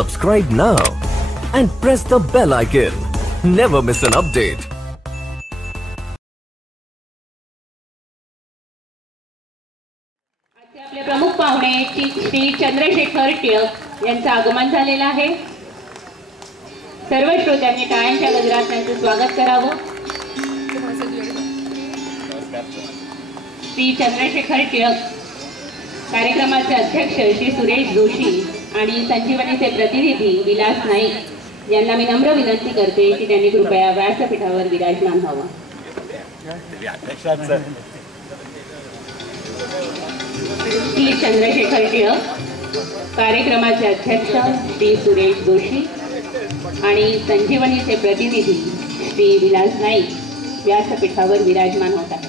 Subscribe now and press the bell icon. Never miss an update. आपले प्रमुख पाहुणे श्री चंद्रशेखर टिळक यांचं आगमन झालेलं आहे। सर्व श्रोत्यांनी टाळ्यांच्या गजरात त्यांचं स्वागत करावं। श्री चंद्रशेखर टिळक कार्यक्रमाचे अध्यक्ष श्री सुरेश जोशी आणि संजीवनीचे प्रतिनिधी विलास नाईक यांना मी नम्र विनंती करते की त्यांनी कृपया व्यासपीठावर विराजमान व्हावं। श्री चंद्रशेखर टिळक कार्यक्रमाचे अध्यक्ष श्री सुरेश जोशी आणि संजीवनीचे प्रतिनिधी श्री विलास नाईक व्यासपीठावर विराजमान होत आहेत।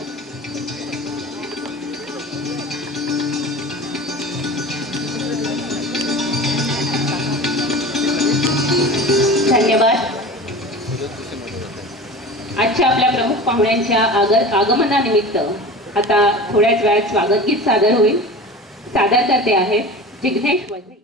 धन्यवाद। आजच्या आपल्या प्रमुख पाहुण्यांच्या आगमनानिमित्त आता थोड्याच वेळात स्वागत गीत सादर होईल। सादर करते आहेत जिग्नेश वझे।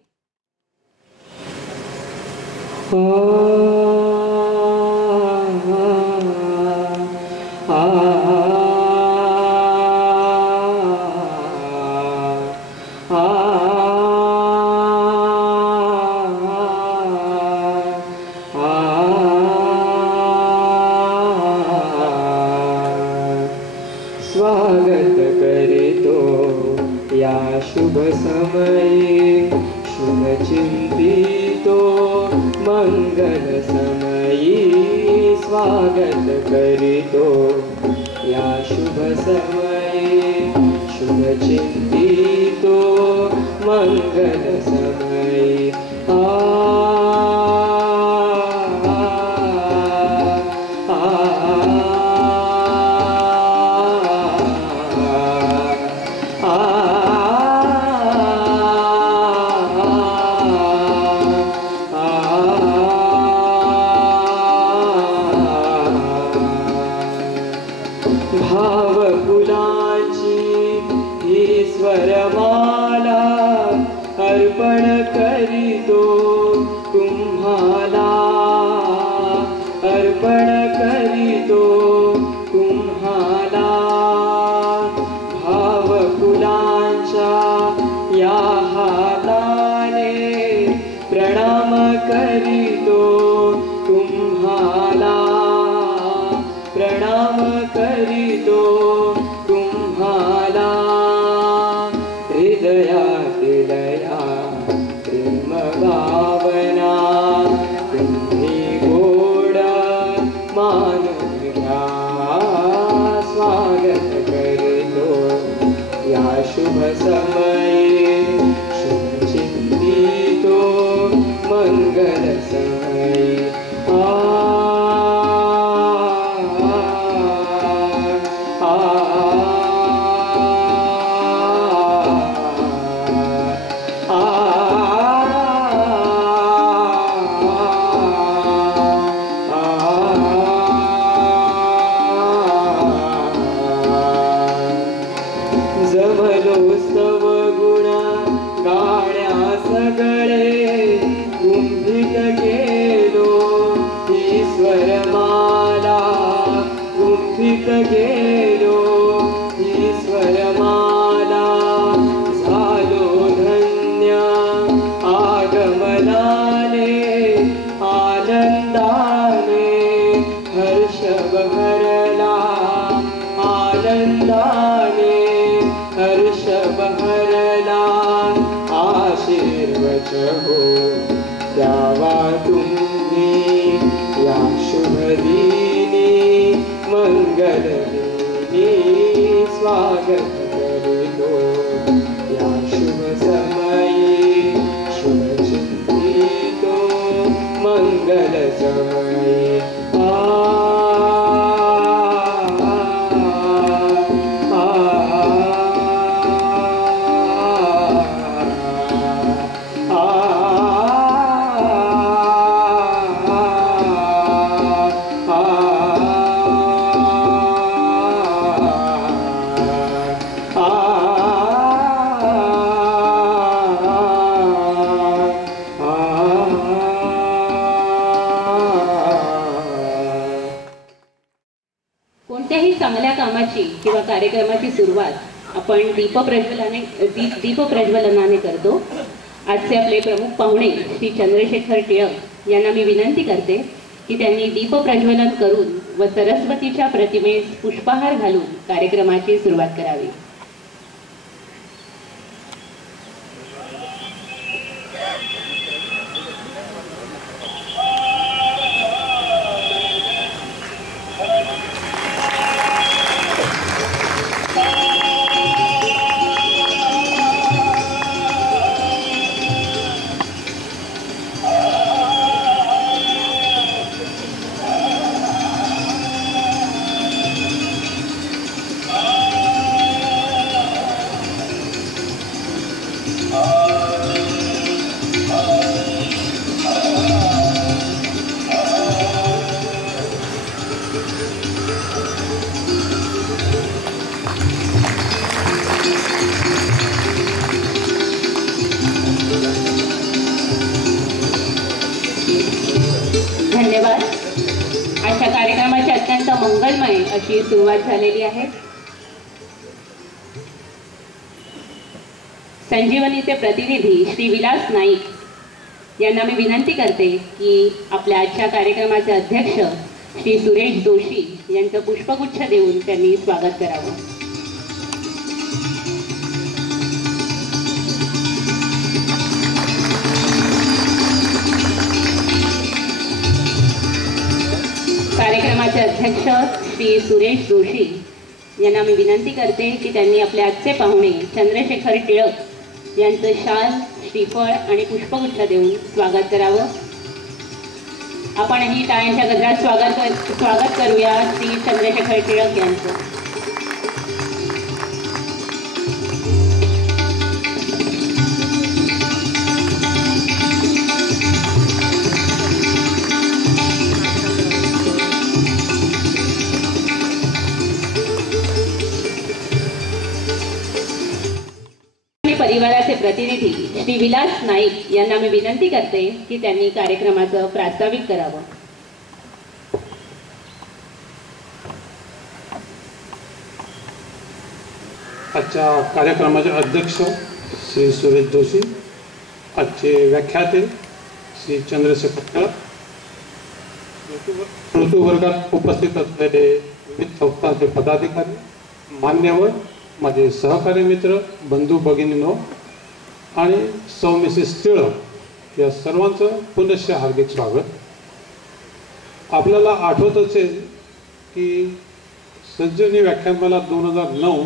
स्वागत करितो या शुभ समये शुभ चिंतितो मंगल समये स्वागत करितो या शुभ समये शुभ चिंतितो मंगल समये भावफुलांची ईश्वरमाला अर्पण करितो तुम्हाला अर्पण करितो तुम्हाला भावफुलांच्या या हाताने प्रणाम करितो तुम्हाला प्रणाम करितो तुम्हाला हृदयातील या प्रेम भावना तुम्ही गोड मानून घ्या स्वागत करितो या शुभ समये शुभ चिंतितो मंगल समये जमलोस्तव गुणा गाण्या सगळे कुंभित गेलो ईश्वरमाला कुंभित गेलो ईश्वरमाला झालो धन्य आगमनाने आनंदाने हर्ष बहरला आनंदाने हर्ष बहरला आशीर्वच हो द्यावा तुम्ही या शुभ दिनी मंगल दिनी स्वागत करितो या शुभ समये शुभ चिंतितो मंगल समये चांगल्या कामाची किंवा कार्यक्रमाची सुरुवात आपण दीपप्रज्वलनाने करतो. आजचे आपले प्रमुख पाहुणे श्री चंद्रशेखर टिळक यांना मी विनंती करते की त्यांनी दीपप्रज्वलन करून व सरस्वतीच्या प्रतिमेस पुष्पहार घालून कार्यक्रमाची सुरुवात करावी. धन्यवाद. अशा कार्यक्रमाची अत्यंत मंगलमय अशी सुरुवात झालेली आहे. संजीवनीचे प्रतिनिधी श्री विलास नाईक यांना मी विनंती करते की आपल्या आजच्या कार्यक्रमाचे अध्यक्ष श्री सुरेश जोशी यांचं पुष्पगुच्छ देऊन त्यांनी स्वागत करावं. कार्यक्रमाचे अध्यक्ष श्री सुरेश जोशी यांना मी विनंती करते की त्यांनी आपले आजचे पाहुणे चंद्रशेखर टिळक यांचं शाल, श्रीफळ आणि पुष्पगुच्छ देऊन स्वागत करावं. आपणही टाळ्यांच्या गजरात स्वागत करूया श्री चंद्रशेखर टिळक यांचं. परिवाराचे प्रतिनिधी श्री विलास नाईक यांना मी विनंती करते की त्यांनी कार्यक्रमाचं प्रास्ताविक करावं. आजच्या कार्यक्रमाचे अध्यक्ष श्री सुरेश जोशी, आजचे व्याख्याते श्री चंद्रशेखर टिळक, ऋतुवर्गात उपस्थित असलेले विविध संस्थांचे पदाधिकारी, मान्यवर, माझे सहकारी मित्र, बंधू भगिनींनो आणि सौ मिसेस टिळक या सर्वांचं पुनश्च हार्दिक स्वागत. आपल्याला आठवत असेल की संजीवनी व्याख्यानमाला 2009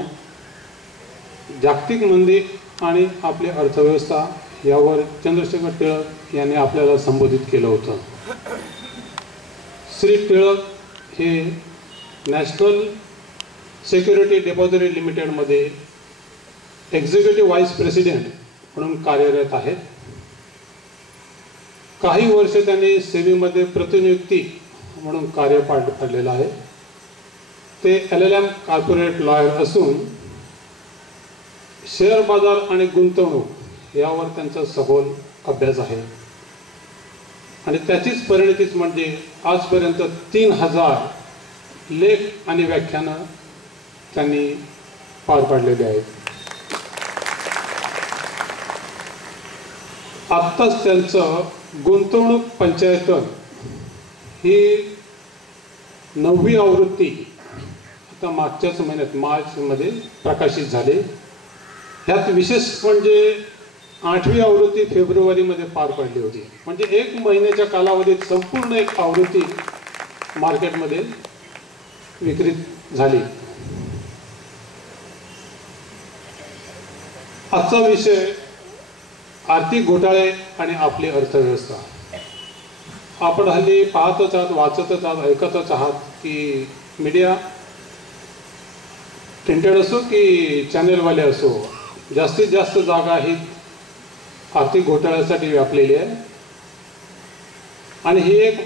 जागतिक मंदी आणि आपली अर्थव्यवस्था यावर चंद्रशेखर टिळक यांनी आपल्याला संबोधित केलं होतं. श्री टिळक हे नॅशनल सिक्युरिटी डिपॉझिटरी लिमिटेडमध्ये एक्झिक्युटिव्ह व्हाईस प्रेसिडेंट म्हणून कार्यरत आहेत. काही वर्ष त्यांनी सेवेमध्ये प्रतिनियुक्ती म्हणून कार्य पार पाडलेलं आहे. ते LLM कॉर्पोरेट लॉयर असून शेअर बाजार आणि गुंतवणूक यावर त्यांचा सखोल अभ्यास आहे आणि त्याचीच परिणतीच म्हणजे आजपर्यंत 3000 लेख आणि व्याख्यानं त्यांनी पार पाडलेले आहेत. आत्ताच त्यांचं गुंतवणूक पंचायतन ही 9वी आवृत्ती आता मागच्याच महिन्यात मार्चमध्ये प्रकाशित झाली. ह्यात विशेष म्हणजे 8वी आवृत्ती फेब्रुवारीमध्ये पार पडली होती. म्हणजे 1 महिन्याच्या कालावधीत संपूर्ण एक आवृत्ती मार्केटमध्ये विक्रीत झाली. आजचा विषय आर्थिक घोटाळे आणि आपली अर्थव्यवस्था. आपण हल्ली पाहतच आहात, वाचतच आहात, ऐकतच आहात की मीडिया प्रिंटेड असो की चॅनेलवाले असो, जास्तीत जास्त जागा ही आर्थिक घोटाळ्यासाठी व्यापलेली आहे आणि ही एक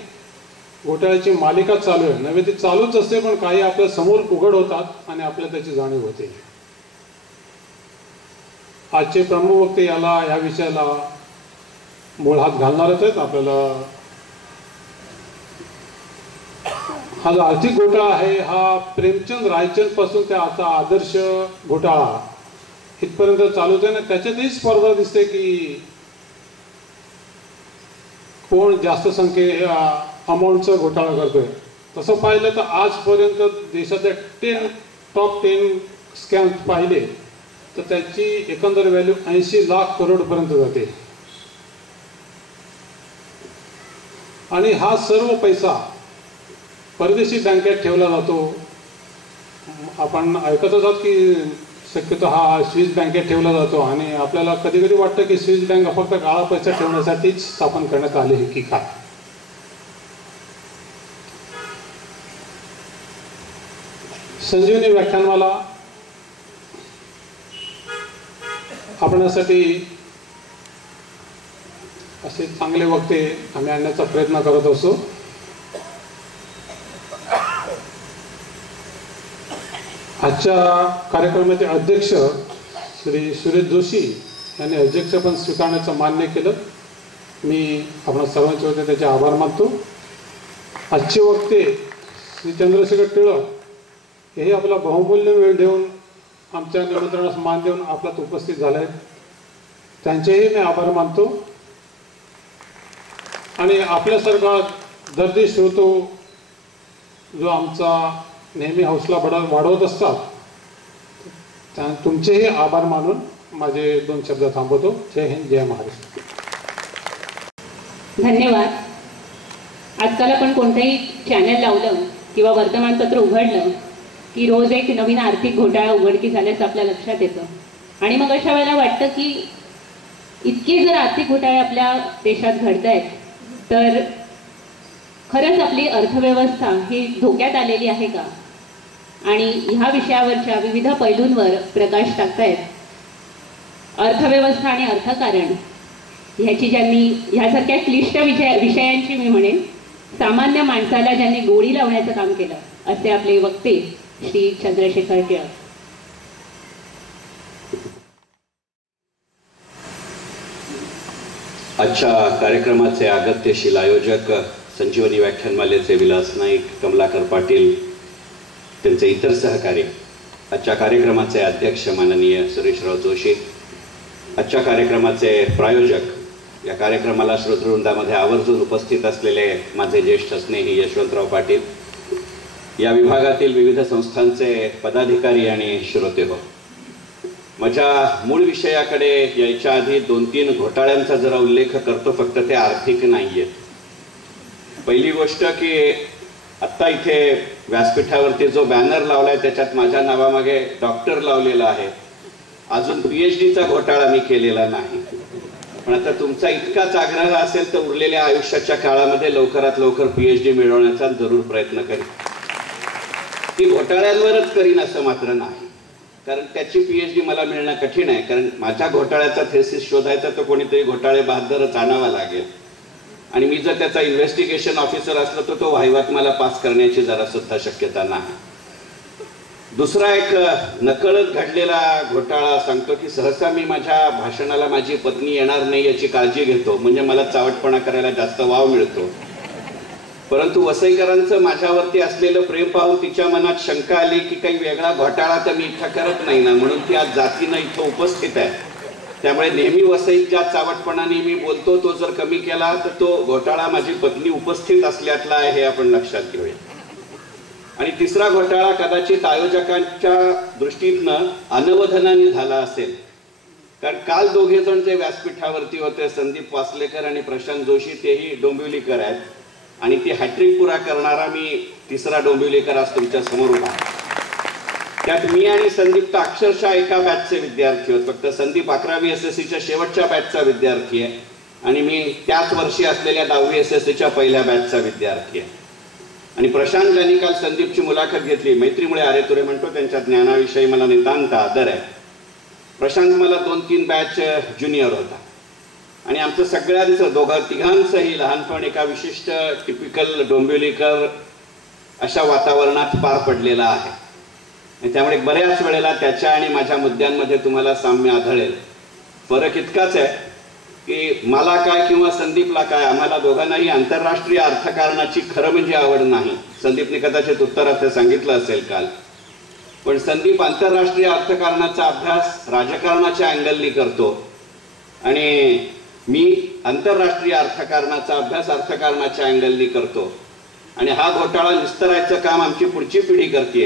घोटाळ्याची मालिका चालू आहे. नव्हे ती चालूच असते, पण काही आपल्या समोर उघड होतात आणि आपल्याला त्याची जाणीव होते. आजचे प्रमुख वक्ते या विषयाला मूळ हात घालणारच आहेत. आपल्याला हा जो आर्थिक घोटाळा आहे हा प्रेमचंद रायचंद पासून त्या आता आदर्श घोटाळा इथपर्यंत चालूच आहे ना. त्याच्यातही स्पर्धा दिसते की कोण जास्त अमाऊंटचा घोटाळा करतोय. तसं पाहिलं तर आजपर्यंत देशातल्या टॉप 10 स्कॅम पाहिले तर त्याची एकंदर व्हॅल्यू 80 लाख करोडपर्यंत जाते. आणि हा सर्व पैसा परदेशी बँकेत ठेवला जातो. आपण ऐकतच आहोत की शक्यतो हा स्विस बँकेत ठेवला जातो आणि आपल्याला कधी कधी वाटतं की स्विस बँक फक्त काळा पैसा ठेवण्यासाठीच स्थापन करण्यात आली आहे की काय. संजीवनी व्याख्यानमाला आपणासाठी असे चांगले वक्ते आम्ही आणण्याचा प्रयत्न करत असतो. आजच्या कार्यक्रमाचे अध्यक्ष श्री सुरेश जोशी यांनी अध्यक्षपद स्वीकारण्याचं मान्य केलं. मी आपण सर्वांच्या वतीने त्याचे आभार मानतो. आजचे वक्ते श्री चंद्रशेखर टिळक हेही आपला बहुमूल्य वेळ देऊन आमच्या निमंत्रणास मान देऊन आपल्यात उपस्थित झाले आहेत. त्यांचेही मी आभार मानतो. आणि आपल्यासारखा दर्दी श्रोतो जो आमचा नेहमी हौसला वाढवत असतात त्या तुमचेही आभार मानून माझे 2 शब्द थांबवतो. जय हिंद, जय महाराष्ट्र. धन्यवाद. आजकाल आपण कोणतंही चॅनल लावलं किंवा वर्तमानपत्र उघडलं की रोज एक नवीन आर्थिक घोटाळा उघडकीस झाल्याचं आपल्या लक्षात येतं. आणि मग अशा वेळेला वाटतं की इतके जर आर्थिक घोटाळे आपल्या देशात घडत आहेत तर खरंच आपली अर्थव्यवस्था ही धोक्यात आलेली आहे का. आणि ह्या विषयावरच्या विविध पैलूंवर प्रकाश टाकतायत अर्थव्यवस्था आणि अर्थकारण ह्याची ज्यांनी ह्यासारख्या क्लिष्ट विषयांची मी म्हणेन सामान्य माणसाला ज्यांनी गोळी लावण्याचं काम केलं असे आपले वक्ते श्री चंद्रशेखर टिळक. आजच्या कार्यक्रमाचे अगत्यशील आयोजक संजीवनी व्याख्यानमालेचे विलास नाईक, कमलाकर पाटील, त्यांचे इतर सहकारी, आजच्या कार्यक्रमाचे अध्यक्ष माननीय सुरेशराव जोशी, आजच्या कार्यक्रमाचे प्रायोजक, या कार्यक्रमाला श्रोतृवृंदामध्ये आवर्जून उपस्थित असलेले माझे ज्येष्ठ स्नेही यशवंतराव पाटील, या विभागातील विविध संस्थांचे पदाधिकारी आणि श्रोते हो. माझ्या मूळ विषयाकडे यायच्या आधी 2-3 घोटाळ्यांचा जरा उल्लेख करतो. फक्त ते आर्थिक नाहीये. पहिली गोष्ट की आत्ता इथे व्यासपीठावरती जो बॅनर लावलाय त्याच्यात माझ्या नावामागे डॉक्टर लावलेला आहे. अजून PhDचा घोटाळा मी केलेला नाही. पण आता तुमचा इतकाच आग्रह असेल तर उरलेल्या आयुष्याच्या काळामध्ये लवकरात लवकर PhD मिळवण्याचा जरूर प्रयत्न करेन. ती घोटाळ्यांवरच करीन असं मात्र नाही, कारण त्याची PhD मला मिळणं कठीण आहे. कारण माझ्या घोटाळ्याचा थेसिस शोधायचा तर कोणीतरी घोटाळे बहादरच आणावा लागेल. आणि मी जर त्याचा इन्व्हेस्टिगेशन ऑफिसर असलो तर तो वाहिवात मला पास करण्याची जरा सुद्धा शक्यता नाही. दुसरा एक नकळत घडलेला घोटाळा सांगतो की सहसा मी माझ्या भाषणाला माझी पत्नी येणार नाही याची काळजी घेतो, म्हणजे मला चावटपणा करायला जास्त वाव मिळतो. परंतु वसईकरांचं माझ्यावरती असलेलं प्रेम पाहून तिच्या मनात शंका आली की काही वेगळा घोटाळा तर मी इथं करत नाही ना, म्हणून ती आज जातीनं इथं उपस्थित आहे. त्यामुळे नेहमी वसईत ज्या चावटपणाने मी बोलतो तो जर कमी केला तर तो घोटाळा माझी पत्नी उपस्थित असल्यातला आहे हे आपण लक्षात घेऊया. आणि तिसरा घोटाळा कदाचित आयोजकांच्या दृष्टीतनं अनवधनाने झाला असेल, कारण काल 2 जण जे व्यासपीठावरती होते, संदीप वासलेकर आणि प्रशांत जोशी, तेही डोंबिवलीकर आहेत. आणि ती हॅट्रिक पुरा करणारा मी तिसरा डोंबिवलीकर आज तुमच्या समोर उभा आहे. त्यात मी आणि संदीप तर अक्षरशः एका बॅचचे विद्यार्थी होत. फक्त संदीप 11वी SSCच्या शेवटच्या बॅचचा विद्यार्थी आहे आणि मी त्याच वर्षी असलेल्या 10वी SSCच्या पहिल्या बॅचचा विद्यार्थी आहे. आणि प्रशांत ज्यांनी काल संदीपची मुलाखत घेतली, मैत्रीमुळे अरे तुरे म्हणतो, त्यांच्या ज्ञानाविषयी मला नितांत आदर आहे. प्रशांत मला 2-3 बॅच ज्युनियर होता आणि आमचं सगळ्यांचं 2-3घांचंही लहानपण एका विशिष्ट टिपिकल डोंबिवलीकर अशा वातावरणात पार पडलेलं आहे. आणि त्यामुळे बऱ्याच वेळेला त्याच्या आणि माझ्या मुद्द्यांमध्ये तुम्हाला साम्य आढळेल. फरक इतकाच आहे की मला काय किंवा संदीपला काय, आम्हाला दोघांनाही आंतरराष्ट्रीय अर्थकारणाची खरं म्हणजे आवड नाही. संदीपने कदाचित उत्तरात सांगितलं असेल काल. पण संदीप आंतरराष्ट्रीय अर्थकारणाचा अभ्यास राजकारणाच्या अँगलनी करतो आणि मी आंतरराष्ट्रीय अर्थकारणाचा अभ्यास अर्थकारणाच्या अँगलनी करतो. आणि हा घोटाळा निस्तरायचं काम आमची पुढची पिढी करते.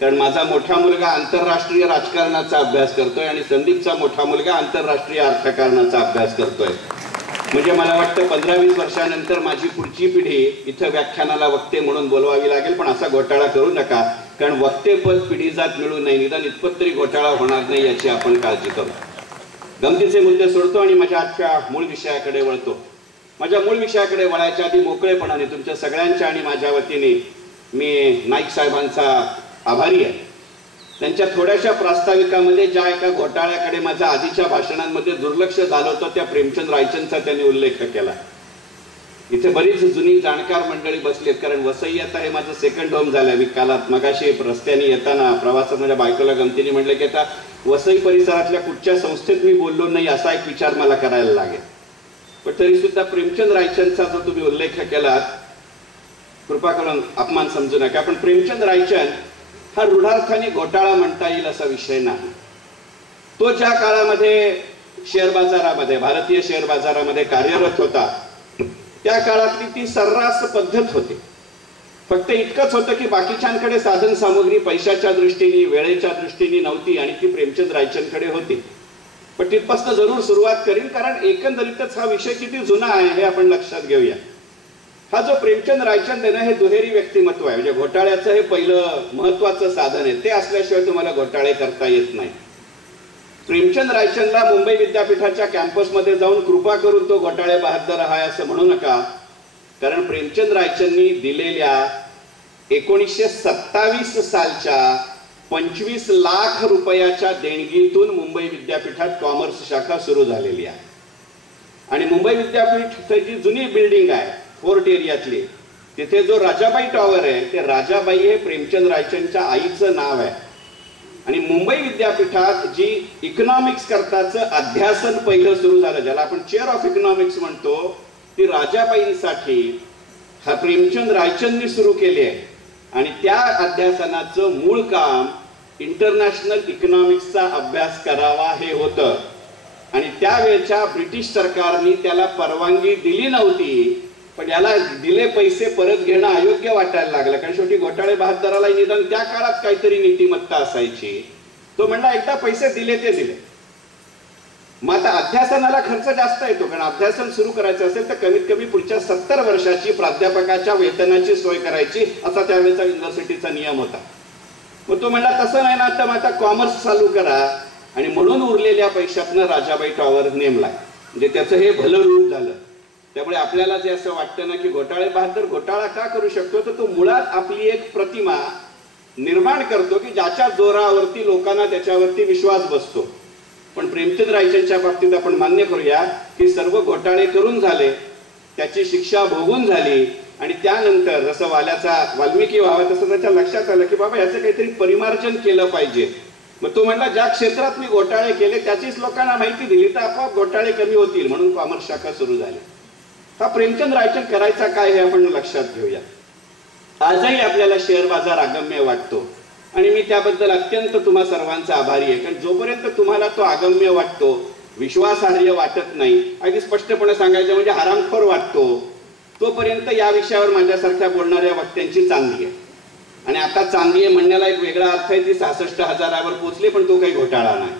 कारण माझा मोठा मुलगा आंतरराष्ट्रीय राजकारणाचा अभ्यास करतोय आणि संदीपचा मोठा मुलगा आंतरराष्ट्रीय अर्थकारणाचा अभ्यास करतोय. म्हणजे मला वाटतं 15-20 वर्षानंतर माझी पुढची पिढी इथं व्याख्यानाला वक्ते म्हणून बोलवावी लागेल. पण असा घोटाळा करू नका, कारण वक्तेपद पिढी जात मिळू नये, निदान इतपत तरी घोटाळा होणार नाही याची आपण काळजी करू. गमतीचे मुद्दे सोडतो आणि माझ्या आजच्या मूळ विषयाकडे वळतो. माझ्या मूळ विषयाकडे वळायच्या आधी मोकळेपणाने तुमच्या सगळ्यांच्या आणि माझ्या वतीने मी नाईक साहेबांचा आभारी आहे. त्यांच्या थोड्याशा प्रास्ताविकामध्ये ज्या एका घोटाळ्याकडे माझ्या आधीच्या भाषणांमध्ये दुर्लक्ष झालं होतं त्या प्रेमचंद रायचंदचा त्यांनी उल्लेख केला. इथे बरीच जुनी जाणकार मंडळी बसली आहेत, कारण वसई आता हे माझं सेकंड होम झालं. मी कालात मगाशी रस्त्याने येताना प्रवासात माझ्या बायकोला गमतीने म्हटलं की आता वसई परिसरातल्या कुठच्या संस्थेत मी बोललो नाही असा एक विचार मला करायला लागेल. पण तरी सुद्धा प्रेमचंद रायचंदचा जो तुम्ही उल्लेख केलात, कृपा करून अपमान समजू नका. पण प्रेमचंद रायचंद हा रूढार्थाने घोटाळा म्हणता येईल असा विषय नाही. तो ज्या काळामध्ये शेअर बाजारामध्ये, भारतीय शेअर बाजारामध्ये कार्यरत होता त्या काळातली ती सर्रास पद्धत होती. फक्त इतकंच होतं की बाकीच्यांकडे साधन सामग्री पैशाच्या दृष्टीने वेळेच्या दृष्टीने नव्हती आणि ती प्रेमचंद रायचंदकडे होती. पण तिथपासून जरूर सुरुवात करीन, कारण एकंदरीतच हा विषय किती जुना आहे हे आपण लक्षात घेऊया. हा जो प्रेमचंद रायचंद आहे ना, हे दुहेरी व्यक्तिमत्व आहे. म्हणजे घोटाळ्याचं हे पहिलं महत्वाचं साधन आहे. ते असल्याशिवाय तुम्हाला घोटाळे करता येत नाही. प्रेमचंद रायचंदला मुंबई विद्यापीठाच्या कॅम्पसमध्ये जाऊन कृपा करून तो घोटाळे बहादर आहे असं म्हणू नका, कारण प्रेमचंद रायचंदनी दिलेल्या 1927 सालच्या 25 लाख रुपयाच्या देणगीतून मुंबई विद्यापीठात कॉमर्स शाखा सुरू झालेली आहे. आणि मुंबई विद्यापीठ जी जुनी बिल्डिंग आहे फोर्ट एरियातली, तिथे जो राजाबाई टॉवर आहे ते राजाबाई हे प्रेमचंद रायचंदच्या आईचं नाव आहे. आणि मुंबई विद्यापीठात जी इकॉनॉमिक्स करताचं अध्यासन पहिलं सुरू झालं, ज्याला आपण चेअर ऑफ इकॉनॉमिक्स म्हणतो, ती राजाबाईंसाठी हा प्रेमचंद रायचंदनी सुरू केली आहे. आणि त्या अध्यासनाचं मूळ काम इंटरनॅशनल इकॉनॉमिक्सचा अभ्यास करावा हे होतं. आणि त्यावेळच्या ब्रिटिश सरकारने त्याला परवानगी दिली नव्हती, पण याला दिले पैसे परत घेणं अयोग्य वाटायला लागलं, कारण शेवटी घोटाळे बहादराला निदान त्या काळात काहीतरी नीतिमत्ता असायची. तो म्हणला एकदा पैसे दिले ते दिले. मग आता अध्यासनाला खर्च जास्त येतो, कारण अध्यासन सुरू करायचं असेल तर कमीत कमी पुढच्या 70 वर्षाची प्राध्यापकाच्या वेतनाची सोय करायची असा त्यावेळेचा युनिव्हर्सिटीचा नियम होता. मग तो म्हणला तसं नाही ना, तर आता कॉमर्स चालू करा. आणि म्हणून उरलेल्या पैशातनं राजाबाई टॉवर नेमलाय. म्हणजे त्याचं हे भलं रूप झालं. त्यामुळे आपल्याला जे असं वाटतं ना की घोटाळे बहादर घोटाळा का करू शकतो, तर तो मुळात आपली एक प्रतिमा निर्माण करतो की ज्याच्या जोरावरती लोकांना त्याच्यावरती विश्वास बसतो. पण प्रेमचंद रायचंदच्या बाबतीत आपण मान्य करूया की सर्व घोटाळे करून झाले, त्याची शिक्षा भोगून झाली. आणि त्यानंतर जसं वाल्मिकी व्हावा तसं त्याच्या लक्षात आलं की बाबा याचं काहीतरी परिमार्जन केलं पाहिजे. मग तो म्हणला ज्या क्षेत्रात मी घोटाळे केले त्याचीच लोकांना माहिती दिली तर आपोआप घोटाळे कमी होतील, म्हणून कॉमर्स शाखा सुरू झाली. हा प्रेमचंद रायचंद करायचा काय हे आपण लक्षात घेऊया. आजही आपल्याला शेअर बाजार अगम्य वाटतो आणि मी त्याबद्दल अत्यंत तुम्हा सर्वांचा आभारी आहे. कारण जोपर्यंत तुम्हाला तो अगम्य वाटतो, विश्वासार्ह वाटत नाही, अगदी स्पष्टपणे सांगायचं म्हणजे हरामखोर वाटतो, तोपर्यंत या विषयावर माझ्यासारख्या बोलणाऱ्या वक्त्यांची चांदी आहे. आणि आता चांदी आहे म्हणण्याला एक वेगळा अर्थ आहे, ती 66,000वर पोहोचली, पण तो काही घोटाळा नाही.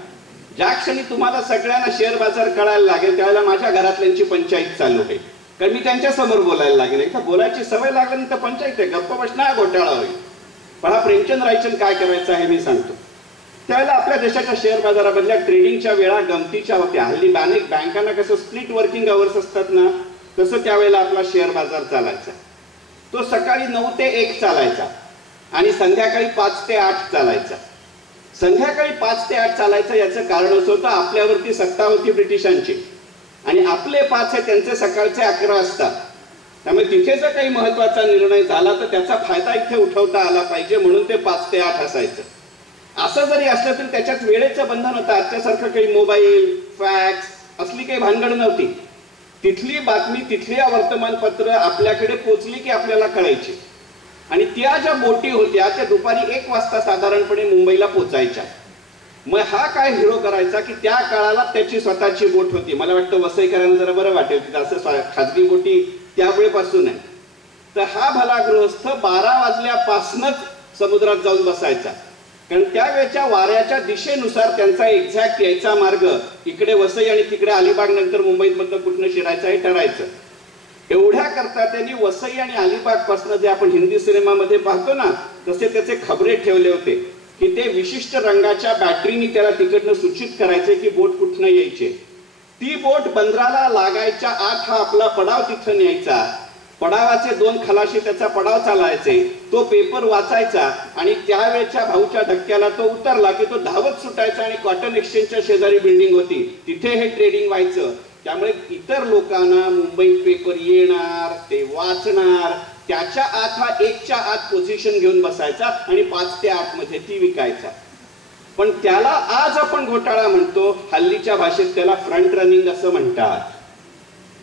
ज्या क्षणी तुम्हाला सगळ्यांना शेअर बाजार कळायला लागेल त्यावेळेला माझ्या घरातल्यांची पंचायत चालू आहे, कारण मी त्यांच्या समोर बोलायला लागेल. एकदा बोलायची सवय लागली तर पंचायत आहे, गप्पा बसणार, घोटाळा होईल. पण हा प्रेमचंद रायचंद काय करायचं आहे मी सांगतो. त्यावेळेला आपल्या देशाच्या शेअर बाजारामधल्या ट्रेडिंगच्या वेळा गमतीच्या होत्या. हल्ली अनेक बँकांना कसं स्प्लिट वर्किंग अवर्स असतात ना, तसं त्यावेळेला आपला शेअर बाजार चालायचा. तो सकाळी 9 ते 1 चालायचा आणि संध्याकाळी 5 ते 8 चालायचा. संध्याकाळी 5 ते 8 चालायचं याचं कारण असं होतं आपल्यावरती सत्ता होती ब्रिटिशांची आणि आपले 5 हे त्यांचे सकाळचे 11 असतात. त्यामुळे तिथे जर काही महत्वाचा निर्णय झाला तर त्याचा फायदा इथे उठवता आला पाहिजे, म्हणून ते 5 ते 8 असायचं. असं जरी असलं तरी त्याच्यात वेळेचं बंधन होतं. आजच्यासारखं काही मोबाईल, फॅक्स असली काही भानगड नव्हती. तिथली बातमी तिथल्या वर्तमानपत्र आपल्याकडे पोचली की आपल्याला कळायची. आणि त्या ज्या बोटी होत्या त्या दुपारी 1 वाजता साधारणपणे मुंबईला पोचायच्या. मग हा काय हिरो करायचा की त्या काळाला त्याची स्वतःची बोट होती. मला वाटतं वसईकरांना जरा बरं वाटेल की असं खाजगी बोटी त्यावेळेपासून आहे. तर हा भला गृहस्थ 12 वाजल्यापासूनच समुद्रात जाऊन बसायचा, कारण त्यावेळेच्या वाऱ्याच्या दिशेनुसार त्यांचा एक्झॅक्ट यायचा मार्ग इकडे वसई आणि तिकडे अलिबाग नंतर मुंबईत मधनं कुठनं शिरायचं हे ठरायचं. एवढ्या करता त्यांनी वसई आणि अलिबाग पासून जे आपण हिंदी सिनेमामध्ये पाहतो ना तसे त्याचे खबरे ठेवले होते की ते विशिष्ट रंगाच्या बॅटरीनी त्याला तिकडनं सूचित करायचे की बोट कुठनं यायचे. ती बोट बंदराला लागायच्या आत हा आपला पडाव तिथं न्यायचा. पडावाचे 2 खलाशी त्याचा पडाव चालायचे. तो पेपर वाचायचा आणि त्यावेळेच्या भाऊच्या धक्क्याला तो उतरला की तो धावत सुटायचा आणि कॉटन एक्सचेंजच्या शेजारी बिल्डिंग होती तिथे हे ट्रेडिंग व्हायचं. त्यामुळे इतर लोकांना मुंबईत पेपर येणार ते वाचणार त्याच्या आत हा 1च्या आत पोझिशन घेऊन बसायचा आणि 5 ते 8 मध्ये ती विकायचा. पण त्याला आज आपण घोटाळा म्हणतो, हल्लीच्या भाषेत त्याला फ्रंट रनिंग असं म्हणतात.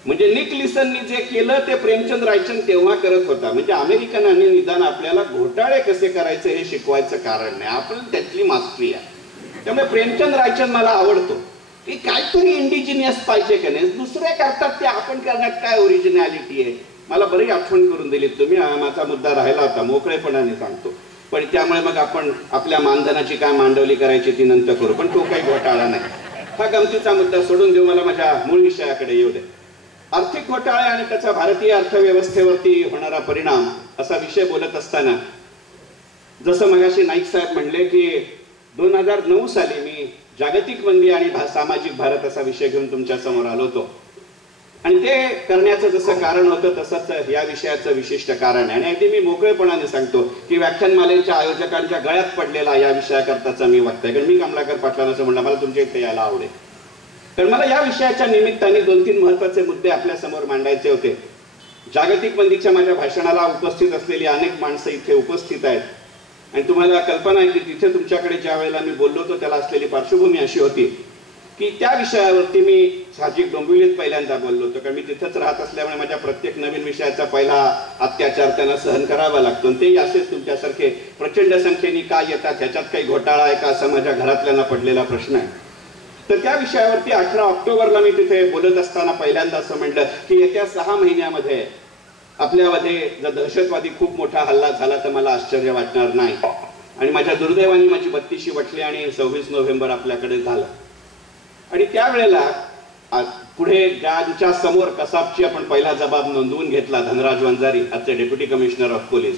म्हणजे निक लिसननी जे केलं ते प्रेमचंद रायचंद तेव्हा करत होता. म्हणजे अमेरिकनांनी निदान आपल्याला घोटाळे कसे करायचे हे शिकवायचं कारण नाही, आपण त्यातली मास्टरी आहे. त्यामुळे प्रेमचंद रायचंद मला आवडतो की काहीतरी इंडिजिनियस पाहिजे का नाही. दुसरे करतात ते आपण करण्यात काय ओरिजिनॅलिटी आहे. मला बरी आठवण करून दिली तुम्ही. माझा मुद्दा राहिला होता, मोकळेपणाने सांगतो. पण त्यामुळे मग आपण आपल्या मानधनाची काय मांडवली करायची ती नंतर करू, पण तो काही घोटाळा नाही. हा गमतीचा मुद्दा सोडून देऊ, मला माझ्या मूळ विषयाकडे येऊ दे. आर्थिक घोटाळे आणि त्याचा भारतीय अर्थव्यवस्थेवरती होणारा परिणाम असा विषय बोलत असताना जसं मगाशी नाईक साहेब म्हणले की 2009 साली मी जागतिक मंदी आणि सामाजिक भारत असा विषय घेऊन तुमच्या समोर आलो होतो. आणि ते करण्याचं जसं कारण होतं तसंच या विषयाचं विशिष्ट कारण आहे. आणि अगदी मी मोकळेपणाने सांगतो की व्याख्यानमालेच्या आयोजकांच्या गळ्यात पडलेला या विषयाकरताचा मी वक्ता आहे. कारण मी कमलाकर पाटलांना असं म्हणलं मला तुमच्या इथे यायला आवडेल, तर मला या विषयाच्या निमित्ताने 2-3 महत्वाचे मुद्दे आपल्या समोर मांडायचे होते. जागतिक मंदीच्या माझ्या भाषणाला उपस्थित असलेली अनेक माणसं इथे उपस्थित आहेत आणि तुम्हाला कल्पना आहे की तिथे तुमच्याकडे ज्या वेळेला मी बोललो होतो त्याला असलेली पार्श्वभूमी अशी होती की त्या विषयावरती मी साहजिक डोंबिवलीत पहिल्यांदा बोललो होतो. कारण मी तिथंच राहत असल्यामुळे माझ्या प्रत्येक नवीन विषयाचा पहिला अत्याचार त्यांना सहन करावा लागतो. ते असेच तुमच्यासारखे प्रचंड संख्येने काय येतात, ह्याच्यात काही घोटाळा आहे का असा माझ्या घरातल्यांना पडलेला प्रश्न आहे. तर त्या विषयावरती 18 ऑक्टोबरला मी तिथे बोलत असताना पहिल्यांदा असं म्हटलं की येत्या 6 महिन्यामध्ये आपल्यामध्ये जर दहशतवादी खूप मोठा हल्ला झाला तर मला आश्चर्य वाटणार नाही. आणि माझ्या दुर्दैवाने माझी 32शी वटली आणि 26 नोव्हेंबर आपल्याकडे झालं. आणि त्यावेळेला पुढे ज्यांच्या समोर कसाबची आपण पहिला जबाब नोंदवून घेतला, धनराज वंजारी आजचे डेप्युटी कमिशनर ऑफ पोलीस,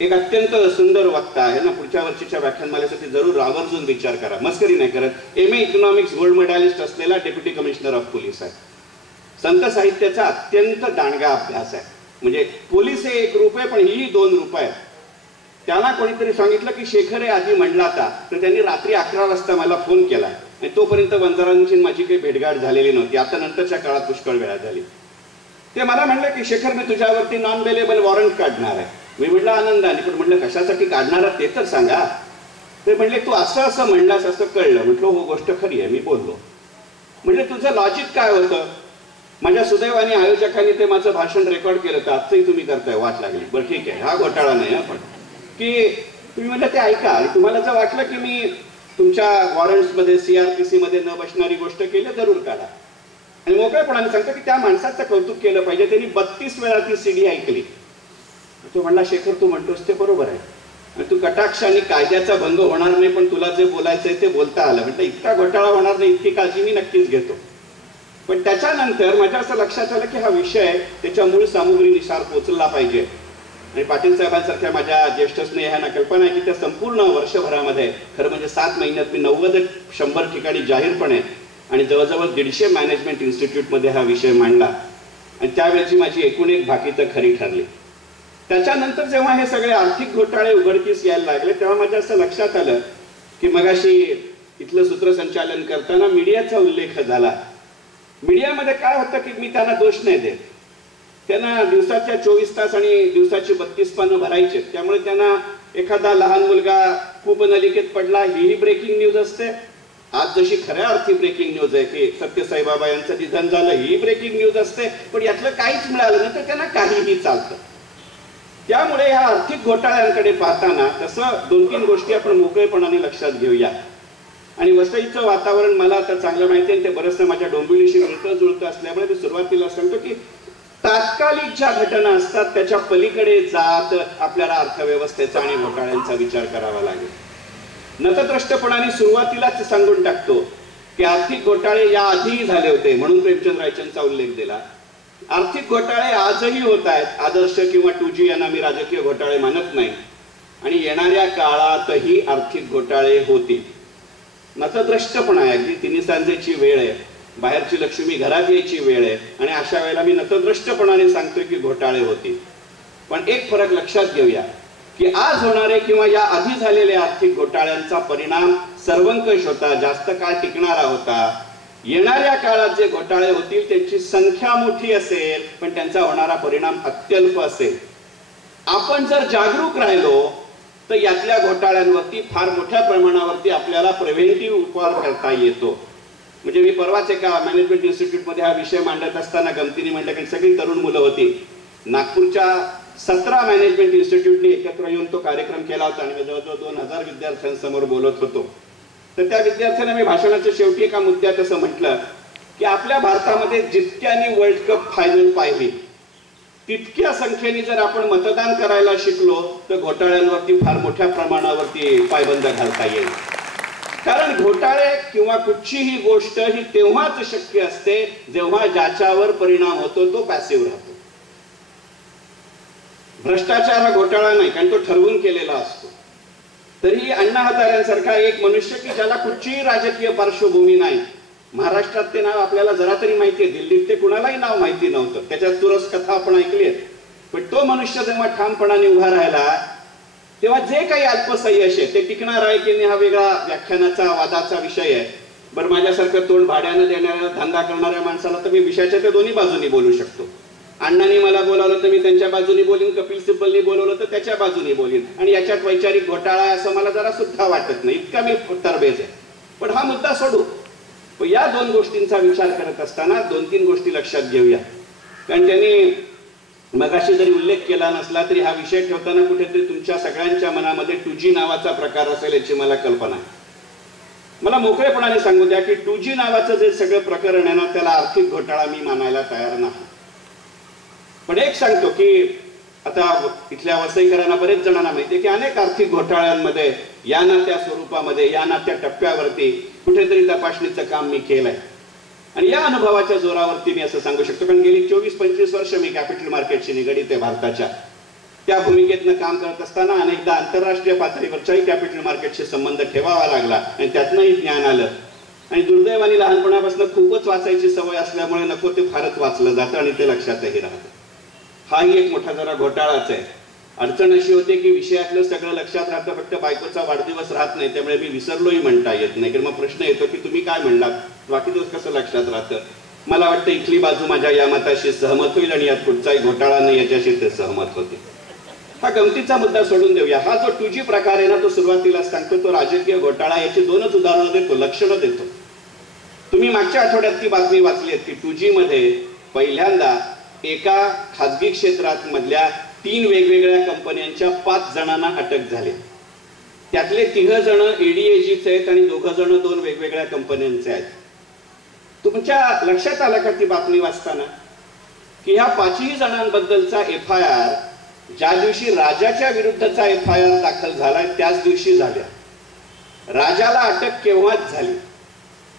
एक अत्यंत सुंदर वक्ता आहे ना. पुढच्या वर्षीच्या व्याख्यानमालेसाठी जरूर आवर्जून विचार करा, मस्करी नाही करत. MA इकॉनॉमिक्स गोल्ड मेडलिस्ट असलेला डेप्युटी कमिशनर ऑफ पोलीस आहे. संत साहित्याचा अत्यंत दांडगा अभ्यास आहे. म्हणजे पोलीस हे 1 रूप आहे पण ही 2 रूप आहे. त्याला कोणीतरी सांगितलं की शेखर आधी म्हणला होता, तर त्यांनी रात्री 11 वाजता मला फोन केला आणि तोपर्यंत वंजारांची माझी काही भेटगाठ झालेली नव्हती. आता नंतरच्या काळात पुष्कळ वेळा झाली. ते मला म्हणलं की शेखर मी तुझ्यावरती नॉन बेलेबल वॉरंट काढणार आहे. मी म्हटलं आनंदाने, पण म्हटलं कशासाठी काढणार ते तर सांगा. ते म्हणले तू असं असं म्हणलास असं कळलं. म्हटलं हो गोष्ट खरी आहे, मी बोललो. म्हणजे तुझं लॉजिक काय होतं. माझ्या सुदैवाने आयोजकांनी ते माझं भाषण रेकॉर्ड केलं तर आजचंही तुम्ही करताय, वाट लागली. बरं ठीक आहे, हा घोटाळा नाही. आपण की तुम्ही म्हटलं ते ऐका आणि तुम्हाला जर वाटलं की मी तुमच्या वॉरंट्समध्ये CRPC मध्ये न बसणारी गोष्ट केली जरूर काढा. आणि मोकळेपणाने सांगतो की त्या माणसाचं कौतुक केलं पाहिजे. त्यांनी 32 वेळा ती CD ऐकली. तो म्हणला शेखर तू म्हणतोस ते बरोबर आहे आणि तू कटाक्ष आणि कायद्याचा भंग होणार नाही पण तुला जे बोलायचंय ते बोलता आलं. म्हटलं इतका घोटाळा होणार नाही इतकी काळजी मी नक्कीच घेतो. पण त्याच्यानंतर माझ्या असं लक्षात आलं की हा विषय त्याच्या मूळ सामुग्रीनुसार पोचला पाहिजे. आणि पाटील साहेबांसारख्या माझ्या ज्येष्ठ स्नेहांना कल्पना आहे की त्या संपूर्ण वर्षभरामध्ये खरं म्हणजे 7 महिन्यात मी 90-100 ठिकाणी जाहीरपणे आणि जवळजवळ 150 मॅनेजमेंट इन्स्टिट्यूटमध्ये हा विषय मांडला. आणि त्यावेळेची माझी एकूण एक भाकीतं खरी ठरली. त्याच्यानंतर जेव्हा हे सगळे आर्थिक घोटाळे उघडकीस यायला लागले तेव्हा माझ्या असं लक्षात आलं की मगाशी इथलं सूत्रसंचालन करताना मीडियाचा उल्लेख झाला. मीडियामध्ये काय होतं की मी त्यांना दोष नाही देत. त्यांना दिवसाच्या 24 तास आणि दिवसाची 32 पानं भरायचे. त्यामुळे त्यांना एखादा लहान मुलगा कूपनलिकेत पडला ही ब्रेकिंग न्यूज असते. आज जशी खऱ्या अर्थी ब्रेकिंग न्यूज आहे की सत्यसाई बाबा यांचं निधन झालं, ही ब्रेकिंग न्यूज असते, पण यातलं काहीच मिळालं नाही तर त्यांना काहीही चालतं. त्यामुळे ह्या आर्थिक घोटाळ्यांकडे पाहताना तसं 2-3 गोष्टी आपण मोकळेपणाने लक्षात घेऊया. आणि वसईचं वातावरण मला आता चांगलं माहिती आहे, ते बरंचसं माझ्या डोंबिवलीशी मिळतं जुळतं असल्यामुळे मी सुरुवातीला सांगतो की तात्कालिक ज्या घटना असतात त्याच्या पलीकडे जात आपल्याला अर्थव्यवस्थेचा आणि घोटाळ्यांचा विचार करावा लागेल. नतद्रष्टपणाने सुरुवातीलाच सांगून टाकतो की आर्थिक घोटाळे या आधीही झाले होते, म्हणून प्रेमचंद रायचंदचा उल्लेख दिला. आर्थिक घोटाळे आजही होत आहेत. आदर्श किंवा 2G यांना मी राजकीय घोटाळे मानत नाही, आणि येणाऱ्या काळातही आर्थिक घोटाळे होतील. नतद्रष्टपणा आहे की तिन्ही सांजेची वेळ आहे, बाहेरची लक्ष्मी घरात यायची वेळ आहे, आणि अशा वेळेला मी नतद्रष्टपणाने सांगतोय की घोटाळे होतील. पण एक फरक लक्षात घेऊया की आज होणारे किंवा या आधी झालेल्या आर्थिक घोटाळ्यांचा परिणाम सर्वंकष होता, जास्त काळ टिकणारा होता. येणाऱ्या काळात जे घोटाळे होतील त्यांची संख्या मोठी असेल, पण त्यांचा होणारा परिणाम अत्यल्प असेल. आपण जर जागरूक राहिलो तर यातल्या घोटाळ्यांवरती फार मोठ्या प्रमाणावरती आपल्याला प्रिव्हेंटिव्ह उपाय करता येतो. म्हणजे मी परवाच एका मॅनेजमेंट इन्स्टिट्यूटमध्ये हा विषय मांडत असताना गमतीने म्हणलं की सगळी तरुण मुलं होती. नागपूरच्या 17 मॅनेजमेंट इन्स्टिट्यूटने एकत्र येऊन तो कार्यक्रम केला होता आणि जवळजवळ 2000 विद्यार्थ्यांसमोर बोलत होतो. तर त्या विद्यार्थ्यांना मी भाषणाच्या शेवटी एका मुद्द्यात असं म्हटलं की आपल्या भारतामध्ये जितक्यांनी वर्ल्ड कप फायनल पाहिली तितक्या संख्येने जर आपण मतदान करायला शिकलो तर घोटाळ्यांवरती फार मोठ्या प्रमाणावरती पायबंद घालता येईल. कारण घोटाळे किंवा कुठचीही गोष्ट ही तेव्हाच शक्य असते जेव्हा ज्याच्यावर परिणाम होतो तो पॅसिव्ह राहतो. भ्रष्टाचार हा घोटाळा नाही, कारण तो ठरवून केलेला असतो. तरी अण्णा हजारेंसारखा एक मनुष्य की ज्याला कुठचीही राजकीय पार्श्वभूमी नाही, महाराष्ट्रात ते नाव आपल्याला जरा तरी माहिती आहे, दिल्लीत ते कुणालाही नाव माहिती नव्हतं, त्याच्यात तुरस कथा आपण ऐकली आहे. पण तो मनुष्य जेव्हा ठामपणाने उभा राहिला तेव्हा जे काही अल्पसयश आहे ते टिकणार आहे की नाही हा वेगळा व्याख्यानाचा वादाचा विषय आहे. बरं, माझ्यासारखं तोंड भाड्यानं देणाऱ्या धंदा करणाऱ्या माणसाला तर मी विषयाच्या त्या दोन्ही बाजूनी बोलू शकतो. अण्णांनी मला बोलावलं तर मी त्यांच्या बाजूनी बोलीन, कपिल सिब्बलनी बोलवलं तर त्याच्या बाजूनी बोलीन, आणि याच्यात वैचारिक घोटाळा आहे असं मला जरा सुद्धा वाटत नाही, इतका मी तरबेज आहे. पण हा मुद्दा सोडू. या 2 गोष्टींचा विचार करत असताना 2-3 गोष्टी लक्षात घेऊया. कारण त्यांनी मगाशी जरी उल्लेख केला नसला तरी हा विषय ठेवताना कुठेतरी तुमच्या सगळ्यांच्या मनामध्ये 2G नावाचा प्रकार असेल याची मला कल्पना आहे. मला मोकळेपणाने सांगू द्या की 2G नावाचं जे सगळं प्रकरण आहे ना त्याला आर्थिक घोटाळा मी मानायला तयार नाही. पण एक सांगतो की आता इथल्या वसईकरांना बरेच जणांना माहिती आहे की अनेक आर्थिक घोटाळ्यांमध्ये या ना त्या स्वरूपामध्ये या ना त्या टप्प्यावरती कुठेतरी तपासणीचं काम मी केलंय. आणि या अनुभवाच्या जोरावरती मी असं सांगू शकतो, कारण गेली 24-25 वर्ष मी कॅपिटल मार्केटशी निगडीत आहे भारताच्या. त्या भूमिकेतनं काम करत असताना अनेकदा आंतरराष्ट्रीय पातळीवरच्याही कॅपिटल मार्केटशी संबंध ठेवावा लागला आणि त्यातनंही ज्ञान आलं. आणि दुर्दैवाने लहानपणापासून खूपच वाचायची सवय असल्यामुळे नको ते फारच वाचलं जातं आणि ते लक्षातही राहतं. हाही एक मोठा जरा घोटाळाच आहे. अडचण अशी होते की विषयातलं सगळं लक्षात राहतं, फक्त बायकोचा वाढदिवस राहत नाही, त्यामुळे मी विसरलोही म्हणता येत नाही. कारण मग प्रश्न येतो की तुम्ही काय म्हणलात, बाकी दिवस कसं लक्षात राहतं. मला वाटतं इथली बाजू माझ्या या मताशी सहमत होईल आणि यात कुठचाही घोटाळा नाही याच्याशी ते सहमत होते. हा गमतीचा मुद्दा सोडून देऊया. हा जो 2G प्रकार आहे ना तो सुरुवातीला सांगतो तो राजकीय घोटाळा. याची 2च उदाहरणं देतो, लक्षणं देतो. तुम्ही मागच्या आठवड्यात ती बातमी वाचली आहे की 2G मध्ये पहिल्यांदा एका खाजगी क्षेत्रात मधल्या 3 वेगवेगळ्या कंपन्यांच्या 5 जणांना अटक झाली. त्यातले 3 जण ADAGचे आहेत आणि 2 जण 2 वेगवेगळ्या कंपन्यांचे आहेत. तुमच्या लक्षात आलं का ती बातमी वाचताना की ह्या 5ही जणांबद्दलचा FIR ज्या दिवशी राजाच्या विरुद्धचा FIR दाखल झालाय त्याच दिवशी झाल्या. राजाला अटक केव्हाच झाली,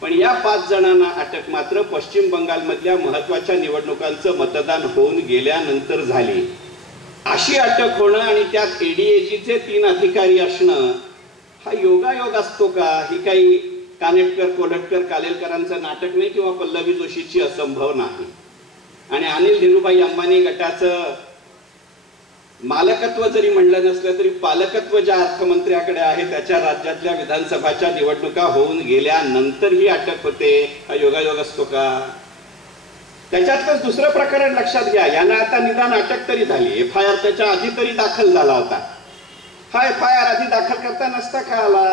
पण या 5 जणांना अटक मात्र पश्चिम बंगालमधल्या महत्वाच्या निवडणुकांचं मतदान होऊन गेल्यानंतर झाली. अशी अटक होणं आणि त्यात ADAGचे 3 अधिकारी असणं हा योगायोग असतो का? ही काही कानेटकर, कोल्हटकर, कालेलकरांचं नाटक नाही किंवा पल्लवी जोशीची असंभव नाही. आणि अनिल धीरूभाई अंबानी गटाचं मालकत्व जरी म्हणलं नसलं तरी पालकत्व ज्या अर्थमंत्र्याकडे आहे त्याच्या राज्यातल्या विधानसभाच्या निवडणुका होऊन गेल्यानंतर ही अटक होते. हा योगायोग असतो का? त्याच्यातलंच दुसरं प्रकरण लक्षात घ्या. यांना आता निदान अटक तरी झाली, FIR त्याच्या आधी तरी दाखल झाला होता. हा FIR आधी दाखल करता नसता का आला?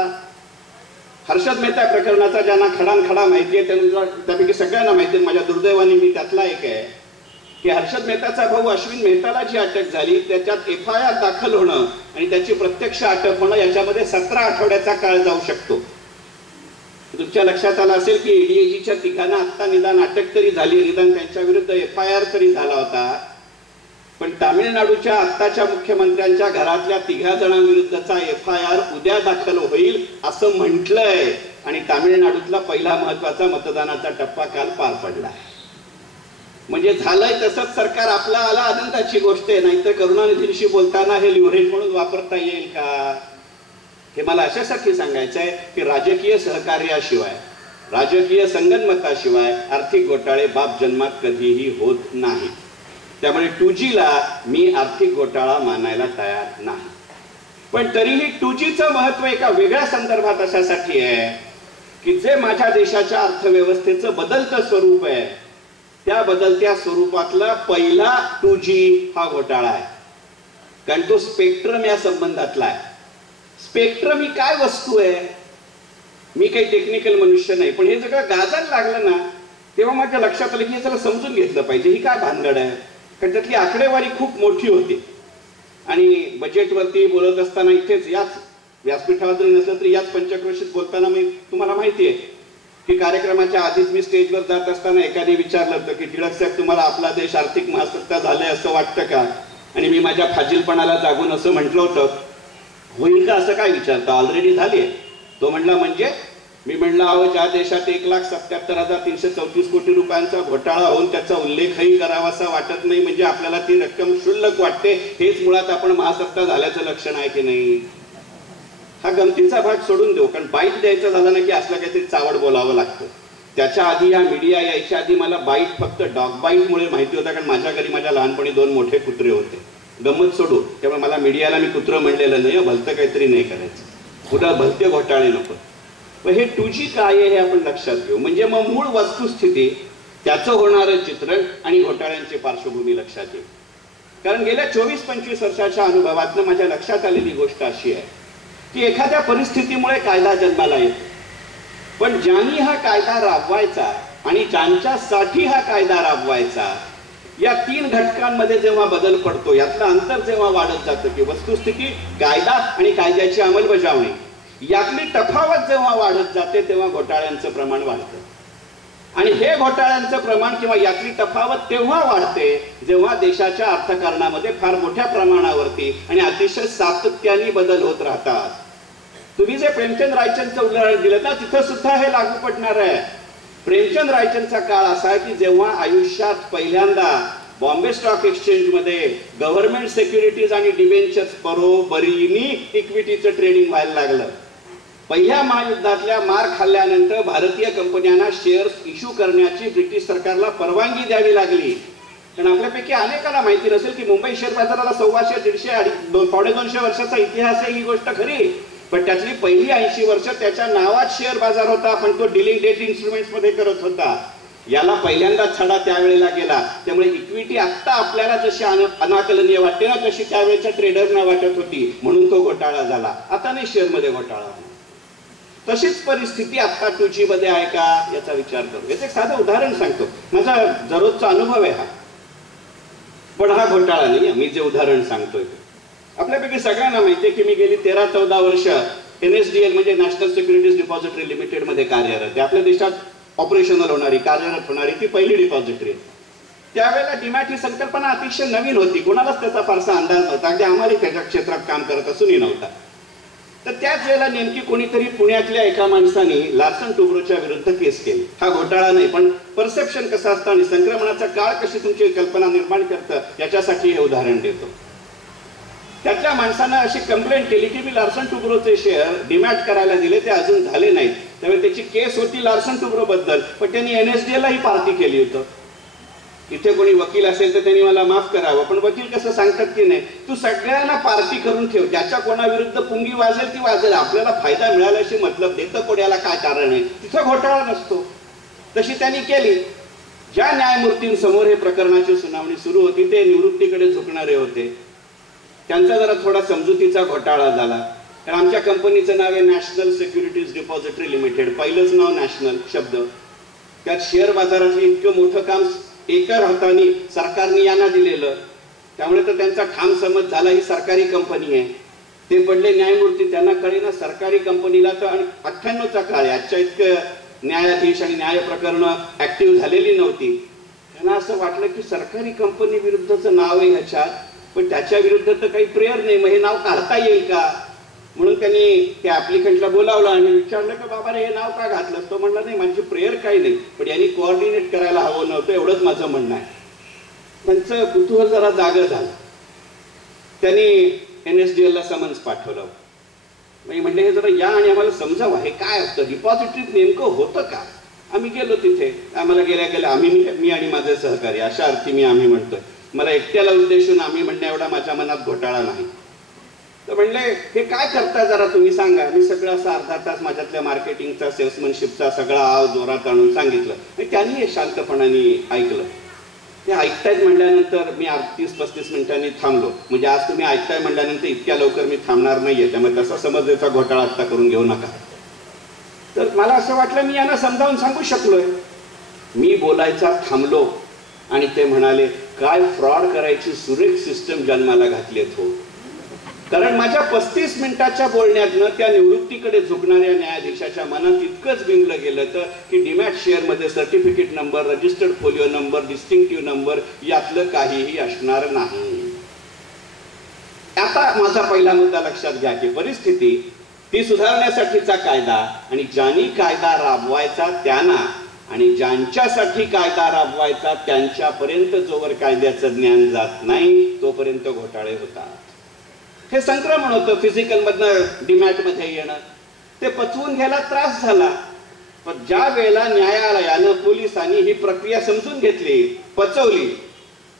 हर्षद मेहता प्रकरणाचा ज्यांना खडानखडा माहिती आहे त्यांना त्यापैकी सगळ्यांना माहिती आहे, माझ्या दुर्दैवाने मी त्यातला एक आहे की हर्षद मेहताचा भाऊ अश्विन मेहताला जी अटक झाली त्याच्यात FIR दाखल होणं आणि त्याची प्रत्यक्ष अटक होणं याच्यामध्ये 17 आठवड्याचा काळ जाऊ शकतो. तुमच्या लक्षात आलं असेल की ADAGच्या तिघांना आता निदान अटक तरी झाली, निदान त्यांच्या विरुद्ध FIR तरी झाला होता. पण तामिळनाडूच्या आत्ताच्या मुख्यमंत्र्यांच्या घरातल्या 3 जणांविरुद्धचा FIR उद्या दाखल होईल असं म्हटलंय आणि तामिळनाडूतला पहिला महत्वाचा मतदानाचा टप्पा काल पार पडला. म्हणजे झालंय तसंच सरकार आपला आला आनंदाची गोष्ट आहे. नाहीतर करुणानिधींशी बोलताना हे लिव्हरेज म्हणून वापरता येईल का? हे मला अशासाठी सांगायचं आहे की राजकीय सहकार्याशिवाय, राजकीय संगनमताशिवाय आर्थिक घोटाळे बाप जन्मात कधीही होत नाही. त्यामुळे 2G ला मी आर्थिक घोटाळा मानायला तयार नाही. पण तरीही 2Gचं महत्व एका वेगळ्या संदर्भात अशासाठी आहे की जे माझ्या देशाच्या अर्थव्यवस्थेचं बदलतं स्वरूप आहे त्या बदलत्या स्वरूपातला पहिला 2G हा घोटाळा आहे. कारण तो स्पेक्ट्रम या संबंधातला आहे. स्पेक्ट्रम ही काय वस्तू आहे? मी काही टेक्निकल मनुष्य नाही, पण हे सगळं गाजायला लागलं ना तेव्हा माझ्या लक्षात आलं की हे सगळं समजून घेतलं पाहिजे. ही काय भानगड आहे? कारण त्यातली आकडेवारी खूप मोठी होती आणि बजेटवरती बोलत असताना इथेच याच व्यासपीठावर जरी नसलं तरी याच पंचक्रोशीत बोलताना मी तुम्हाला माहिती आहे की कार्यक्रमाच्या आधीच मी स्टेजवर जात असताना एकाने विचारलं होतं की टिळक साहेब तुम्हाला आपला देश आर्थिक महासत्ता झालाय असं वाटतं का? आणि मी माझ्या फाजीलपणाला जागून असं म्हटलं होतं, होईल का असं काय विचारता, ऑलरेडी झाली आहे. तो म्हणला म्हणजे? मी म्हणलं अहो ज्या देशात 1,77,334 कोटी रुपयांचा घोटाळा होऊन त्याचा उल्लेखही करावासा वाटत नाही म्हणजे आपल्याला ती रक्कम क्षुल्लक वाटते, हेच मुळात आपण महासत्ता झाल्याचं लक्षण आहे की नाही? हा गमतीचा भाग सोडून देऊ, कारण बाईट द्यायचं झालं ना की असलं काहीतरी चावड बोलावं लागतं. त्याच्या आधी या मीडिया यायच्या आधी मला बाईट फक्त डॉग बाईटमुळे माहिती होता, कारण माझ्या घरी माझ्या लहानपणी 2 मोठे कुत्रे होते. गंमत सोडू, त्यामुळे मला मीडियाला मी कुत्रं म्हणलेलं नाही, भलतं काहीतरी नाही करायचं, पुन्हा भलते घोटाळे नको. पण हे 2G काय आहे हे आपण लक्षात घेऊ. म्हणजे मग मूळ वस्तुस्थिती, त्याचं होणारं चित्रण आणि घोटाळ्यांची पार्श्वभूमी लक्षात येईल. कारण गेल्या 24-25 वर्षाच्या अनुभवातनं माझ्या लक्षात आलेली गोष्ट अशी आहे की एखाद्या परिस्थितीमुळे कायदा जन्माला येतो, पण ज्यांनी हा कायदा राबवायचा आणि ज्यांच्यासाठी हा कायदा राबवायचा या 3 घटकांमध्ये जेव्हा बदल पडतो, यातलं अंतर जेव्हा वाढत जातं की वस्तुस्थिती, कायदा आणि कायद्याची अंमलबजावणी, यातली तफावत जेव्हा वाढत जाते तेव्हा घोटाळ्यांचं प्रमाण वाढतं. आणि हे घोटाळ्यांचं प्रमाण किंवा यातली तफावत तेव्हा वाढते जेव्हा देशाच्या अर्थकारणामध्ये फार मोठ्या प्रमाणावरती आणि अतिशय सातत्याने बदल होत राहतात. तुम्ही जे प्रेमचंद रायचंदचं उदाहरण दिलं ना, तिथं सुद्धा हे लागू पडणार आहे. प्रेमचंद रायचंदचा काळ असा आहे की जेव्हा आयुष्यात पहिल्यांदा बॉम्बे स्टॉक एक्सचेंज मध्ये गव्हर्नमेंट सिक्युरिटीज आणि डिबेंचर्स बरोबरीने इक्विटीचं ट्रेडिंग व्हायला लागलं. पहिल्या महायुद्धातल्या मार खाल्ल्यानंतर भारतीय कंपन्यांना शेअर्स इश्यू करण्याची ब्रिटिश सरकारला परवानगी द्यावी लागली. कारण आपल्यापैकी अनेकांना माहिती नसेल की मुंबई शेअर बाजाराला 125-150 वर्षाचा इतिहास आहे, ही गोष्ट खरी. पण त्यातली पहिली 80 वर्ष त्याच्या नावात शेअर बाजार होता, पण तो डिलिंग डेट इन्स्ट्रुमेंट्स मध्ये करत होता. याला पहिल्यांदा छडा त्यावेळेला गेला. त्यामुळे इक्विटी आता आपल्याला जशी अनाकलनीय वाटते ना तशी त्यावेळेच्या ट्रेडरना वाटत होती, म्हणून तो घोटाळा झाला. आता नाही शेअर मध्ये घोटाळा. तशीच परिस्थिती आता 2G मध्ये आहे का याचा विचार करू. याचं एक साधं उदाहरण सांगतो, माझा दररोजचा अनुभव आहे हा, पण हा घोटाळा नाही. मी जे उदाहरण सांगतोय आपल्यापैकी सगळ्यांना माहितीये की मी गेली 13-14 वर्ष NSDL म्हणजे नॅशनल सिक्युरिटीज डिपॉझिटरी लिमिटेड मध्ये कार्यरत आहे. आपल्या देशात ऑपरेशनल होणारी, कार्यरत होणारी ती पहिली डिपॉझिटरी आहे. त्यावेळेला डीमॅट ही संकल्पना अतिशय नवीन होती, कोणालाच त्याचा फारसा अंदाज नव्हता, अगदी आम्हाला त्याच्या क्षेत्रात काम करत असूनही नव्हता. तर त्याच वेळेला नेमकी कोणीतरी पुण्यातल्या एका माणसाने लार्सन टुब्रोच्या विरुद्ध केस केली. हा घोटाळा नाही, पण परसेप्शन कसं असतं आणि संक्रमणाचा काळ कशी तुमची कल्पना निर्माण करतं याच्यासाठी हे उदाहरण देतो. त्यातल्या माणसानं अशी कंप्लेंट केली की मी लार्सन टुब्रोचे शेअर डिमॅट करायला दिले, ते अजून झाले नाहीत. त्यामुळे त्याची केस होती लार्सन टुब्रो बद्दल, पण त्यांनी NSDL ही पार्टी केली होतं. इथे कोणी वकील असेल तर त्यांनी मला माफ करावं, पण वकील कसं सांगतात की नाही, तू सगळ्यांना पार्टी करून ठेव, ज्याच्या कोणाविरुद्ध पुंगी वाजेल ती वाजेल, आपल्याला फायदा मिळाल्याशी मतलब, देतं कोणाला काय कारण आहे, तिथं घोटाळा नसतो. तशी त्यांनी केली. ज्या न्यायमूर्तींसमोर हे प्रकरणाची सुनावणी सुरू होती ते निवृत्तीकडे झुकणारे होते. त्यांचा जरा थोडा समजुतीचा घोटाळा झाला. तर आमच्या कंपनीचं नाव आहे नॅशनल सिक्युरिटीज डिपॉझिटरी लिमिटेड. पहिलंच नाव नॅशनल शब्द. त्यात शेअर बाजारातलं इतकं मोठं काम एका हाताने सरकारने यांना दिलेलं, त्यामुळे तर त्यांचा ठाम समज झाला ही सरकारी कंपनी आहे. ते पडले न्यायमूर्ती, त्यांना कळेना सरकारी कंपनीला तर 98चा काळ आहे, आजच्या इतकं न्यायाधीश आणि न्याय प्रकरणं ऍक्टिव्ह झालेली नव्हती. त्यांना असं वाटलं की सरकारी कंपनी विरुद्धचं नाव आहे ह्याच्यात, पण त्याच्या विरुद्ध तर काही प्रेयर नाही, मग हे नाव काढता येईल का? म्हणून त्यांनी त्या ऍप्लिकंटला बोलावलं आणि विचारलं की बाबा रे हे नाव का घातलं? तो म्हणला नाही माझी प्रेयर काही नाही, पण यांनी कोऑर्डिनेट करायला हवं नव्हतं, एवढंच माझं म्हणणं आहे. त्यांचं कुतूहल जरा जागं झालं. त्यांनी NSDL ला समन्स पाठवलं. मी म्हटलं हे जरा या आणि आम्हाला समजावं हे काय असतं, डिपॉझिटरीत नेमकं होतं का? आम्ही गेलो तिथे. आम्हाला गेल्या मी आणि माझे सहकारी अशा अर्थी आम्ही म्हणतोय, मला एकट्याला उद्देशून आम्ही म्हणण्या एवढा माझ्या मनात घोटाळा नाही. तर म्हणले हे काय करता जरा तुम्ही सांगा. मी सगळं असं अर्धा तास माझ्यातल्या मार्केटिंगचा सेल्समनशिपचा सगळा आव जोरात आणून सांगितलं. त्यांनी हे शांतपणाने ऐकलं. ते ऐकतायत म्हणल्यानंतर मी 30-35 मिनिटांनी थांबलो. म्हणजे आज तुम्ही ऐकताय म्हणल्यानंतर इतक्या लवकर मी थांबणार नाहीये, त्यामुळे तसा समजेचा घोटाळा आत्ता करून घेऊ नका. तर मला असं वाटलं मी यांना समजावून सांगू शकलोय. मी बोलायचा थांबलो आणि ते म्हणाले काय फ्रॉड करायची सुरेख सिस्टम जन्माला घातलीत हो. कारण माझ्या 35 मिनिटाच्या बोलण्यातनं त्या निवृत्तीकडे झुकणाऱ्या न्यायाधीशाच्या मनात इतकंच बिंबलं गेलं तर की डीमॅट शेअरमध्ये certificate number, registered folio number, distinctive number यातलं काहीही असणार नाही. आता माझा पहिला मुद्दा लक्षात घ्या की परिस्थिती ती सुधारण्यासाठीचा कायदा आणि ज्यांनी कायदा राबवायचा त्यांना आणि ज्यांच्यासाठी कायदा राबवायचा त्यांच्यापर्यंत जोवर कायद्याचं ज्ञान जात नाही तोपर्यंत घोटाळे होतात. हे संक्रमण होतं फिजिकल मधनं डीमॅट मध्ये येणं. ते पचवून घ्यायला त्रास झाला. पण ज्या वेळेला न्यायालयानं पोलिसांनी ही प्रक्रिया समजून घेतली, पचवली,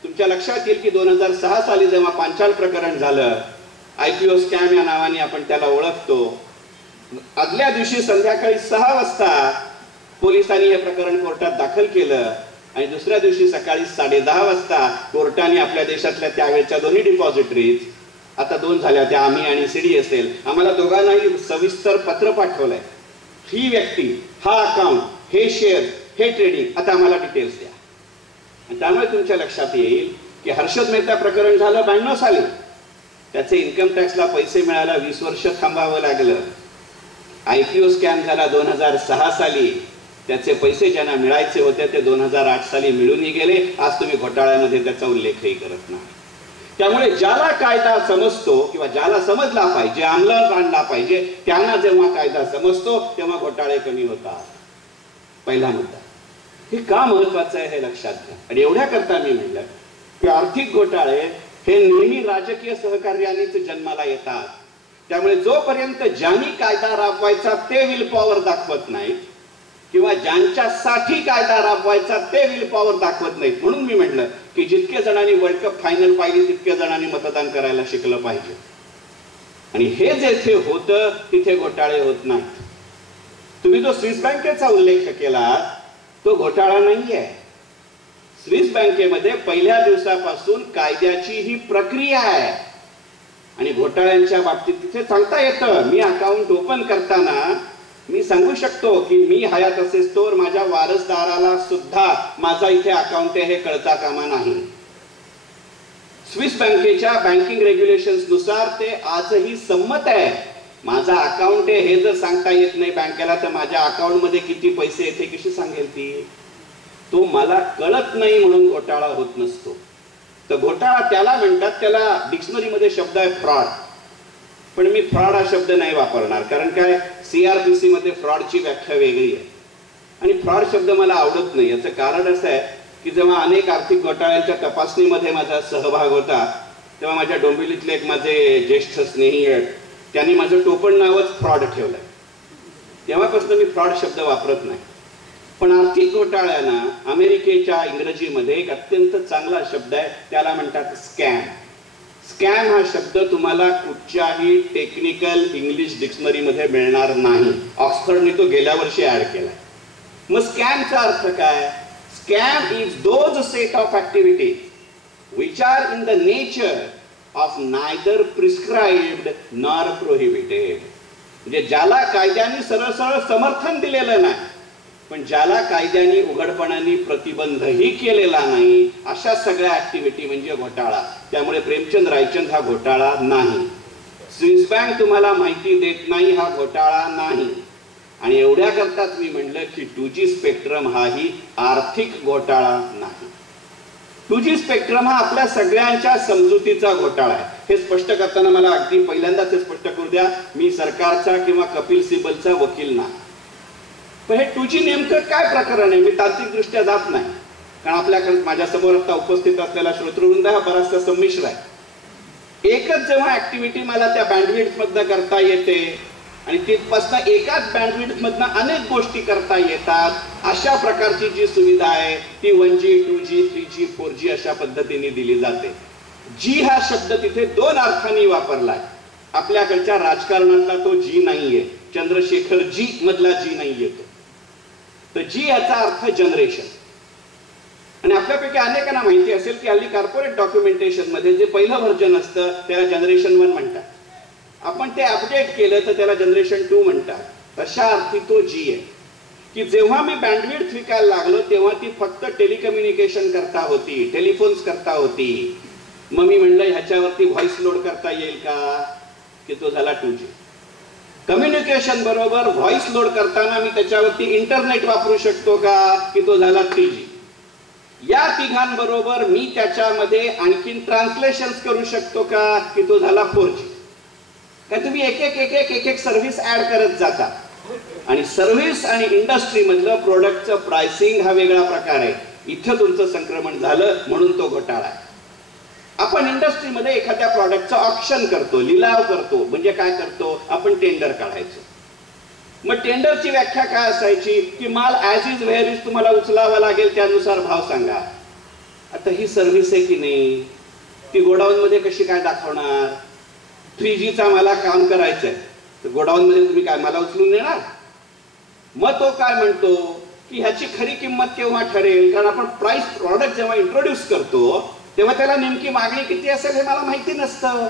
तुमच्या लक्षात येईल की 2006 साली जेव्हा पांचाल प्रकरण झालं, IPO स्कॅम या नावाने आपण त्याला ओळखतो, आदल्या दिवशी संध्याकाळी 6 वाजता पोलिसांनी हे प्रकरण कोर्टात दाखल केलं आणि दुसऱ्या दिवशी सकाळी 10:30 वाजता कोर्टाने आपल्या देशातल्या त्यावेळेच्या दोन्ही डिपॉझिटरीज, आता 2 झाल्या त्या आम्ही आणि CDSL, आम्हाला दोघांनाही सविस्तर पत्र पाठवलंय. ही व्यक्ती, हा अकाउंट, हे शेअर, हे ट्रेडिंग, आता आम्हाला डिटेल्स द्या. आणि त्यामुळे तुमच्या लक्षात येईल की हर्षद मेहता प्रकरण झालं 92 साली, त्याचे इन्कम टॅक्सला पैसे मिळायला 20 वर्ष थांबावं लागलं. IPO स्कॅम झाला 2006 साली, त्याचे पैसे ज्यांना मिळायचे होते ते 2008 साली मिळूनही गेले. आज तुम्ही घोटाळ्यामध्ये त्याचा उल्लेखही करत नाही. त्यामुळे ज्याला कायदा समजतो किंवा ज्याला समजला पाहिजे, अंमलात आणला पाहिजे, त्यांना जेव्हा कायदा समजतो तेव्हा घोटाळे कमी होतात. पहिला मुद्दा. हे का महत्वाचं आहे हे लक्षात घ्या. आणि एवढ्या करता मी म्हटलं की आर्थिक घोटाळे हे नेहमी राजकीय सहकार्यानेच जन्माला येतात. त्यामुळे जोपर्यंत ज्यांनी कायदा राबवायचा ते विल पॉवर दाखवत नाहीत किंवा ज्यांच्यासाठी कायदा राबवायचा ते विल पॉवर दाखवत नाहीत, म्हणून मी म्हटलं की जितके जणांनी वर्ल्ड कप फायनल पाहिली तितक्या जणांनी मतदान करायला शिकलं पाहिजे. आणि हे जेथे होतं तिथे घोटाळे होत नाहीत. तुम्ही जो स्विस बँकेचा उल्लेख केला तो घोटाळा नाहीये. स्विस बँकेमध्ये पहिल्या दिवसापासून कायद्याची ही प्रक्रिया आहे आणि घोटाळ्यांच्या बाबतीत तिथे सांगता येतं. मी अकाउंट ओपन करताना मी सांगू शकतो की मी हयात असेल तोवर माझ्या वारसदाराला सुद्धा माझा इथे अकाउंट आहे हे कळता कामा नाही. स्विस बँकेच्या बँकिंग रेग्युलेशन्स नुसार ते आजही संमत आहे. माझा अकाउंट आहे हे जर सांगता येत नाही बँकेला तर माझ्या अकाउंट मध्ये किती पैसे येते कशी सांगेल ती? तो मला कळत नाही म्हणून घोटाळा होत नसतो. तर घोटाळा त्याला म्हणतात, त्याला डिक्शनरीमध्ये शब्द आहे फ्रॉड. पण मी फ्रॉड हा शब्द नाही वापरणार, कारण काय CRPC मध्ये फ्रॉडची व्याख्या वेगळी आहे आणि फ्रॉड शब्द मला आवडत नाही. याचं कारण असं आहे की जेव्हा अनेक आर्थिक घोटाळ्यांच्या तपासणीमध्ये माझा सहभाग होता तेव्हा माझ्या डोंबिवलीतले एक माझे ज्येष्ठ स्नेही आहेत, त्यांनी माझं टोपण नावच फ्रॉड ठेवलंय. तेव्हापासून मी फ्रॉड शब्द वापरत नाही. पण आर्थिक घोटाळ्यांना अमेरिकेच्या इंग्रजीमध्ये एक अत्यंत चांगला शब्द आहे, त्याला म्हणतात स्कॅम. स्कॅम हा शब्द तुम्हाला कुठच्याही टेक्निकल इंग्लिश डिक्शनरीमध्ये मिळणार नाही. ऑक्सफर्डने तो गेल्या वर्षी ऍड केला. मग स्कॅमचा अर्थ काय? Scam is those set of activities which are in the nature of neither prescribed nor prohibited. म्हणजे ज्याला कायद्याने सरळ सरळ समर्थन दिलेलं नाही पण ज्याला कायद्याने उघडपणाने प्रतिबंधही केलेला नाही अशा सगळ्या ऍक्टिव्हिटी म्हणजे घोटाळा. त्यामुळे प्रेमचंद रायचंद हा घोटाळा नाही. स्विस बँक तुम्हाला माहिती देत नाही हा घोटाळा नाही. आणि एवढ्या करताच मी म्हणलं की 2G स्पेक्ट्रम हाही आर्थिक घोटाळा नाही. 2G स्पेक्ट्रम हा आपल्या सगळ्यांच्या समजुतीचा घोटाळा आहे. हे स्पष्ट करताना मला अगदी पहिल्यांदाच हे स्पष्ट करू द्या, मी सरकारचा किंवा कपिल सिब्बलचा वकील नाही. पण हे 2G नेमकं काय प्रकरण आहे मी तांत्रिकदृष्ट्या जात नाही, कारण आपल्याकडे माझ्यासमोर आता उपस्थित असलेला श्रोतृवृंद हा बराचसा संमिश्र आहे. एकच जेव्हा ऍक्टिव्हिटी मला त्या बँडविड्थ मधनं करता येते आणि तिथपासून एकाच बँडविड्थ मधनं अनेक गोष्टी करता येतात अशा प्रकारची जी सुविधा आहे ती 1G 2G 3G 4G अशा पद्धतीने दिली जाते. जी हा शब्द तिथे दोन अर्थांनी वापरलाय. आपल्याकडच्या राजकारणातला तो जी नाहीये, चंद्रशेखर जी मधला जी नाहीये तो. तर जी याचा अर्थ जनरेशन. आणि आपल्यापैकी अनेकांना माहिती असेल की हल्ली कॉर्पोरेट डॉक्युमेंटेशन मध्ये जे पहिलं व्हर्जन असतं त्याला जनरेशन 1 म्हणतात. आपण ते अपडेट केलं तर त्याला जनरेशन 2 म्हणतात. तशा अर्थी तो जी आहे की जेव्हा मी बँडविड्थ विकायला लागलो तेव्हा ती फक्त टेलिकम्युनिकेशन करता होती, टेलिफोन्स करता होती. मग मी म्हणलं ह्याच्यावरती व्हॉइस लोड करता येईल का, की तो झाला 2G. कम्युनिकेशन बरोबर व्हॉइस लोड करताना मी त्याच्यावरती इंटरनेट वापरू शकतो का, की तो झाला 3G. या तिघांबरोबर मी त्याच्यामध्ये आणखीन ट्रान्सलेशन करू शकतो का, की तो झाला 4G. काय तुम्ही एक एक सर्व्हिस ऍड करत जाता. आणि सर्व्हिस आणि इंडस्ट्री मधलं प्रोडक्टचं प्राइसिंग हा वेगळा प्रकार आहे. इथं तुमचं संक्रमण झालं म्हणून तो घोटाळा आहे. आपण इंडस्ट्रीमध्ये एखाद्या प्रॉडक्टचं ऑप्शन करतो, लिलाव करतो. म्हणजे काय करतो, आपण टेंडर काढायचो. मग टेंडरची व्याख्या काय असायची की माल ऍज इज व्हेअर इज तुम्हाला उचलावा लागेल, त्यानुसार भाव सांगा. आता ही सर्व्हिस आहे की नाही, ती गोडाऊन मध्ये कशी काय दाखवणार. 3Gचा मला काम करायचंय तर गोडाऊन मध्ये तुम्ही काय मला उचलून देणार. मग तो काय म्हणतो की ह्याची खरी किंमत केव्हा ठरेल, कारण आपण प्राइस प्रॉडक्ट जेव्हा इंट्रोड्यूस करतो तेव्हा त्याला नेमकी मागणी किती असेल हे मला माहिती नसतं.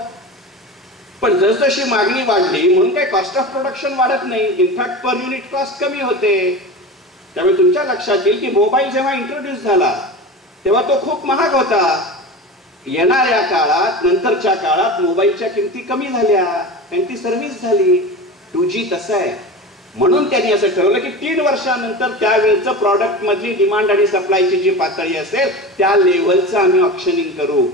पण जसजशी मागणी वाढली म्हणून काही कॉस्ट ऑफ प्रोडक्शन वाढत नाही, इनफॅक्ट पर युनिट कॉस्ट कमी होते. त्यामुळे तुमच्या लक्षात येईल की मोबाईल जेव्हा इंट्रोड्यूस झाला तेव्हा तो खूप महाग होता. येणाऱ्या काळात, नंतरच्या काळात मोबाईलच्या किमती कमी झाल्या, त्यांची सर्व्हिस झाली. 2G तसं आहे. म्हणून त्यांनी असं ठरवलं की 3 वर्षानंतर त्यावेळेचं प्रॉडक्ट मधली डिमांड आणि सप्लायची जी पातळी असेल त्या लेव्हलचं आम्ही ऑप्शनिंग करू.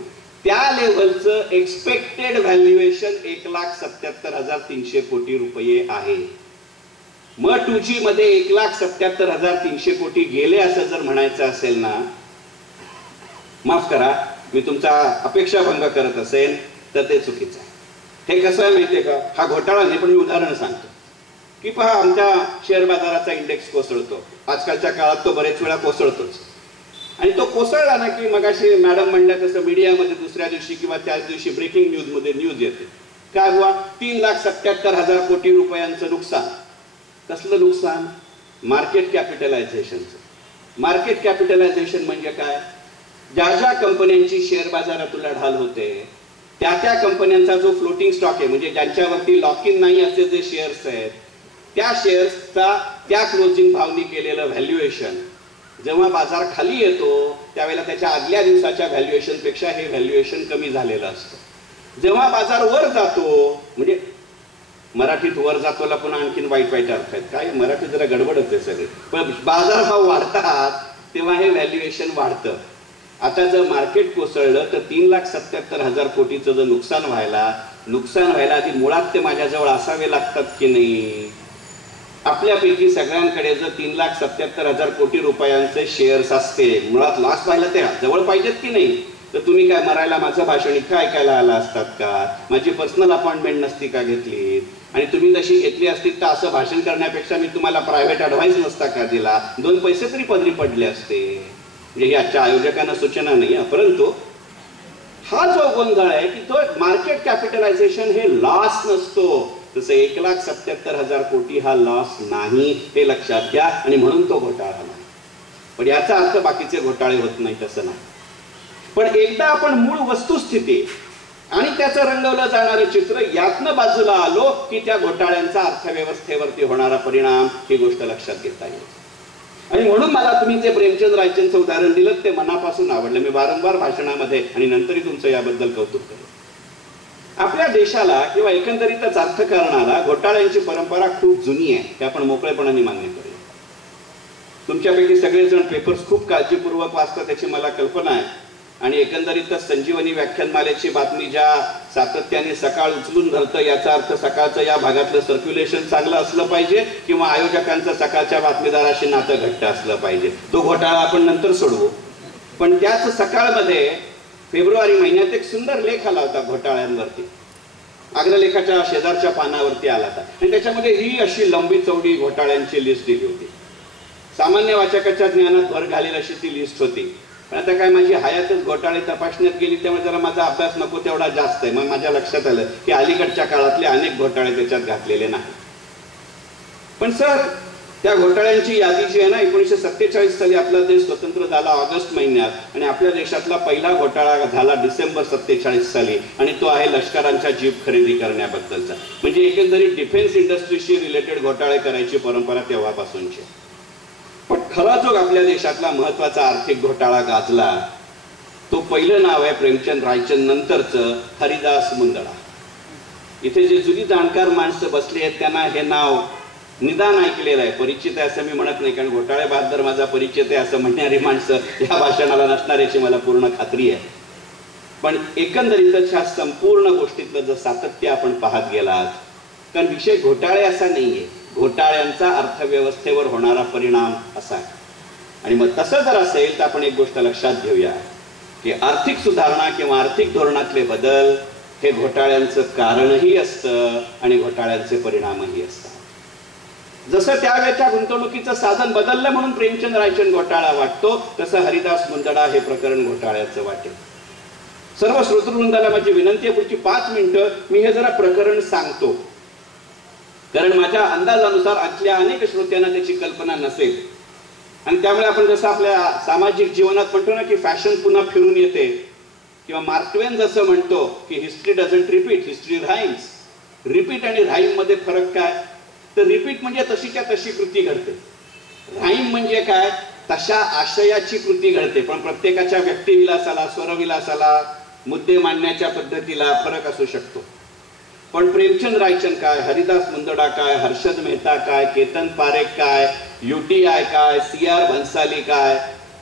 त्या लेव्हलचं एक्सपेक्टेड व्हॅल्युएशन 1,77,300 कोटी रुपये आहे. मग 2G मध्ये 1,77,300 कोटी गेले असं जर म्हणायचं असेल ना, माफ करा मी तुमचा अपेक्षाभंग करत असेल तर ते चुकीचं आहे. हे कसं आहे माहितीये का, हा घोटाळा नाही पण मी उदाहरण सांगतो की पहा आमच्या शेअर बाजाराचा इंडेक्स कोसळतो. आजकालच्या काळात तो बरेच वेळा कोसळतोच. आणि तो कोसळला ना की मगाशी मॅडम म्हणल्या तसं मीडियामध्ये दुसऱ्या दिवशी किंवा त्याच दिवशी ब्रेकिंग न्यूज मध्ये न्यूज येते. काय हुआ, 3,77,000 कोटी रुपयांचं नुकसान. कसलं नुकसान, मार्केट कॅपिटलायझेशनचं. मार्केट कॅपिटलायझेशन म्हणजे काय, ज्या ज्या कंपन्यांची शेअर बाजारात उलाढाल होते त्या त्या कंपन्यांचा जो फ्लोटिंग स्टॉक आहे, म्हणजे ज्यांच्यावरती लॉक इन नाही असे जे शेअर्स आहेत त्या शेअर्सचा त्या क्लोजिंग भावनी केलेलं व्हॅल्युएशन जेव्हा बाजार खाली येतो त्यावेळेला त्याच्या आदल्या दिवसाच्या व्हॅल्युएशन पेक्षा हे व्हॅल्युएशन कमी झालेलं असतं. जेव्हा बाजार वर जातो, म्हणजे मराठीत वर जातोला पुन्हा आणखीन वाईट वाईट अर्थ आहेत, काय मराठीत जरा गडबडच आहे सगळे, पण बाजारभाव वाढतात तेव्हा हे व्हॅल्युएशन वाढतं. आता जर मार्केट कोसळलं तर 3,77,000 कोटीचं जर नुकसान व्हायला आधी मुळात ते माझ्याजवळ असावे लागतात की नाही. आपल्यापैकी सगळ्यांकडे जर 3,77,000 कोटी रुपयांचे शेअर्स असते, मुळात लॉस व्हायला ते जवळ पाहिजेत की नाही, तर तुम्ही काय मरायला माझं भाषण इतकं ऐकायला आला असतात का, माझी पर्सनल अपॉइंटमेंट नसती का घेतली, आणि तुम्ही तशी घेतली असती तर असं भाषण करण्यापेक्षा मी तुम्हाला प्रायव्हेट ॲडव्हाइस नसता का दिला, 2 पैसे तरी पदरी पडले असते. म्हणजे ही आजच्या आयोजकांना सूचना नाही, परंतु हा जो गोंधळ आहे की तो मार्केट कॅपिटलायझेशन हे लॉस नसतो, तसं 1,77,000 कोटी हा लॉस नाही, हे लक्षात घ्या. आणि म्हणून तो घोटाळा नाही. पण याचा अर्थ बाकीचे घोटाळे होत नाही तसं नाही. पण एकदा आपण मूळ वस्तुस्थिती आणि त्याचं रंगवलं जाणारं चित्र यातनं बाजूला आलो की त्या घोटाळ्यांचा अर्थव्यवस्थेवरती होणारा परिणाम ही गोष्ट लक्षात घेता येईल. आणि म्हणून मला तुम्ही जे प्रेमचंद रायचंदचं उदाहरण दिलं ते मनापासून आवडलं. मी वारंवार भाषणामध्ये आणि नंतरही तुमचं याबद्दल कौतुक करेन. आपल्या देशाला किंवा एकंदरीतच अर्थकारणाला घोटाळ्यांची परंपरा खूप जुनी आहे हे आपण मोकळेपणाने मान्य करूया. तुमच्यापैकी सगळेजण पेपर्स खूप काळजीपूर्वक वाचतात त्याची मला कल्पना आहे. आणि एकंदरीतच संजीवनी व्याख्यानमालेची बातमी ज्या सातत्याने सकाळ उचलून धरतं याचा अर्थ सकाळचं या भागातलं सर्क्युलेशन चांगलं असलं पाहिजे किंवा आयोजकांचं सकाळच्या बातमीदाराशी नातं घट्ट असलं पाहिजे. तो घोटाळा आपण नंतर सोडवू. पण त्याच सकाळमध्ये फेब्रुवारी महिन्यात एक सुंदर लेख आला होता घोटाळ्यांवरती. अग्रलेखाच्या शेजारच्या पानावरती आला होता आणि त्याच्यामध्ये ही अशी लंबी चौडी घोटाळ्यांची लिस्ट दिली होती. सामान्य वाचकाच्या ज्ञानात भर घालेल अशी ती लिस्ट होती. पण आता काय माझी हयातच घोटाळे तपासण्यात गेली त्यामुळे जरा माझा अभ्यास नको तेवढा जास्त आहे. मग माझ्या लक्षात आलं की अलीकडच्या काळातले अनेक घोटाळे त्याच्यात घातलेले नाही. पण सर त्या घोटाळ्यांची यादी जी आहे ना 1947 साली आपला देश स्वतंत्र झाला ऑगस्ट महिन्यात आणि आपल्या देशातला पहिला घोटाळा झाला डिसेंबर 47 साली आणि तो आहे लष्करांच्या जीप खरेदी करण्याबद्दलचा. म्हणजे एकंदरीत डिफेन्स इंडस्ट्रीशी रिलेटेड घोटाळे करायची परंपरा तेव्हापासूनची. पण खरा जो आपल्या देशातला महत्वाचा आर्थिक घोटाळा गाजला तो पहिलं नाव आहे प्रेमचंद रायचंद नंतरचं हरिदास मुंदडा. इथे जे जुनी जाणकार माणसं बसली आहेत त्यांना हे नाव निदान ऐकलेलं आहे, परिचित आहे असं मी म्हणत नाही. कारण घोटाळे बहादर माझा परिचित आहे असं म्हणणारी माणसं या भाषणाला नसणाऱ्याची मला पूर्ण खात्री आहे. पण एकंदरीतच ह्या संपूर्ण गोष्टीतलं जर सातत्य आपण पाहत गेलात कारण विषय घोटाळे असा नाहीये, घोटाळ्यांचा अर्थव्यवस्थेवर होणारा परिणाम असा आहे. आणि मग तसं जर असेल तर आपण एक गोष्ट लक्षात घेऊया की आर्थिक सुधारणा किंवा आर्थिक धोरणातले बदल हे घोटाळ्यांचं कारणही असतं आणि घोटाळ्यांचे परिणामही असतात. जसं त्यावेळेच्या गुंतवणुकीचं साधन बदललं म्हणून प्रेमचंद रायचंद घोटाळा वाटतो तसं हरिदास मुंदडा हे प्रकरण घोटाळ्याचं वाटेल. सर्व श्रोतृवृंदाला माझी विनंती आहे पुढची 5 मिनिटं मी हे जरा प्रकरण सांगतो कारण माझ्या अंदाजानुसार आजच्या अनेक श्रोत्यांना त्याची कल्पना नसेल आणि त्यामुळे आपण जसं आपल्या सामाजिक जीवनात म्हणतो ना की फॅशन पुन्हा फिरून येते किंवा मार्क ट्वेन जसं म्हणतो की history doesn't repeat, history rhymes. Repeat आणि राईम मध्ये फरक काय तर रिपीट म्हणजे तशीच्या तशी कृती घडते, राईम म्हणजे काय तशा आशयाची कृती घडते. पण प्रत्येकाच्या व्यक्तिविलासाला स्वरविलासाला मुद्दे मांडण्याच्या पद्धतीला फरक असू शकतो. पण प्रेमचंद रायचंद काय, हरिदास मुंदडा काय, हर्षद मेहता काय, केतन पारेख काय, UTI काय, CR भन्साली काय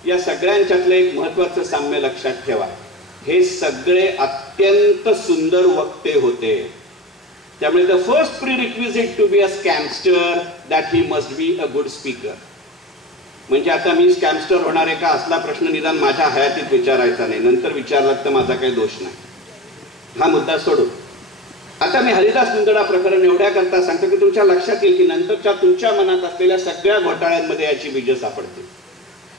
या सगळ्यांच्यातलं एक महत्वाचं साम्य लक्षात ठेवा. हे सगळे अत्यंत सुंदर वक्ते होते. त्यामुळे the first prerequisite to be a scamster that he must be a good speaker. म्हणजे आता मी स्कॅमस्टर होणार आहे का असला प्रश्न निदान माझ्या हयातीत विचारायचा नाही, नंतर विचारला तर माझा काही दोष नाही. हा मुद्दा सोडू. आता मी हरिदास मुंदडा प्रकरण एवढ्या करता सांगतो की तुमच्या लक्षात येईल की नंतरच्या तुमच्या मनात असलेल्या सगळ्या घोटाळ्यांमध्ये याची बीज सापडतील.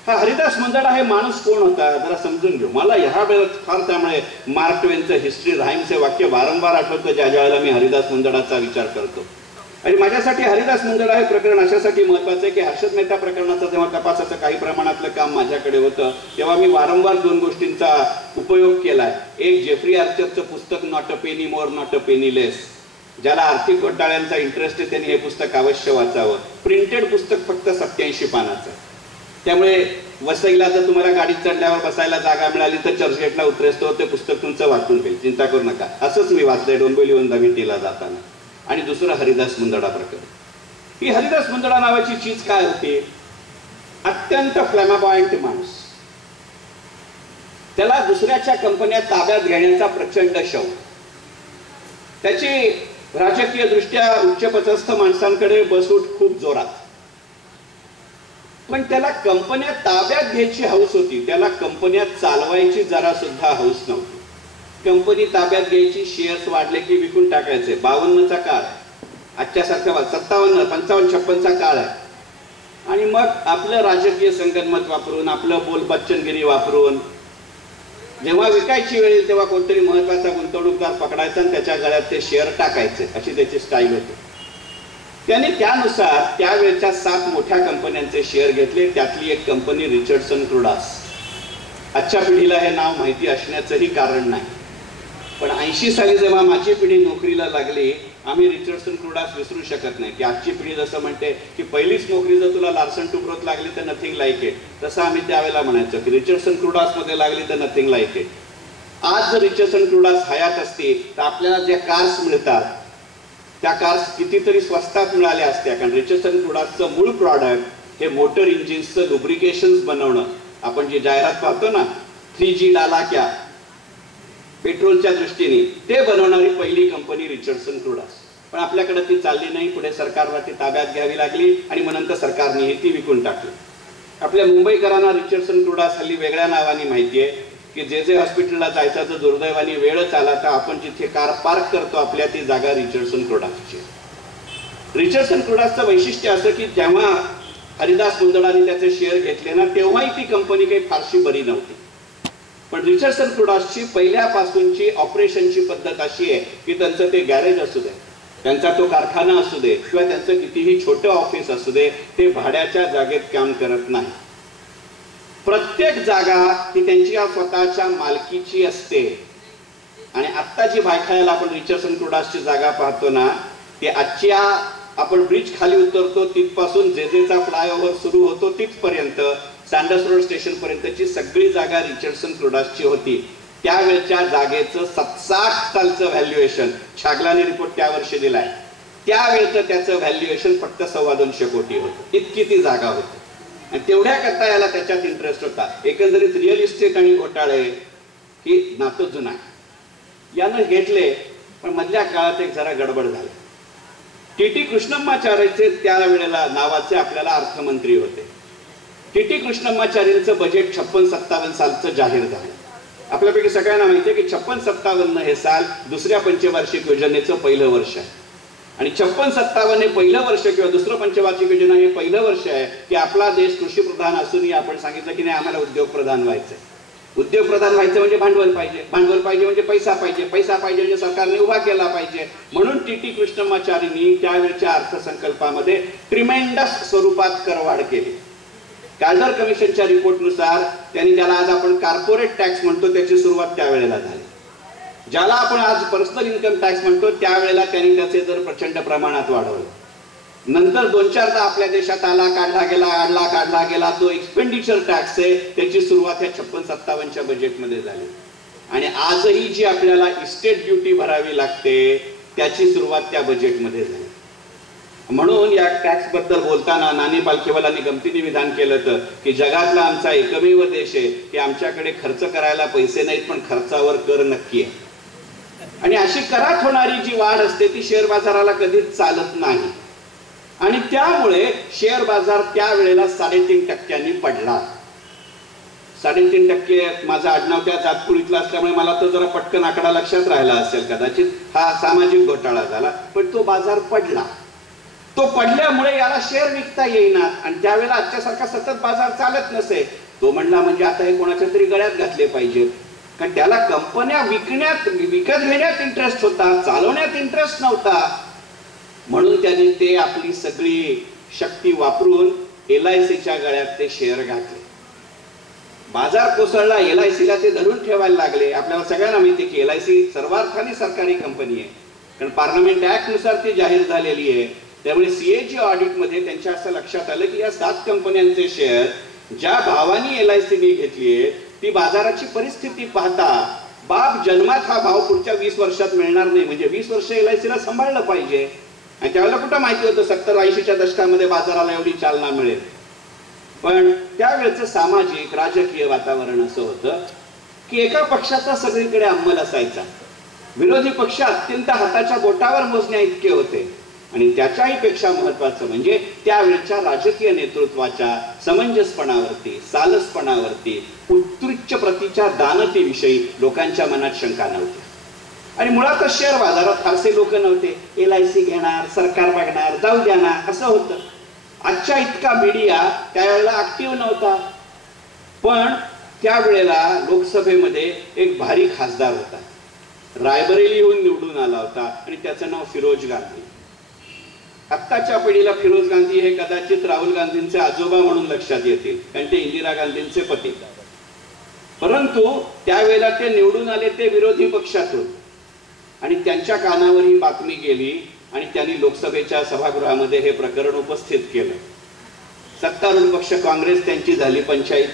हा हरिदास मुंदडा हे माणूस कोण होता जरा समजून घेऊ. मला ह्या वेळेत फार त्यामुळे मार्क ट्वेनचं हिस्ट्री राईम्स हे वाक्य वारंवार आठवतं ज्या वेळेला मी हरिदास मुंदडाचा विचार करतो. आणि माझ्यासाठी हरिदास मुंदडा हे प्रकरण अशासाठी महत्वाचं आहे की हर्षद मेहता प्रकरणाचं जेव्हा तपासाचं काही प्रमाणातलं काम माझ्याकडे होतं तेव्हा मी वारंवार 2 गोष्टींचा उपयोग केलाय. एक जेफ्री आर्चरचं पुस्तक not a penny more not a penny less. ज्याला आर्थिक घोटाळ्यांचा इंटरेस्ट आहे त्यांनी हे पुस्तक अवश्य वाचावं. प्रिंटेड पुस्तक फक्त 87 पानाचं. त्यामुळे वसईला जर तुम्हाला गाडीत चढल्यावर बसायला जागा मिळाली तर चर्चगेटला उतरेस्तो ते पुस्तक तुमचं वाचून घेईल, चिंता करू नका. असंच मी वाचलंय डोंबिवलीहून भेटीला जाताना. आणि दुसरं हरिदास मुंदडा प्रकरण. ही हरिदास मुंदडा नावाची चीज काय होती, अत्यंत फ्लॅमाबॉयंट माणूस. त्याला दुसऱ्याच्या कंपन्या ताब्यात घेण्याचा प्रचंड शौक. त्याची राजकीय दृष्ट्या उच्चपदस्थ माणसांकडे बसूट खूप जोरात. पण त्याला कंपन्या ताब्यात घ्यायची हौस होती, त्याला कंपन्या चालवायची जरा सुद्धा हौस नव्हती. कंपनी ताब्यात घ्यायची, शेअर्स वाढले की विकून टाकायचे. 52चा काळ आजच्यासारखा 57, 55, 56चा काळ आहे. आणि मग आपलं राजकीय संगनमत वापरून आपलं बोलबच्चनगिरी वापरून जेव्हा विकायची वेळ येईल तेव्हा कोणतरी महत्वाचा गुंतवणूकदार पकडायचा आणि त्याच्या गळ्यात ते शेअर टाकायचे अशी त्याची स्टाईल होती. त्याने त्यानुसार त्यावेळच्या 7 मोठ्या कंपन्यांचे शेअर घेतले. त्यातली एक कंपनी रिचर्डसन क्रुडास. आजच्या पिढीला हे नाव माहिती असण्याचंही कारण नाही. पण 80 साली जेव्हा माझी पिढी नोकरीला लागली, आम्ही रिचर्डसन क्रुडास विसरू शकत नाही की आजची पिढी जसं म्हणते की पहिलीच नोकरी जर तुला लार्सन टुब्रोत लागली तर नथिंग लाईक इट, तसं आम्ही त्यावेळेला म्हणायचो की रिचर्डसन क्रुडास मध्ये लागली तर नथिंग लाईक इट. आज जर रिचर्डसन क्रुडास हयात असती तर आपल्याला ज्या कार्स मिळतात त्या कार्स कितीतरी स्वस्तात मिळाल्या असत्या. कारण रिचर्डसन क्रुडासचं मूळ प्रॉडक्ट हे मोटर इंजिन्सचं लुब्रिकेशन्स बनवणं. आपण जी जाहिरात पाहतो ना 3G डाला क्या, पेट्रोलच्या दृष्टीने ते बनवणारी पहिली कंपनी रिचर्डसन क्रुडास. पण आपल्याकडे ती चालली नाही. पुढे सरकारला ती ताब्यात घ्यावी लागली आणि मग नंतर सरकारने ती विकून टाकली. आपल्या मुंबईकरांना रिचर्डसन क्रुडास हल्ली वेगळ्या नावाने माहिती आहे की जे हॉस्पिटलला जायचा तर दुर्दैवाने वेळच आला तर आपण जिथे कार पार्क करतो आपल्या ती जागा रिचर्डसन क्रुडासची. रिचर्डसन क्रुडासचं वैशिष्ट्य असं की जेव्हा हरिदास मुंदडांनी त्याचे शेअर घेतले ना तेव्हाही ती कंपनी काही फारशी बरी नव्हती. पण रिचर्डसन क्रुडासची पहिल्यापासूनची ऑपरेशनची पद्धत अशी आहे की त्यांचं ते गॅरेज असू दे, त्यांचा तो कारखाना असू दे किंवा त्यांचं कितीही छोटं ऑफिस असू दे, ते भाड्याच्या जागेत काम करत नाही. प्रत्येक जागा ही त्यांची स्वतःच्या मालकीची असते. आणि आत्ता जी भायखळ्याला आपण रिचर्डसन क्रुडासची जागा पाहतो ना ती आजच्या आपण ब्रिज खाली उतरतो तिथपासून जेजेचा फ्लायओव्हर सुरू होतो तिथपर्यंत सँडर्स रोड स्टेशन पर्यंतची सगळी जागा रिचर्डसन क्रुडासची होती. त्यावेळच्या जागेचं 60 सालचं व्हॅल्युएशन छागलाने रिपोर्ट त्या वर्षी दिलाय. त्यावेळेचं त्याचं व्हॅल्युएशन फक्त 225 कोटी होतं. इतकी ती जागा होती आणि तेवढ्या करता याला त्याच्यात इंटरेस्ट होता. एकंदरीत रिअल इस्टेट आणि घोटाळे ही नातं जुना यानं घेतले. पण मधल्या काळात एक जरा गडबड झाली. टी कृष्णम्माचार्यचे त्यावेळेला नावाचे आपल्याला अर्थमंत्री होते. टी कृष्णम्माचार्यांचं बजेट 56-57 सालचं जाहीर झालं. आपल्यापैकी सगळ्यांना माहिती आहे की 56-57 हे साल दुसऱ्या पंचवार्षिक योजनेचं पहिलं वर्ष आहे. आणि 56-57 हे पहिलं वर्ष किंवा दुसरं पंचवार्षिक योजना हे पहिलं वर्ष आहे की आपला देश कृषीप्रधान असूनही आपण सांगितलं की नाही आम्हाला उद्योगप्रधान व्हायचंय. उद्योगप्रधान व्हायचं म्हणजे भांडवल पाहिजे, भांडवल पाहिजे म्हणजे पैसा पाहिजे, पैसा पाहिजे म्हणजे सरकारने उभा केला पाहिजे. म्हणून टी कृष्णम्माचार्यांनी त्यावेळच्या अर्थसंकल्पामध्ये ट्रिमेंडस स्वरूपात करवाढ केली. काल्डर कमिशनच्या रिपोर्टनुसार त्यांनी त्याला आज आपण कॉर्पोरेट टॅक्स म्हणतो त्याची सुरुवात त्यावेळेला झाली. ज्याला आपण आज पर्सनल इन्कम टॅक्स म्हणतो त्यावेळेला त्यांनी त्याचे दर प्रचंड प्रमाणात वाढवले. नंतर 2-4दा आपल्या देशात आला, काढला गेला तो एक्सपेंडिचर टॅक्स आहे त्याची सुरुवात ह्या 56-57च्या बजेटमध्ये झाली. आणि आजही जी आपल्याला इस्टेट ड्युटी भरावी लागते त्याची सुरुवात त्या बजेटमध्ये झाली. म्हणून या टॅक्स बद्दल बोलताना नानी पालखीवालांनी गमतीने विधान केलं होतं की जगातला आमचा एकमेव देश आहे की आमच्याकडे खर्च करायला पैसे नाहीत पण खर्चावर कर नक्की आहे. आणि अशी करात होणारी जी वाढ असते ती शेअर बाजाराला कधीच चालत नाही. आणि त्यामुळे शेअर बाजार त्यावेळेला 3.5% पडला. 3.5% माझं आडनाव त्या जातपुरीतला असल्यामुळे मला तो जरा पटकन आकडा लक्षात राहिला असेल. कदाचित हा सामाजिक घोटाळा झाला पण तो बाजार पडला. तो पडल्यामुळे याला शेअर विकता येईना आणि त्यावेळेला आजच्यासारखा सतत बाजार चालत नसे. तो म्हणला म्हणजे आता हे कोणाच्या तरी गळ्यात घातले पाहिजे. कारण त्याला कंपन्या विकत घेण्यात इंटरेस्ट होता, चालवण्यात इंटरेस्ट नव्हता. म्हणून त्याने ते आपली सगळी शक्ती वापरून LICच्या गळ्यात ते शेअर घातले. बाजार कोसळला, LICला ते धरून ठेवायला लागले. आपल्याला सगळ्यांना माहिती की LIC सर्वार्थाने सरकारी कंपनी आहे कारण पार्लमेंट ऍक्ट नुसार ती जाहीर झालेली आहे. त्यामुळे CAG ऑडिटमध्ये त्यांच्या असं लक्षात आलं की या 7 कंपन्यांचे शेअर ज्या भावानी LICने घेतलीये ती बाजाराची परिस्थिती पाहता बाप जन्मात हा भाव पुढच्या 20 वर्षात मिळणार नाही. म्हणजे 20 वर्ष LICला सांभाळलं पाहिजे. आणि त्यावेळेला कुठं माहिती होतं 70-80च्या दशकामध्ये बाजाराला एवढी चालना मिळेल. पण त्यावेळेचं सामाजिक राजकीय वातावरण असं होतं की एका पक्षाचा सगळीकडे अंमल असायचा, विरोधी पक्ष अत्यंत हाताच्या बोटावर मोजण्या इतके होते. आणि त्याच्याही पेक्षा महत्वाचं म्हणजे त्यावेळच्या राजकीय नेतृत्वाच्या समंजसपणावरती, सालसपणावरती, उत्कृष्ट प्रतीच्या दानतेविषयी लोकांच्या मनात शंका नव्हती. आणि मुळातच शेअर बाजारात फारसे लोक नव्हते. LIC घेणार, सरकार बघणार, जाऊ द्या ना असं होतं. आजच्या इतका मीडिया त्यावेळेला ऍक्टिव्ह नव्हता. पण त्यावेळेला लोकसभेमध्ये एक भारी खासदार होता, रायबरेलीहून निवडून आला होता आणि त्याचं नाव फिरोज गांधी. आत्ताच्या पिढीला फिरोज गांधी हे कदाचित राहुल गांधींचे आजोबा म्हणून लक्षात येतील कारण ते इंदिरा गांधींचे पती. परंतु त्यावेळेला ते निवडून आले ते विरोधी पक्षातून आणि त्यांच्या कानावर ही बातमी गेली आणि त्यांनी लोकसभेच्या सभागृहामध्ये हे प्रकरण उपस्थित केलं. सत्तारूढ पक्ष काँग्रेस त्यांची झाली पंचायत.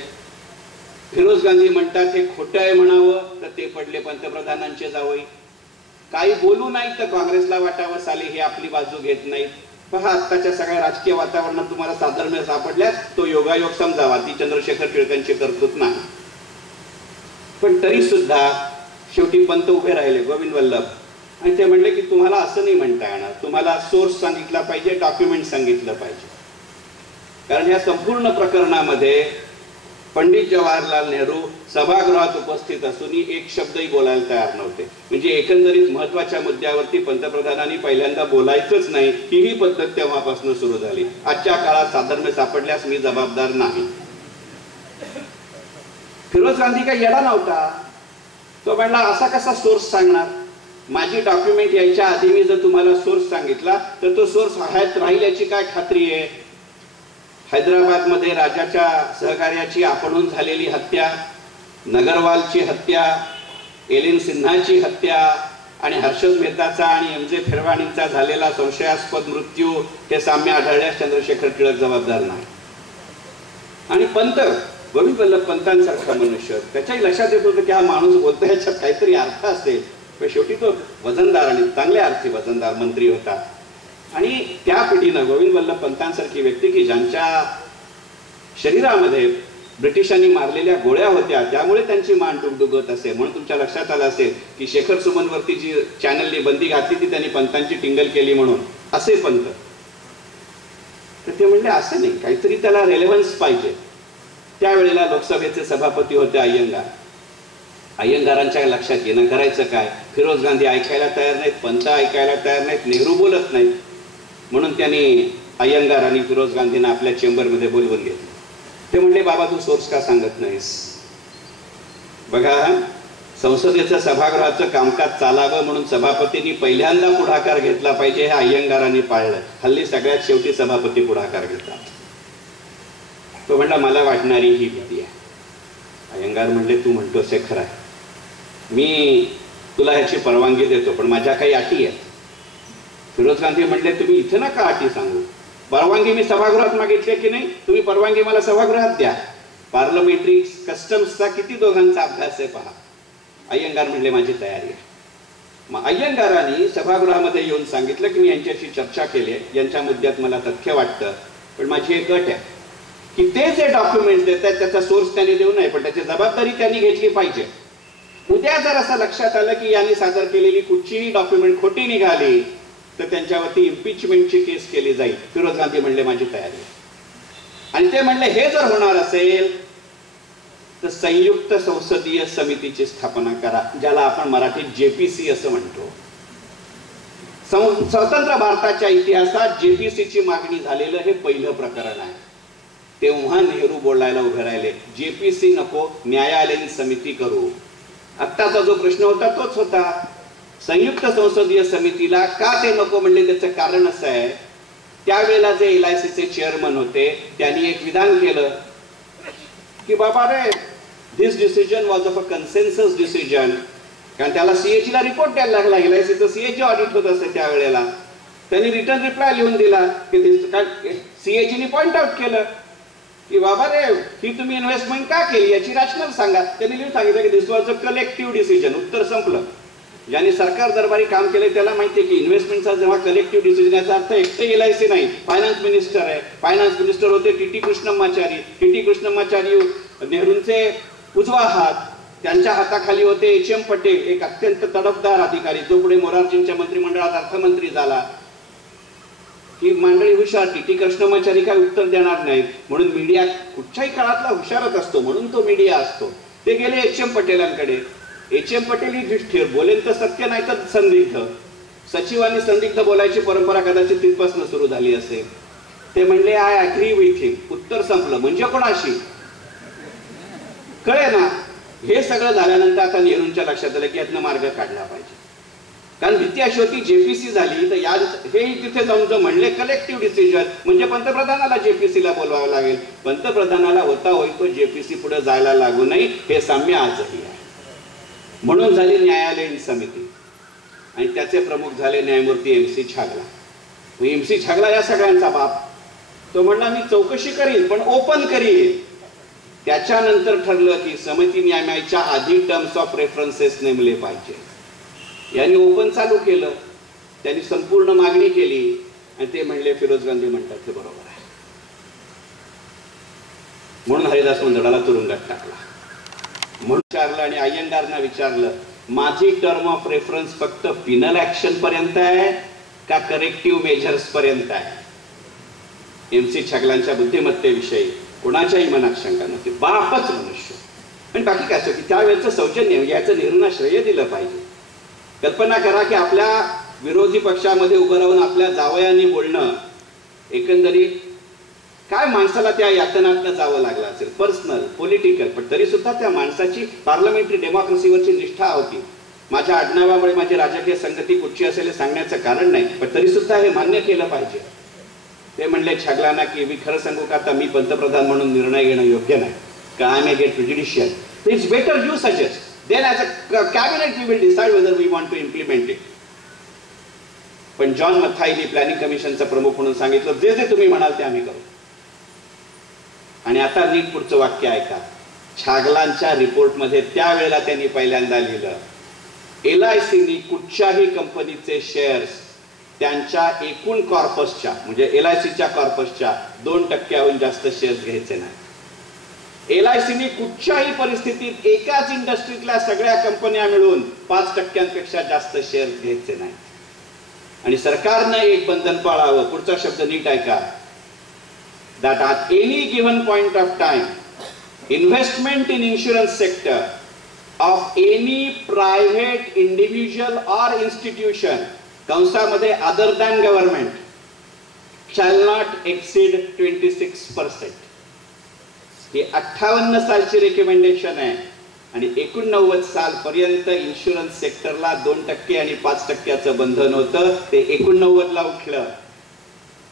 फिरोज गांधी म्हणतात हे खोटं आहे म्हणावं तर ते पडले पंतप्रधानांचे जावई. काही बोलू नाही तर काँग्रेसला वाटावं साले हे आपली बाजू घेत नाहीत. पहा आत्ताच्या सगळ्या राजकीय वातावरणात तुम्हाला साधर्म्य सापडल्यास तो योगायोग समजावा, ती चंद्रशेखर टिळकांची कर्तृत्व नाही. पण तरी सुद्धा शेवटी पंत उभे राहिले गोविंद वल्लभ आणि ते म्हणले की तुम्हाला असं नाही म्हणता येणार, तुम्हाला सोर्स सांगितला पाहिजे, डॉक्युमेंट सांगितलं पाहिजे. कारण या संपूर्ण प्रकरणामध्ये पंडित जवाहरलाल नेहरू सभागृहात उपस्थित असूनही एक शब्दही बोलायला तयार नव्हते. म्हणजे एकंदरीत महत्वाच्या मुद्द्यावरती पंतप्रधानांनी पहिल्यांदा बोलायचंच नाही, ही पद्धत तेव्हापासून सुरू झाली. आजच्या काळात साधर्म्य सापडल्यास मी जबाबदार नाही. फिरोज गांधी काही येडा नव्हता. तो म्हणला असा कसा सोर्स सांगणार, माझी डॉक्युमेंट यायच्या आधी मी जर तुम्हाला सोर्स सांगितला तर तो सोर्स राहील याची काय खात्री आहे. हैदराबाद मध्ये राजाच्या सहकार्याची आपणहून झालेली हत्या, नगरवालची हत्या, एलिन सिन्हाची हत्या आणि हर्षद मेहताचा आणि एम जे फिरवाणींचा झालेला संशयास्पद मृत्यू हे साम्य आढळल्यास चंद्रशेखर टिळक जबाबदार नाही. आणि पंत गोविंद वल्लभ पंतांसारखा मनुष्य त्याच्याही लक्षात येत होतं की हा माणूस बोलतो याच्यात काहीतरी अर्थ असेल. पण शेवटी तो वजनदार आणि चांगल्या अर्थी वजनदार मंत्री होता. आणि त्या पिढीनं गोविंद वल्लभ पंतांसारखी व्यक्ती की ज्यांच्या शरीरामध्ये ब्रिटिशांनी मारलेल्या गोळ्या होत्या त्यामुळे त्यांची मान डुगडुगत असे. म्हणून तुमच्या लक्षात आलं असेल की शेखर सुमनवरती जी चॅनलनी बंदी घातली ती त्यांनी पंतांची टिंगल केली म्हणून असे पंत. तर ते म्हणले असं नाही, काहीतरी त्याला रेलेव्हन्स पाहिजे. त्यावेळेला लोकसभेचे सभापती होते अय्यंगार. अय्यंगारांच्या लक्षात येणं करायचं काय, फिरोज गांधी ऐकायला तयार नाहीत, पंत ऐकायला तयार नाहीत, नेहरू बोलत नाहीत. म्हणून त्यांनी अय्यंगार आणि फिरोज गांधींना आपल्या चेंबरमध्ये बोलवून घेतलं. ते म्हणले बाबा तू सोर्स का सांगत नाहीस. बघा संसदेचं सभागृहाचं कामकाज चालावं म्हणून सभापतींनी पहिल्यांदा पुढाकार घेतला पाहिजे हे अय्यंगारांनी पाळलं. हल्ली सगळ्यात शेवटी सभापती पुढाकार घेतात. तो म्हणला मला वाटणारी ही भीती आहे. अय्यंगार म्हणले तू म्हणतोस हे खरं आहे, मी तुला ह्याची परवानगी देतो पण माझ्या काही अटी आहेत. फिरोज गांधी म्हणले तुम्ही इथे नका अटी सांगू, परवानगी मी सभागृहात मागितली की नाही, तुम्ही परवानगी मला सभागृहात द्या. पार्लमेंटरी कस्टम्सचा किती दोघांचा अभ्यास आहे पहा. अय्यंगार म्हणले माझी तयारी आहे. मग अय्यंगारांनी सभागृहामध्ये येऊन सांगितलं की मी यांच्याशी चर्चा केली आहे, यांच्या मुद्द्यात मला तथ्य वाटतं पण माझी एक अट आहे की ते जे डॉक्युमेंट देतात त्याचा सोर्स त्यांनी देऊ नये पण त्याची जबाबदारी त्यांनी घेतली पाहिजे. उद्या जर असं लक्षात आलं की यांनी सादर केलेली कुठचीही डॉक्युमेंट खोटी निघाली तर त्यांच्यावरती इम्पिचमेंटची केस केली जाईल. फिरोज गांधी म्हणले माझी तयारी आहे. आणि ते म्हणले हे जर होणार असेल तर संयुक्त संसदीय समितीची स्थापना करा, ज्याला आपण मराठीत जेपीसी असं म्हणतो. स्वतंत्र भारताच्या इतिहासात जेपीसीची मागणी झालेलं हे पहिलं प्रकरण आहे. तेव्हा नेहरू बोलायला उभे राहिले जेपीसी नको, न्यायालयीन समिती करू. आत्ताचा जो प्रश्न होता तोच होता, संयुक्त संसदीय समितीला का ते नको म्हणले. त्याचं कारण असं आहे त्यावेळेला जे LICचे चेअरमन होते त्यांनी एक विधान केलं की बाबा रे this decision was of a consensus decision. कारण त्याला CAG ला रिपोर्ट द्यायला लागला. LICचं CAG ऑडिट होत असते त्यावेळेला. त्यांनी रिटर्न रिप्लाय लिहून दिला की CAGने पॉइंट आउट केलं की बाबा रे ही तुम्ही इन्व्हेस्टमेंट का केली याची रॅशनल सांगा. त्यांनी लिहून सांगितलं की दिस वॉज अ कलेक्टिव्ह डिसिजन. उत्तर संपलं. ज्यांनी सरकार दरबारी काम केले त्याला माहिती आहे की इन्व्हेस्टमेंटचा जेव्हा कलेक्टिव्ह डिसिजन याचा अर्थ एकटे LIC नाही. फायनान्स मिनिस्टर आहे, फायनान्स मिनिस्टर होते TT कृष्णमाचारी. TT कृष्णमाचारी नेहरूंचे उजवा हात, त्यांच्या हाताखाली होते HM पटेल, एक अत्यंत तडफदार अधिकारी जो पुढे मोरारजींच्या मंत्रिमंडळात अर्थमंत्री झाला. ही मंडळी हुशार, TT कृष्णमाचारी काय उत्तर देणार नाही म्हणून मीडिया कुठच्याही काळातला हुशारच असतो म्हणून तो मीडिया असतो. ते गेले HM पटेलांकडे. HM पटेल ही युधिष्ठिर बोलेल तर सत्य नाही तर संदिग्ध. सचिवांनी संदिग्ध बोलायची परंपरा कदाचित तिथपासून सुरू झाली असेल. ते म्हणले आय अग्री विथ हिम. उत्तर संपलं. म्हणजे कोणाशी कळे ना. हे सगळं झाल्यानंतर आता नेहरूंच्या लक्षात आलं की यातनं मार्ग काढला पाहिजे. कारण भीती अशी होती जेपीसी झाली तर या हे तिथे जाऊन जर म्हणले कलेक्टिव्ह डिसिजन म्हणजे पंतप्रधानाला जेपीसीला बोलवावं लागेल. पंतप्रधानाला होता होई तो जेपीसी पुढे जायला लागू नये हे साम्य आजही आहे. म्हणून झाली न्यायालयीन समिती. आणि त्याचे प्रमुख झाले न्यायमूर्ती MC छागला. MC छागला या सगळ्यांचा बाप. तो म्हणला मी चौकशी करीन पण ओपन करीन. त्याच्यानंतर ठरलं की समिती न्यायालयाच्या आधी टर्म्स ऑफ रेफरन्सेस नेमले पाहिजे. यांनी ओपन चालू केलं. त्यांनी संपूर्ण मागणी केली आणि ते म्हणले फिरोज गांधी म्हणतात ते बरोबर आहे. म्हणून हरिदास मंदडाला तुरुंगात टाकला. म्हणून विचारलं आणि अय्यंगारना विचारलं माझी टर्म ऑफ रेफरन्स फक्त पिनल ऍक्शन पर्यंत आहे का करेक्टिव्ह मेजर्स पर्यंत आहे. MC छागलांच्या बुद्धिमत्तेविषयी कोणाच्याही मनात शंका नव्हती. बापच मनुष्य. आणि बाकी काय असं की त्यावेळेचं सौजन्य याचं नेहरूंना श्रेय दिलं पाहिजे. कल्पना करा की आपल्या विरोधी पक्षामध्ये उभं राहून आपल्या जावयाने बोलणं एकंदरीत काय माणसाला त्या यातनातनं जावं लागलं असेल. पर्सनल पॉलिटिकल पण तरी सुद्धा त्या माणसाची पार्लमेंटरी डेमोक्रेसीवरची निष्ठा होती. माझ्या आडनावामुळे माझी राजकीय संगती कुठची असेल हे सांगण्याचं कारण नाही पण तरी सुद्धा हे मान्य केलं पाहिजे. ते म्हणले छागलांना की मी खरं सांगू का आता मी पंतप्रधान म्हणून निर्णय घेणं योग्य नाही का I may get prejudicial. It's better you suggest then as a cabinet we will decide whether we want to implement it. पण जॉन मथाईने प्लॅनिंग कमिशनचा प्रमुख म्हणून सांगितलं जे जे तुम्ही म्हणाल ते आम्ही करू. आणि आता नीट पुढचं वाक्य ऐका. छागलांच्या रिपोर्टमध्ये त्यावेळेला त्यांनी पहिल्यांदा लिहिलं LICने कुठच्याही कंपनीचे शेअर्स त्यांच्या एकूण कॉर्पसच्या म्हणजे LICच्या कॉर्पसच्या 2% जास्त शेअर्स घ्यायचे नाही. LICने कुठच्याही परिस्थितीत एकाच इंडस्ट्रीतल्या सगळ्या कंपन्या मिळून 5% जास्त शेअर्स घ्यायचे नाही. आणि सरकारनं एक बंधन पाळावं. पुढचा शब्द नीट ऐका. that at any given point of time investment in insurance sector of any private individual or institution कंसामध्ये other than government shall not exceed 26%. ही 58 सालची रिकमेंडेशन आहे आणि 89 साल पर्यंत इन्शुरन्स सेक्टरला 2% आणि 5%चं बंधन होतं. ते 89 ला उठलं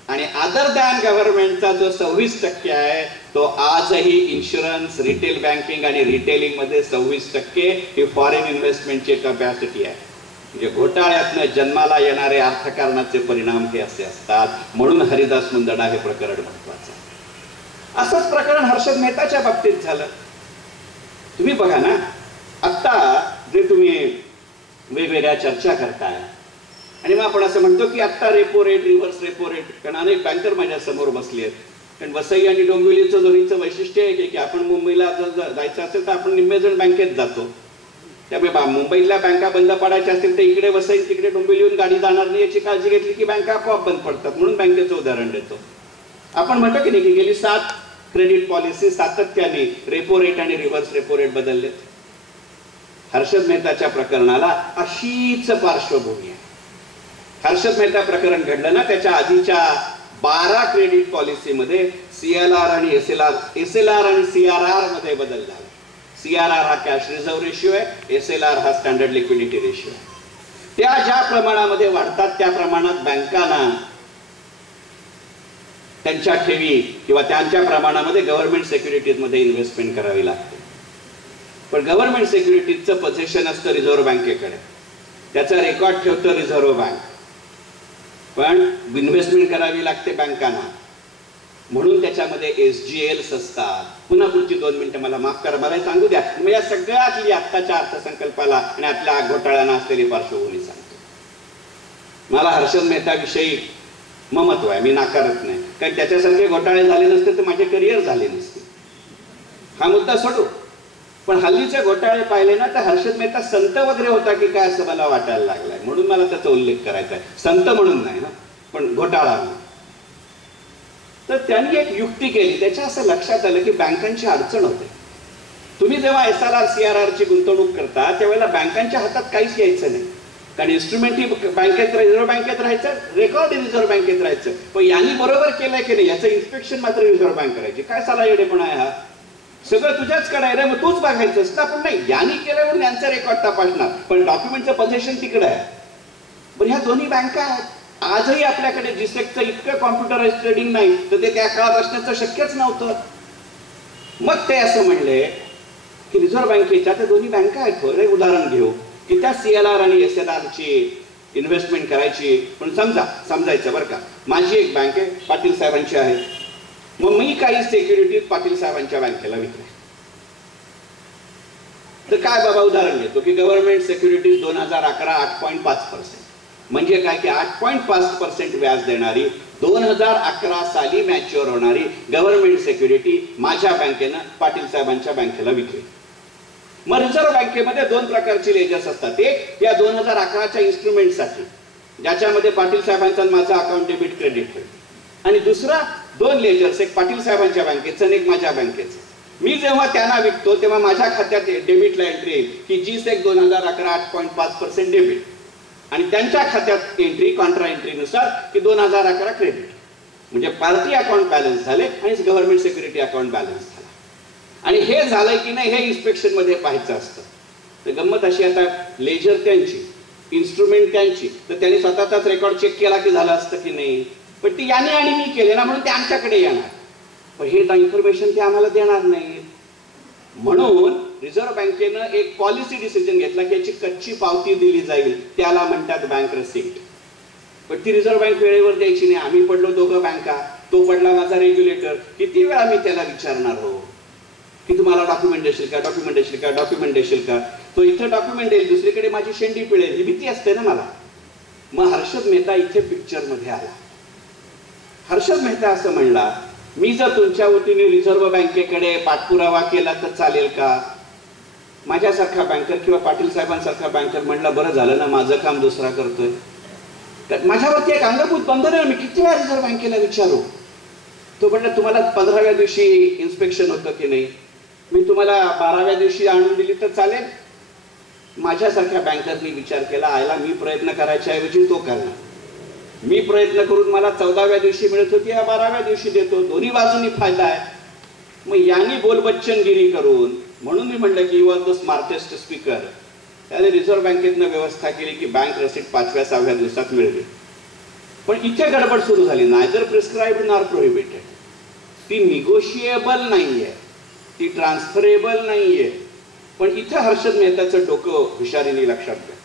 आणि अदर दॅन गव्हर्नमेंटचा जो 26% आहे तो आजही इन्शुरन्स रिटेल बँकिंग आणि रिटेलिंग मध्ये 26% ही फॉरेन इन्व्हेस्टमेंटची कॅपॅसिटी आहे. म्हणजे घोटाळ्यातनं जन्माला येणारे अर्थकारणाचे परिणाम हे असे असतात. म्हणून हरिदास मंदडा हे प्रकरण महत्वाचं आहे. असंच प्रकरण हर्षद मेहताच्या बाबतीत झालं. तुम्ही बघा ना आत्ता जे तुम्ही वेगवेगळ्या चर्चा करताय आणि मग आपण असं म्हणतो की आत्ता repo rate reverse repo rate कारण अनेक बँकर माझ्या समोर बसले आहेत. कारण वसई आणि डोंबिवलीचं जोडीचं वैशिष्ट्य आहे की आपण मुंबईला जर जायचं असेल तर आपण निम्मेजण बँकेत जातो. त्यामुळे मुंबईतल्या बँका बंद पडायच्या असतील तर इकडे वसई तिकडे डोंबिवलीहून गाडी जाणार नाही याची काळजी घेतली की बँका आपोआप बंद पडतात. म्हणून बँकेचं उदाहरण देतो. आपण म्हणतो की नाही की गेली 7 क्रेडिट पॉलिसी सातत्याने रेपो रेट आणि रिव्हर्स रेपो रेट बदलले. हर्षद मेहताच्या प्रकरणाला अशीच पार्श्वभूमी आहे. हर्षद मेहता प्रकरण घडलं ना त्याच्या आधीच्या 12 क्रेडिट पॉलिसीमध्ये CLR आणि SLR आणि CRR मध्ये बदल झाला. CRR हा कॅश रिझर्व्ह रेशिओ आहे. SLR हा स्टँडर्ड लिक्विडिटी रेशिओ आहे. त्या ज्या प्रमाणामध्ये वाढतात त्या प्रमाणात बँकांना त्यांच्या ठेवी किंवा त्यांच्या प्रमाणामध्ये गव्हर्नमेंट सिक्युरिटीज मध्ये इन्व्हेस्टमेंट करावी लागते. पण गव्हर्नमेंट सिक्युरिटीजचं पोझिशन असतं रिझर्व्ह बँकेकडे. त्याचा रेकॉर्ड ठेवतं रिझर्व्ह बँक. पण इन्व्हेस्टमेंट करावी लागते बँकांना. म्हणून त्याच्यामध्ये SGLs असतात. पुन्हा पुढची 2 मिनिटं मला माफ करा मला सांगू द्या. मी या सगळ्यातली आत्ताच्या अर्थसंकल्पाला आणि आतल्या घोटाळ्यांना असलेली पार्श्वभूमी सांगतो. मला हर्षद मेहता विषयी ममत्व आहे. मी नाकारत नाही कारण त्याच्यासारखे घोटाळे झाले नसते तर माझे करिअर झाले नसते. हा मुद्दा सोडू. पण हल्लीचे घोटाळे पाहिले ना तर हर्षद मेहता संत वगैरे होता की काय असं मला वाटायला लागलाय. म्हणून मला त्याचा उल्लेख करायचा आहे. संत म्हणून नाही ना पण घोटाळा म्हणून. तर त्यांनी एक युक्ती केली. त्याच्या असं लक्षात आलं की बँकांची अडचण होते. तुम्ही जेव्हा SLR CRR ची गुंतवणूक करता त्यावेळेला बँकांच्या हातात काहीच यायचं नाही. कारण इन्स्ट्रुमेंट ही बँकेत रिझर्व्ह बँकेत राहायचं. रेकॉर्ड रिझर्व्ह बँकेत राहायचं. पण यांनी बरोबर केलंय की नाही याचं इन्स्पेक्शन मात्र रिझर्व्ह बँक करायची. काय साला येडेपणा आहे हा. सगळं तुझ्याचकडे आहे रे मग तूच बघायचं असतं. पण नाही यांनी केलं म्हणून यांचा रेकॉर्ड तपासणार पण डॉक्युमेंटचं पोझिशन तिकडे आहे. बरं ह्या दोन्ही बँका आहेत. आजही आपल्याकडे जिसेकचं इतकं कॉम्प्युटराइज ट्रेडिंग नाही तर ते त्या काळात असण्याचं शक्यच नव्हतं. मग ते असं म्हणले की रिझर्व्ह बँकेच्या त्या दोन्ही बँका आहेत. उदाहरण घेऊ की त्या CLR आणि SLR ची इन्व्हेस्टमेंट करायची, पण समजायचं बरं का, माझी एक बँक आहे, पाटील साहेबांची आहे, मग मी काही सिक्युरिटीज पाटील साहेबांच्या बँकेला विकल्या. तर काय बाबा उदाहरण घेतो की गव्हर्नमेंट सिक्युरिटीज 2011 8.5%, म्हणजे काय की 8.5% व्याज देणारी 2011 साली मॅच्युअर होणारी गव्हर्नमेंट सिक्युरिटी माझ्या बँकेनं पाटील साहेबांच्या बँकेला विकली. मग रिझर्व्ह बँकेमध्ये 2 प्रकारचे लेजर्स असतात. एक या 2011च्या इन्स्ट्रुमेंटसाठी ज्याच्यामध्ये पाटील साहेबांचा माझं अकाउंट डेबिट क्रेडिट होईल, आणि दुसरा 2 लेजर्स, एक पाटील साहेबांच्या बँकेचं आणि एक माझ्या बँकेचं. मी जेव्हा त्यांना विकतो तेव्हा माझ्या खात्यात डेबिटला एंट्री येईल की जी सेक 2011 8.5% डेबिट, आणि त्यांच्या खात्यात एंट्री कॉन्ट्रा एंट्रीनुसार की 2011 क्रेडिट. म्हणजे पार्टी अकाउंट बॅलन्स झाले आणि गव्हर्नमेंट सिक्युरिटी अकाउंट बॅलन्स झाला. आणि हे झालंय की नाही हे इन्स्पेक्शन मध्ये पाहायचं असतं. तर गंमत अशी, आता लेजर त्यांची, इन्स्ट्रुमेंट त्यांची, तर त्यांनी स्वतःचाच रेकॉर्ड चेक केला की झालं असतं की नाही, पण ती याने आणि मी केले ना म्हणून ते आमच्याकडे येणार, पण हे इन्फॉर्मेशन ते आम्हाला देणार नाही. म्हणून रिझर्व्ह बँकेनं एक पॉलिसी डिसिजन घेतला की याची कच्ची पावती दिली जाईल, त्याला म्हणतात बँक रसीट. पण ती रिझर्व्ह बँक वेळेवर द्यायची नाही. आम्ही पडलो दोघं बँका, तो पडला माझा रेग्युलेटर. किती वेळा मी त्याला विचारणार हो की तुम्हाला डॉक्युमेंट देशील का, डॉक्युमेंट देशील का, डॉक्युमेंट देशील का. तो इथं डॉक्युमेंट देईल, दुसरीकडे माझी शेंडी पिळेल, ही भीती असते ना मला. मग हर्षद मेहता इथे पिक्चर मध्ये आला. हर्षद मेहता असं म्हणला, मी जर तुमच्या वतीने रिझर्व्ह बँकेकडे पाठपुरावा केला तर चालेल का. माझ्यासारखा बँकर किंवा पाटील साहेबांसारखा बँकर म्हणला, बरं झालं ना माझं काम दुसरा करतोय. तर माझ्यावरती एक अंगभूत बंधन आहे, मी किती वेळा रिझर्व्ह बँकेला विचारू. तो म्हणला, तुम्हाला 15व्या दिवशी इन्स्पेक्शन होतं की नाही, मी तुम्हाला 12व्या दिवशी आणून दिली तर चालेल. माझ्यासारख्या बँकरनी विचार केला, आयला मी प्रयत्न करायच्या ऐवजी तो करणार. मी प्रयत्न करून मला 14व्या दिवशी मिळत होती, या 12व्या दिवशी देतो, दोन्ही बाजूनी फायदा आहे. मग यांनी बोलबच्चनगिरी करून, म्हणून मी म्हटलं की you are the smartest speaker. त्याने रिझर्व्ह बँकेतनं व्यवस्था केली की बँक रसीद 5व्या-6व्या दिवसात मिळते. पण इथे गडबड सुरू झाली, नायदर प्रिस्क्राइब्ड नॉर प्रोहिबिटेड. ती निगोशिएबल नाहीये, ती ट्रान्सफरेबल नाहीये. पण इथं हर्षद मेहताचं डोकं हुशारीने लक्षात घ्या.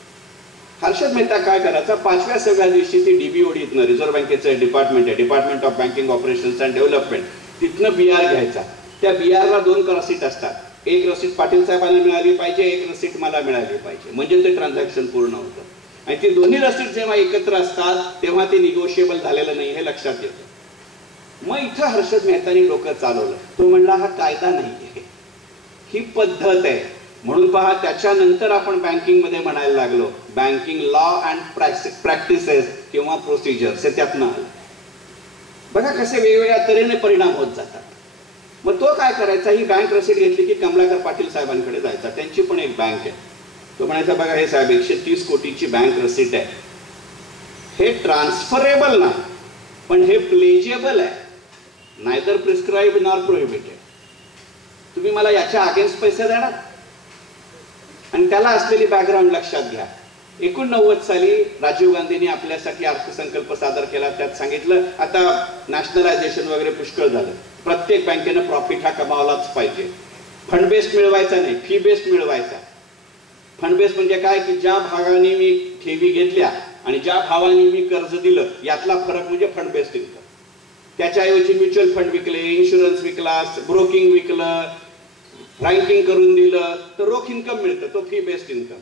हर्षद मेहता काय करायचा, 5व्या-6व्या दिवशी ती डीबीओडीतनं, रिझर्व्ह बँकेचं डिपार्टमेंट आहे, department of banking operations and development, तिथनं BR घ्यायचा. त्या BRला 2 रसीद असतात, एक रसीद पाटील साहेबांना मिळाली पाहिजे, एक रसीद मला मिळाली पाहिजे, म्हणजे ते ट्रान्झॅक्शन पूर्ण होतं. आणि ती दोन्ही रसीद जेव्हा एकत्र असतात तेव्हा ते निगोशिएबल झालेलं नाही हे लक्षात येतं. मग इथं हर्षद मेहतानी डोकं चालवलं. तो म्हणला, हा कायदा नाहीये, ही पद्धत आहे. म्हणून पहा, त्याच्यानंतर आपण बँकिंग मध्ये म्हणायला लागलो बँकिंग लॉ अँड प्रॅक्टिसेस किंवा प्रोसिजर्स, हे त्यातनं आलं. बघा कसे वेगवेगळ्या तऱ्हेने परिणाम होत जातात. मग तो काय करायचा, ही बँक रसीद घेतली की कमलाकर पाटील साहेबांकडे जायचा, त्यांची पण एक बँक आहे. तो म्हणायचा, बघा हे साहेब 130 कोटीची बँक रसीद आहे, हे ट्रान्सफरेबल नाही पण हे प्लेजेबल आहे, नायदर प्रिस्क्राइब्ड नॉर प्रोहिबिटेड. तुम्ही मला याच्या अगेन्स्ट पैसे देणार. आणि त्याला असलेली बॅकग्राऊंड लक्षात घ्या. 1990 साली राजीव गांधींनी आपल्यासाठी अर्थसंकल्प सादर केला. त्यात सांगितलं आता नॅशनलायझेशन वगैरे पुष्कळ झालं, प्रत्येक बँकेनं प्रॉफिट हा कमावलाच पाहिजे. फंड बेस्ड मिळवायचा नाही, फी बेस्ड मिळवायचा. फंड बेस्ड म्हणजे काय की ज्या भागाने मी ठेवी घेतल्या आणि ज्या भावाने मी कर्ज दिलं यातला फरक म्हणजे फंड बेस्ड इन्कम. त्याच्याऐवजी म्युच्युअल फंड विकले, इन्शुरन्स विकला, ब्रोकिंग विकलं, रँकिंग करून दिलं तर रोख इन्कम मिळतं, तो fee based income.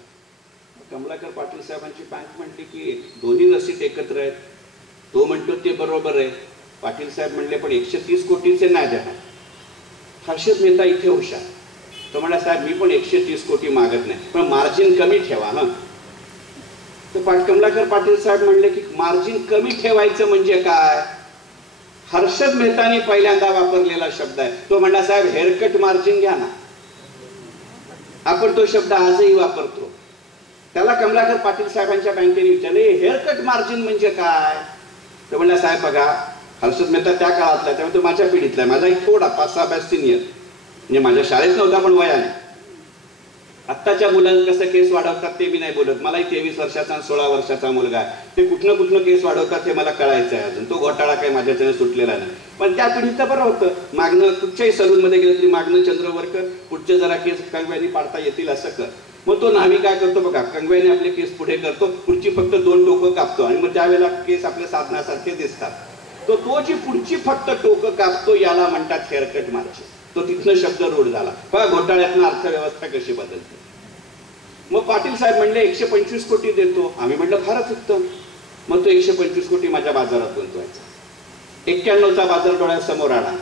Kamalakar Patil साहेबांची बँक म्हणते की दोन्ही रसीद एकत्र आहेत. तो म्हणतो ते बरोबर आहे. पाटील साहेब म्हणले पण 130 कोटीचे नाही देणार. हर्षद मेहता इथे हुशार. तो म्हणला, साहेब मी पण 130 कोटी मागत नाही, पण मार्जिन कमी ठेवा. हा, तर कमलाकर पाटील साहेब म्हणले की मार्जिन कमी ठेवायचं म्हणजे काय. हर्षद मेहताने पहिल्यांदा वापरलेला शब्द आहे. तो म्हणला, साहेब हेअरकट मार्जिन घ्या ना. आपण तो शब्द आजही वापरतो. त्याला कमलाकर पाटील साहेबांच्या बँकेने विचारले, हेअरकट मार्जिन म्हणजे काय. तो म्हणला, साहेब बघा हर्षद मेहता त्या काळातला, त्यामुळे तो माझ्या पिढीतला आहे, माझा एक थोडा 5-6 बॅच सिनियर, म्हणजे माझ्या शाळेत नव्हता पण वयाने. आत्ताच्या मुलांना कसं केस वाढवतात ते मी नाही बोलत. मलाही 23 वर्षाचा आणि 16 वर्षाचा मुलगा आहे. ते कुठनं केस वाढवतात हे मला कळायचं आहे अजून. तो घोटाळा काही माझ्याच्याने सुटलेला नाही. पण त्या पिढीचं बरं होतं, मागणं कुठच्याही सलूनमध्ये गेलं तरी मागणं चंद्रवर्कर, पुढचे जरा केस कागव्यानी पाडता येतील असं कर. मग तो न्हावी काय करतो बघा, कंगव्याने आपले केस पुढे करतो, पुढची फक्त 2 टोकं कापतो आणि मग त्यावेळेला केस आपल्या साधनासारखे दिसतात. तो जी पुढची फक्त टोकं कापतो याला म्हणतात हेअरकट मार्च. तो तिथनं शब्द रूढ झाला. बघा घोटाळ्यातनं अर्थव्यवस्था कशी बदलते. मग पाटील साहेब म्हणले 125 कोटी देतो. आम्ही म्हटलं फारच उत्तम. मग तो 125 कोटी माझ्या बाजारात गुंतवायचा. 91चा बाजार डोळ्यासमोर आला.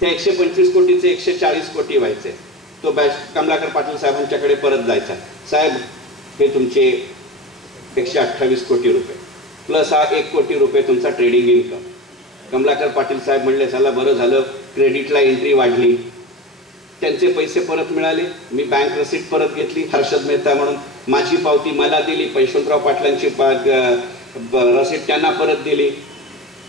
त्या 125 कोटीचे 140 कोटी व्हायचे. तो कमलाकर पाटील साहेबांच्याकडे परत जायचा. साहेब हे तुमचे 128 कोटी रुपये प्लस हा 1 कोटी रुपये तुमचा ट्रेडिंग इन्कम. कमलाकर पाटील साहेब म्हणले चला बरं झालं, क्रेडिटला एंट्री वाढली. त्यांचे पैसे परत मिळाले. मी बँक रसीट परत घेतली. हर्षद मेहता म्हणून माझी पावती मला दिली. यशवंतराव पाटलांची रसीट त्यांना परत दिली.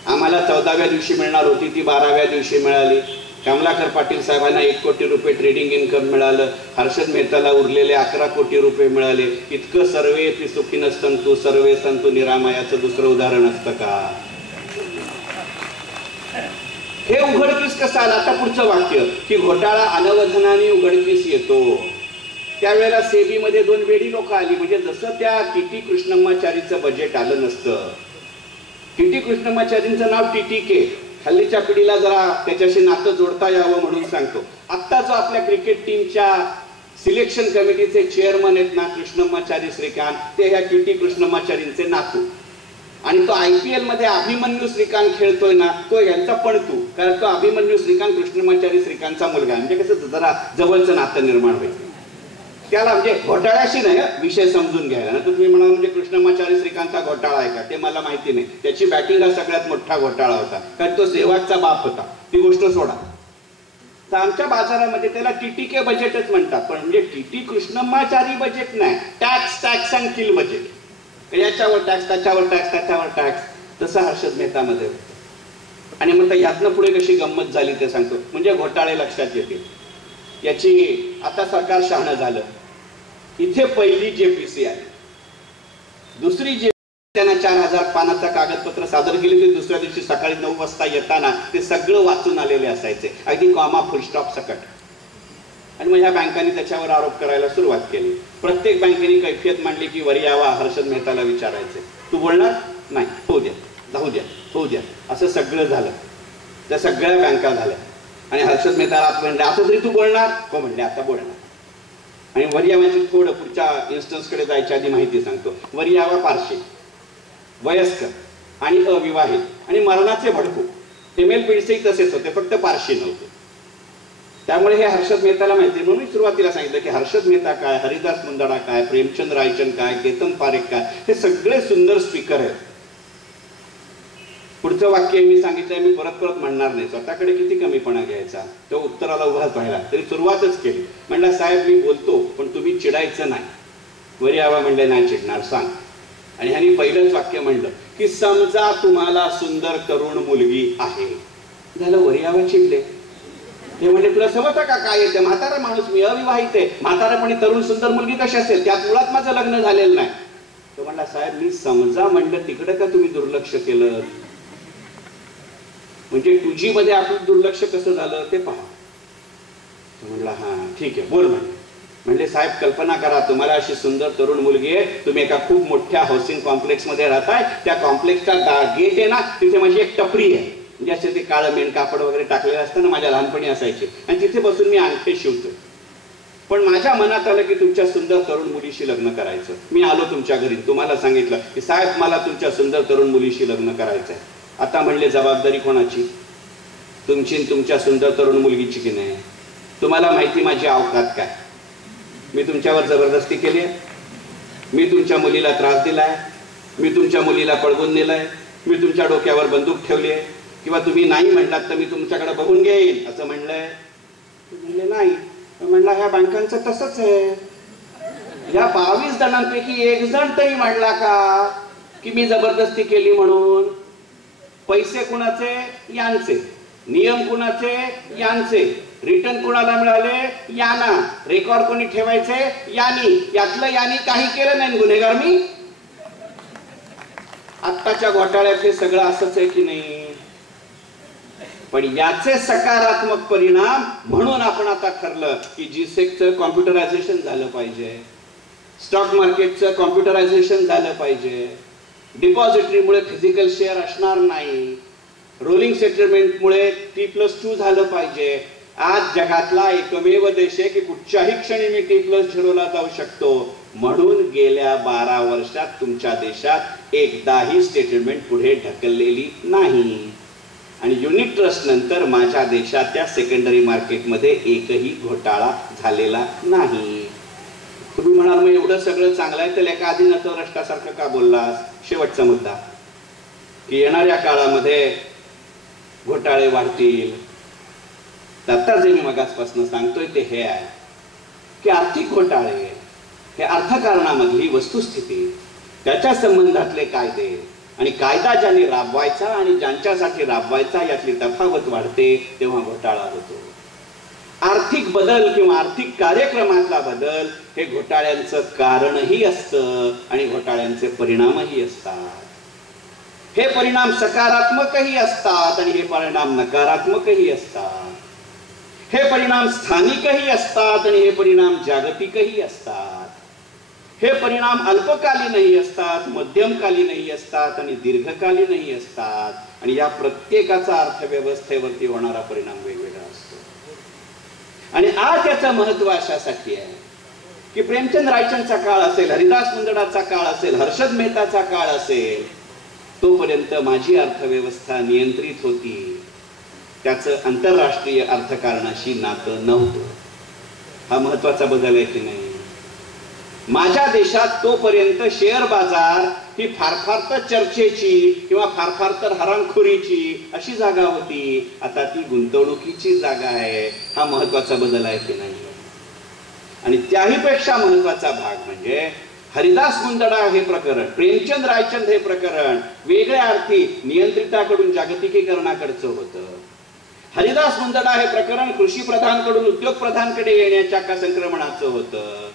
आम्हाला 14व्या दिवशी मिळणार होती ती 12व्या दिवशी मिळाली. कमलाकर पाटील साहेबांना 1 कोटी रुपये ट्रेडिंग इन्कम मिळालं. हर्षद मेहताला उरलेले 11 कोटी रुपये मिळाले. इतकं सर्वे ती सुखी नसतंतु सर्वे संतु निरामयाचं दुसरं उदाहरण असतं का? हे उघडकीस कसं आलं? आता पुढचं वाक्य की घोटाळा अनवधनाने उघडकीस येतो. त्यावेळेला सेबीमध्ये 2 वेडी लोक आली. म्हणजे जसं त्या टीटी कृष्णम्माचारीचं बजेट आलं नसतं. टीटी कृष्णम्माचारींचं नाव TTK. हल्लीच्या पिढीला जरा त्याच्याशी नातं जोडता यावं म्हणून सांगतो. आत्ता जो आपल्या क्रिकेट टीमच्या सिलेक्शन कमिटीचे चेअरमन आहेत ना कृष्णम्माचारी श्रीकांत, ते ह्या टीटी कृष्णम्माचारींचे नातू. आणि तो IPL मध्ये अभिमन्यू श्रीकांत खेळतोय ना, तो यांचा पणतू. कारण तो अभिमन्यू श्रीकांत कृष्णम्माचारी श्रीकांतचा मुलगा. म्हणजे कसं जरा जवळचं नातं निर्माण होईल. त्याला म्हणजे घोटाळ्याशी नाही, विषय समजून घ्यायला ना. तुम्ही म्हणाल म्हणजे कृष्णम्माचारी श्रीकांतचा घोटाळा आहे का? ते मला माहिती नाही. त्याची बॅटिंग हा सगळ्यात मोठा घोटाळा होता, कारण तो सेहवागचा बाप होता. ती गोष्ट सोडा. तर आमच्या बाजारामध्ये त्याला TTK बजेटच म्हणतात. पण म्हणजे टीटी कृष्णम्माचारी बजेट नाही, टॅक्स अँड किल बजेट. याच्यावर टॅक्स, त्याच्यावर टॅक्स, त्याच्यावर टॅक्स. तसं हर्षद मेहतामध्ये होतं. आणि मग यातनं पुढे कशी गंमत झाली ते सांगतो. म्हणजे घोटाळे लक्षात येतील. याची आता सरकार शहाणं झालं. इथे पहिली JPC आहे. दुसरी JPC त्यांना 4000 पानाचं कागदपत्र सादर केली. ते दुसऱ्या दिवशी सकाळी 9 वाजता येताना ते सगळं वाचून आलेले असायचे, अगदी कॉमा फुलस्टॉप सकट. आणि मग ह्या बँकांनी त्याच्यावर आरोप करायला सुरुवात केली. प्रत्येक बँकेने कैफियत मांडली की वर यावा, हर्षद मेहताला विचारायचे. तू बोलणार नाही? होऊ द्या, जाऊ द्या, होऊ द्या. असं सगळं झालं. त्या सगळ्या बँका झाल्या. आणि हर्षद मेहताला म्हणले आता तरी तू बोलणार? हो म्हणले आता बोलणार. आणि वर यावाची थोडं पुढच्या इन्स्टन्सकडे जायच्या आधी माहिती सांगतो. वर यावा पारशी, वयस्कर आणि अविवाहित आणि मरणाचे भडकू. ML तसेच होते, फक्त पारशी नव्हते. त्यामुळे हे हर्षद मेहताला माहिती. म्हणून मी सुरुवातीला सांगितलं की हर्षद मेहता काय, हरिदास मुंदडा काय, प्रेमचंद रायचंद काय, केतन पारेख काय, हे सगळे सुंदर स्पीकर आहेत. पुढचं वाक्य मी सांगितलंय, मी परत परत म्हणणार नाही. स्वतःकडे किती कमीपणा घ्यायचा. तो उत्तराला उभाच पाहिला तरी सुरुवातच केली. म्हणला साहेब मी बोलतो पण तुम्ही चिडायचं नाही. वर यावा म्हणले नाही चिडणार, सांग. आणि ह्यांनी पहिलंच वाक्य म्हणलं की समजा तुम्हाला सुंदर तरुण मुलगी आहे. झालं. वर यावा चिडले. ते म्हणजे तुला समजतं का काय येते? म्हातारा माणूस मी, अविवाहित आहे. म्हातारापणी तरुण सुंदर मुलगी कशी असेल? त्यात मुळात माझं लग्न झालेलं नाही. तो म्हणला साहेब मी समजा म्हणलं, तिकडे का तुम्ही दुर्लक्ष केलं? म्हणजे 2G मध्ये आपलं दुर्लक्ष कसं झालं ते पहा. तो म्हणला हा ठीक आहे बोल. म्हणले साहेब कल्पना करा, तुम्हाला अशी सुंदर तरुण मुलगी आहे. तुम्ही एका खूप मोठ्या हाऊसिंग कॉम्प्लेक्स मध्ये राहताय. त्या कॉम्प्लेक्सचा गेट आहे ना, तिथे माझी एक टपरी आहे. म्हणजे असे ते काळं मेण कापड वगैरे टाकलेलं असतं ना, माझ्या लहानपणी असायचे. आणि तिथे बसून मी अंगठे शिवतोय. पण माझ्या मनात आलं की तुमच्या सुंदर तरुण मुलीशी लग्न करायचं. मी आलो तुमच्या घरी, तुम्हाला सांगितलं की साहेब मला तुमच्या सुंदर तरुण मुलीशी लग्न करायचंय. आता म्हणले जबाबदारी कोणाची? तुमची, तुमच्या सुंदर तरुण मुलगीची की नाही? तुम्हाला माहिती माझी अवकात काय? मी तुमच्यावर जबरदस्ती केली आहे? मी तुमच्या मुलीला त्रास दिलाय? मी तुमच्या मुलीला पळवून नेलंय? मी तुमच्या डोक्यावर बंदूक ठेवली आहे? किंवा तुम्ही नाही म्हणलात तर मी तुमच्याकडे बघून घेईन असं म्हणलंय? म्हणले नाही. म्हणला ह्या बँकांचं तसंच आहे. या 22 जणांपैकी 1 जण तरी म्हणला का की मी जबरदस्ती केली म्हणून? पैसे कुणाचे? यांचे. नियम कुणाचे? यांचे. रिटर्न कुणाला मिळाले? यांना. रेकॉर्ड कोणी ठेवायचे? यांनी. यातलं यांनी काही केलं नाही, गुन्हेगार मी. आत्ताच्या घोटाळ्यात हे सगळं असंच आहे की नाही? पण याचे सकारात्मक परिणाम म्हणून आपण आता ठरलं की G-Secचं कॉम्प्युटरायझेशन झालं पाहिजे. स्टॉक मार्केटचं कॉम्प्युटरायझेशन झालं पाहिजे, डिपॉझिटरीमुळे फिजिकल शेअर असणार नाही, रोलिंग सेटलमेंटमुळे T+2 झालं पाहिजे. आज जगातला एकमेव देश आहे की कुठच्याही क्षणी मी T+0 ला जाऊ शकतो. म्हणून गेल्या 12 वर्षात तुमच्या देशात एकदाही स्टेटमेंट पुढे ढकललेली नाही. आणि युनिट ट्रस्ट नंतर माझ्या देशाच्या सेकंडरी मार्केटमध्ये एकही घोटाळा झालेला नाही. तुम्ही म्हणाल मग एवढं सगळं चांगलं आहे तर एका आधी नतभ्रष्टासारखं का बोललास? शेवटचा मुद्दा की येणाऱ्या काळामध्ये घोटाळे वाढतील. आता जे मी मगासपासून सांगतोय ते हे आहे की आर्थिक घोटाळे हे अर्थकारणामधली वस्तुस्थिती, त्याच्या संबंधातले कायदे आणि कायदा ज्यांनी राबवायचा आणि ज्यांच्यासाठी राबवायचा यातली तफावत वाढते तेव्हा घोटाळा होतो. आर्थिक बदल किंवा आर्थिक कार्यक्रमातला बदल हे घोटाळ्यांचं कारणही असतं आणि घोटाळ्यांचे परिणामही असतात. हे परिणाम सकारात्मकही असतात आणि हे परिणाम नकारात्मकही असतात. हे परिणाम स्थानिकही असतात आणि हे परिणाम जागतिकही असतात. हे परिणाम अल्पकालीनही असतात, मध्यमकालीनही असतात आणि दीर्घकालीनही असतात. आणि या प्रत्येकाचा अर्थव्यवस्थेवरती होणारा परिणाम वेगवेगळा असतो. आणि आज याचं महत्व अशासाठी आहे की प्रेमचंद रायचंदचा काळ असेल, हरिदास मुंदडाचा काळ असेल, हर्षद मेहताचा काळ असेल, तोपर्यंत माझी अर्थव्यवस्था नियंत्रित होती. त्याचं आंतरराष्ट्रीय अर्थकारणाशी नातं नव्हतं. हा महत्वाचा बदल आहे की नाही? माझ्या देशात तोपर्यंत शेअर बाजार ही फार फार तर चर्चेची किंवा फार फार तर हरामखोरीची अशी जागा होती. आता ती गुंतवणुकीची जागा आहे. हा महत्वाचा बदल आहे की नाही? आणि त्याही पेक्षा महत्वाचा भाग म्हणजे हरिदास मुंदडा हे प्रकरण, प्रेमचंद रायचंद हे प्रकरण वेगळ्या अर्थी नियंत्रिताकडून जागतिकीकरणाकडचं होतं. हरिदास मुंदडा हे प्रकरण कृषी प्रधानकडून उद्योग प्रधानकडे येण्याच्या का संक्रमणाचं होतं.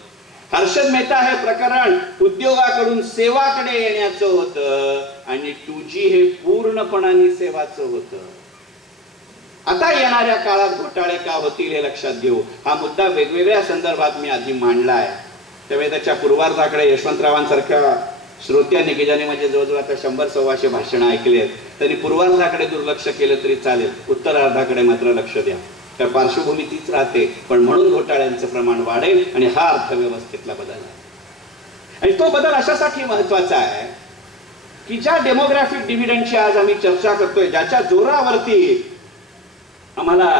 हर्षद मेहता हे प्रकरण उद्योगाकडून सेवाकडे येण्याचं होतं आणि 2G हे पूर्णपणाने सेवाचं होतं. आता येणाऱ्या काळात घोटाळे का होतील हे लक्षात घेऊ. हा मुद्दा वेगवेगळ्या संदर्भात मी आधी मांडलाय. त्यावेळी त्याच्या पूर्वार्धाकडे यशवंतरावांसारख्या श्रोत्यांनी की ज्याने म्हणजे जवळजवळ आता 100-125 भाषणं ऐकली आहेत त्यांनी पूर्वार्धाकडे दुर्लक्ष केलं तरी चालेल, उत्तरार्धाकडे मात्र लक्ष द्या. तर पार्श्वभूमी तीच राहते. पण म्हणून घोटाळ्यांचं प्रमाण वाढेल आणि हा अर्थव्यवस्थेतला बदल आहे. आणि तो बदल अशासाठी महत्वाचा आहे की ज्या डेमोग्राफिक डिव्हिडंडची आज आम्ही चर्चा करतोय, ज्याच्या जोरावरती आम्हाला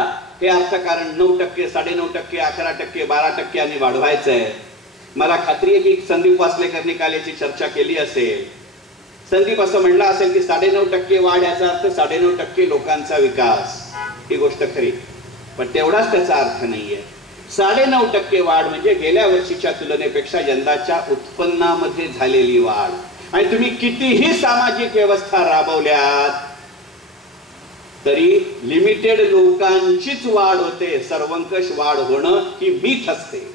हे अर्थकारण 9%, 9.5%, 11%, 12% आणि वाढवायचंय. मला खात्री आहे की संदीप वासलेकरनी काल याची चर्चा केली असेल. संदीप असं म्हणला असेल की 9.5% वाढ याचा अर्थ 9.5% लोकांचा विकास. ही गोष्ट खरी, पण तेवढाच त्याचा अर्थ नाहीये. 9.5% वाढ म्हणजे गेल्या वर्षीच्या तुलनेपेक्षा यंदाच्या उत्पन्नामध्ये झालेली वाढ. आणि तुम्ही कितीही सामाजिक व्यवस्था राबवल्यात तरी लिमिटेड लोकांचीच वाढ होते. सर्वंकष वाढ होणं ही मीथ असते.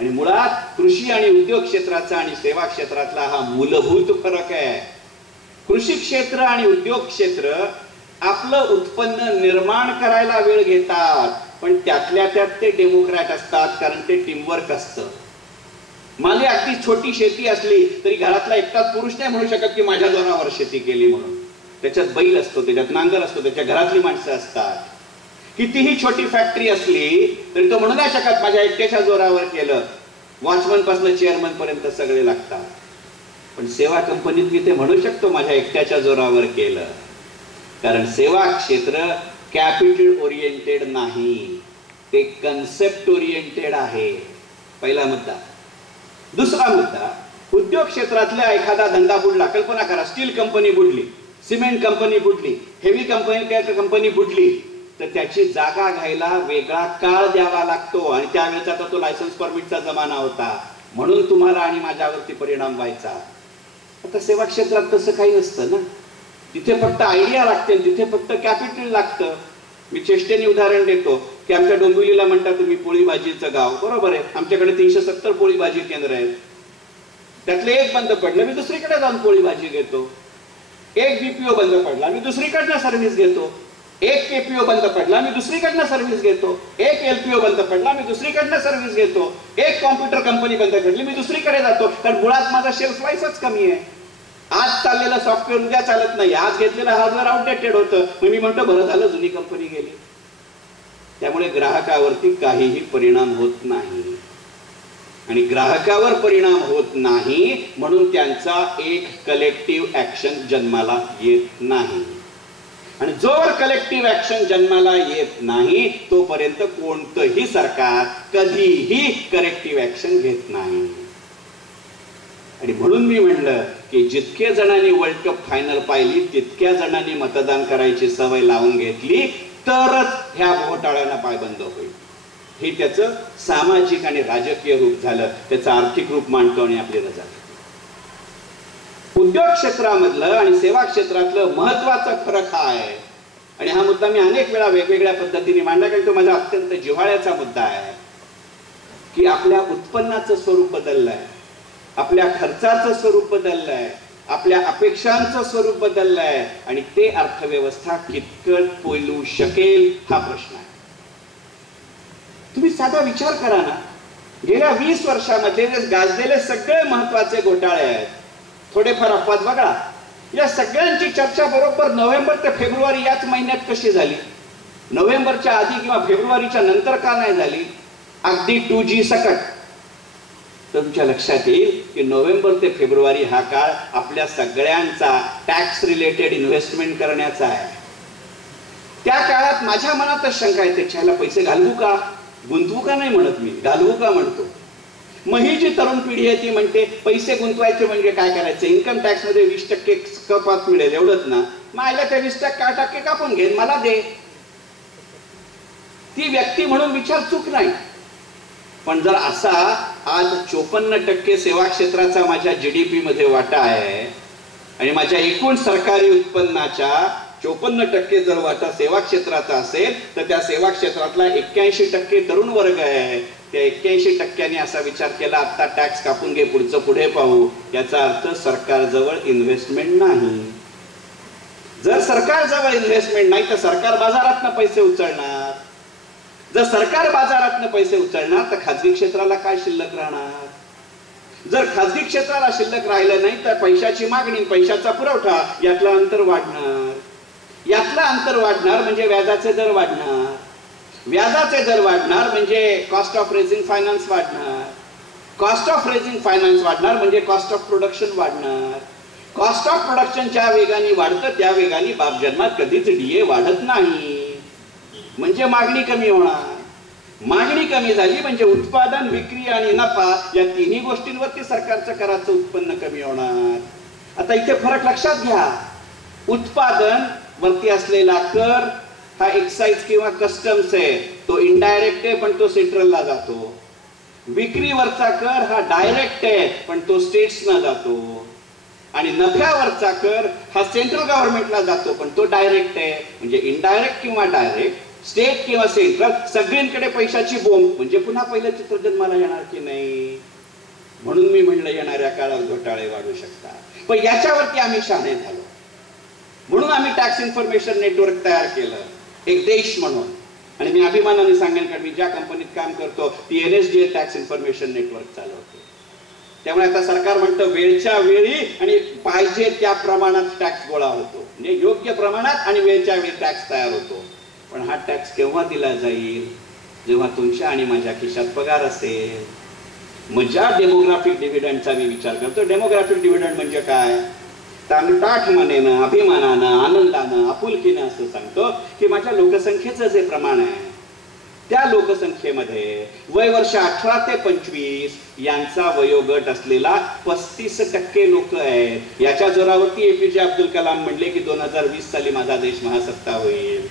आणि मुळात कृषी आणि उद्योग क्षेत्राचा आणि सेवा क्षेत्रातला हा मूलभूत फरक आहे. कृषी क्षेत्र आणि उद्योग क्षेत्र आपलं उत्पन्न निर्माण करायला वेळ घेतात, पण त्यातल्या त्यात ते डेमोक्रॅट असतात कारण ते टीमवर्क असतं. माझी अगदी छोटी शेती असली तरी घरातला एकटाच पुरुष नाही म्हणू शकत की माझ्या जोरावर शेती केली म्हणून. त्याच्यात बैल असतो, त्याच्यात नांगर असतो, त्याच्या घरातली माणसं असतात. कितीही छोटी फॅक्टरी असली तरी तो म्हणू नाही शकत माझ्या एकट्याच्या जोरावर केलं. वॉचमन पासून चेअरमन पर्यंत सगळे लागतात. पण सेवा कंपनीत मी ते म्हणू शकतो माझ्या एकट्याच्या जोरावर केलं, कारण सेवा क्षेत्र कॅपिटल ओरिएंटेड नाही, ते कन्सेप्ट ओरिएंटेड आहे. पहिला मुद्दा. दुसरा मुद्दा, उद्योग क्षेत्रातला एखादा धंदा बुडला, कल्पना करा स्टील कंपनी बुडली, सिमेंट कंपनी बुडली, हेवी कंपनी बुडली, तर त्याची जागा घ्यायला वेगळा काळ द्यावा लागतो. आणि त्यावेळेचा तो लायसन्स परमिटचा जमाना होता, म्हणून तुम्हाला आणि माझ्यावरती परिणाम व्हायचा. आता सेवा क्षेत्रात तसं काही नसतं ना. तिथे फक्त आयडिया लागते, तिथे फक्त कॅपिटल लागतं. मी चेष्टेने उदाहरण देतो की आमच्या डोंबिवलीला म्हणता तुम्ही पोळी भाजीचं गाव, बरोबर आहे. आमच्याकडे 370 पोळी भाजी केंद्र आहेत. त्यातले एक बंद पडलं मी दुसरीकडे जाऊन पोळी भाजी घेतो. एक BPO बंद पडला मी दुसरीकडनं सर्व्हिस घेतो. एक केपीओ बंद पडला मी दुसरीकडनं सर्व्हिस घेतो, एक एलपीओ बंद पडला मी दुसरीकडनं सर्व्हिस घेतो, एक कॉम्प्युटर कंपनी बंद पडली मी दुसरीकडे जातो, कारण मुळात माझा शेल्फ लाईफच कमी आहे. आज चाललेलं सॉफ्टवेअर उद्या चालत नाही, आज घेतलेलं हार्डवेअर आउटडेटेड होतं, मग मी म्हणतो बरं झालं जुनी कंपनी गेली. त्यामुळे ग्राहकावरती काहीही परिणाम होत नाही, आणि ग्राहकावर परिणाम होत नाही म्हणून त्यांचा एक कलेक्टिव्ह ऍक्शन जन्माला येत नाही. आणि जोवर कलेक्टिव्ह ऍक्शन जन्माला येत नाही तोपर्यंत कोणतंही सरकार कधीही करेक्टिव्ह ऍक्शन घेत नाही. आणि म्हणून मी म्हणलं की जितके जणांनी वर्ल्ड कप फायनल पाहिली तितक्या जणांनी मतदान करायची सवय लावून घेतली तरच ह्या घोटाळ्यांना पायबंद होईल. हे त्याचं सामाजिक आणि राजकीय रूप झालं, त्याचं आर्थिक रूप मांडतो आणि आपली रजा. उद्योग क्षेत्रामधलं आणि सेवा क्षेत्रातलं महत्वाचा फरक हा आहे, आणि हा मुद्दा मी अनेक वेळा वेगवेगळ्या पद्धतीने मांडला, कारण तो माझा अत्यंत जिव्हाळ्याचा मुद्दा आहे की आपल्या उत्पन्नाचं स्वरूप बदललंय, आपल्या खर्चाचं स्वरूप बदललंय, आपल्या अपेक्षांचं स्वरूप बदललंय, आणि ते अर्थव्यवस्था कितपत पोलू शकेल हा प्रश्न आहे. तुम्ही साधा विचार करा ना, गेल्या 20 वर्षामध्ये गाजलेले सगळे महत्वाचे घोटाळे आहेत, थोडेफार अपवाद बघा, या सगळ्यांची चर्चा बरोबर नोव्हेंबर ते फेब्रुवारी याच महिन्यात कशी झाली? नोव्हेंबरच्या आधी किंवा फेब्रुवारीच्या नंतर का नाही झाली? अगदी 2G सकट. तुमच्या लक्षात येईल की नोव्हेंबर ते फेब्रुवारी हा काळ आपल्या सगळ्यांचा टॅक्स रिलेटेड इन्व्हेस्टमेंट करण्याचा आहे. त्या काळात माझ्या मनातच शंका येते, ह्याला पैसे घालवू का, गुंतवू का नाही म्हणत मी, घालवू का म्हणतो. मग ही जी तरुण पिढी आहे ती म्हणते पैसे गुंतवायचे म्हणजे काय करायचं, इन्कम टॅक्स मध्ये 20% कपात मिळेल एवढंच ना, मग आयला त्या 20% कापून घेईन, मला दे. ती व्यक्ती म्हणून विचार चूक नाही, पण जर असा आज 54% सेवा क्षेत्राचा माझ्या जीडीपी मध्ये वाटा आहे आणि माझ्या एकूण सरकारी उत्पन्नाच्या 54% जर वाटा सेवा क्षेत्राचा असेल तर त्या सेवा क्षेत्रातला 81% तरुण वर्ग आहे. त्या 81% असा विचार केला आता टॅक्स कापून घे, पुढचं पुढे पाहू, याचा अर्थ सरकारजवळ इन्व्हेस्टमेंट नाही. जर सरकारजवळ इन्व्हेस्टमेंट नाही तर सरकार बाजारातनं पैसे उचलणार. जर सरकार बाजारातनं पैसे उचलणार तर खाजगी क्षेत्राला काय शिल्लक राहणार? जर खाजगी क्षेत्राला शिल्लक राहिलं नाही तर पैशाची मागणी, पैशाचा पुरवठा यातलं अंतर वाढणार. यातलं अंतर वाढणार म्हणजे व्याजाचे दर वाढणार. व्याजाचे दर वाढणार म्हणजे कॉस्ट ऑफ रेझिंग फायनान्स वाढणार. कॉस्ट ऑफ रेझिंग फायनान्स वाढणार म्हणजे कॉस्ट ऑफ प्रोडक्शन वाढणार. कॉस्ट ऑफ प्रोडक्शन ज्या वेगाने वाढतं त्या वेगाने बाप जन्मात कधीच डीए वाढत नाही, म्हणजे मागणी कमी होणार. मागणी कमी झाली म्हणजे उत्पादन, विक्री आणि नफा या तिन्ही गोष्टींवरती सरकारचं कराचं उत्पन्न कमी होणार. आता इथे फरक लक्षात घ्या, उत्पादन वरती असलेला कर हा एक्साइज किंवा कस्टम्स आहे, तो इनडायरेक्ट आहे पण तो सेंट्रलला जातो. विक्रीवरचा कर हा डायरेक्ट आहे पण तो स्टेट्सना जातो. आणि नफ्यावरचा कर हा सेंट्रल गव्हर्नमेंटला जातो पण तो डायरेक्ट आहे. म्हणजे इनडायरेक्ट किंवा डायरेक्ट, स्टेट किंवा सेंट्रल, सगळींकडे पैशाची बोंब, म्हणजे पुन्हा पहिलं चित्र जन्माला येणार की नाही. म्हणून मी म्हणलं येणाऱ्या काळात घोटाळे वाढू शकतात, पण याच्यावरती आम्ही शहाणे झालो. म्हणून आम्ही टॅक्स इन्फॉर्मेशन नेटवर्क तयार केलं एक देश म्हणून. आणि मी अभिमानाने सांगेन कारण मी ज्या कंपनीत काम करतो ती NSDL टॅक्स इन्फॉर्मेशन नेटवर्क चालवते. त्यामुळे आता सरकार म्हणतं वेळच्या वेळी आणि पाहिजे त्या प्रमाणात टॅक्स गोळा होतो, म्हणजे योग्य प्रमाणात आणि वेळच्या वेळी टॅक्स तयार होतो. पण हा टॅक्स केव्हा दिला जाईल? जेव्हा तुमच्या आणि माझ्या खिशात पगार असेल. मग ज्या डेमोग्राफिक डिव्हिडंडचा मी विचार करतो, डेमोग्राफिक डिव्हिडंड म्हणजे काय? तर आम्ही ताठमानेनं, अभिमानानं, आनंदानं, आपुलकीनं असं सांगतो की माझ्या लोकसंख्येचं जे प्रमाण आहे त्या लोकसंख्येमध्ये वय वर्ष 18 ते 25 यांचा वयोगट असलेला 35% लोक आहेत. याच्या जोरावरती APJ अब्दुल कलाम म्हणले की 2020 साली माझा देश महासत्ता होईल.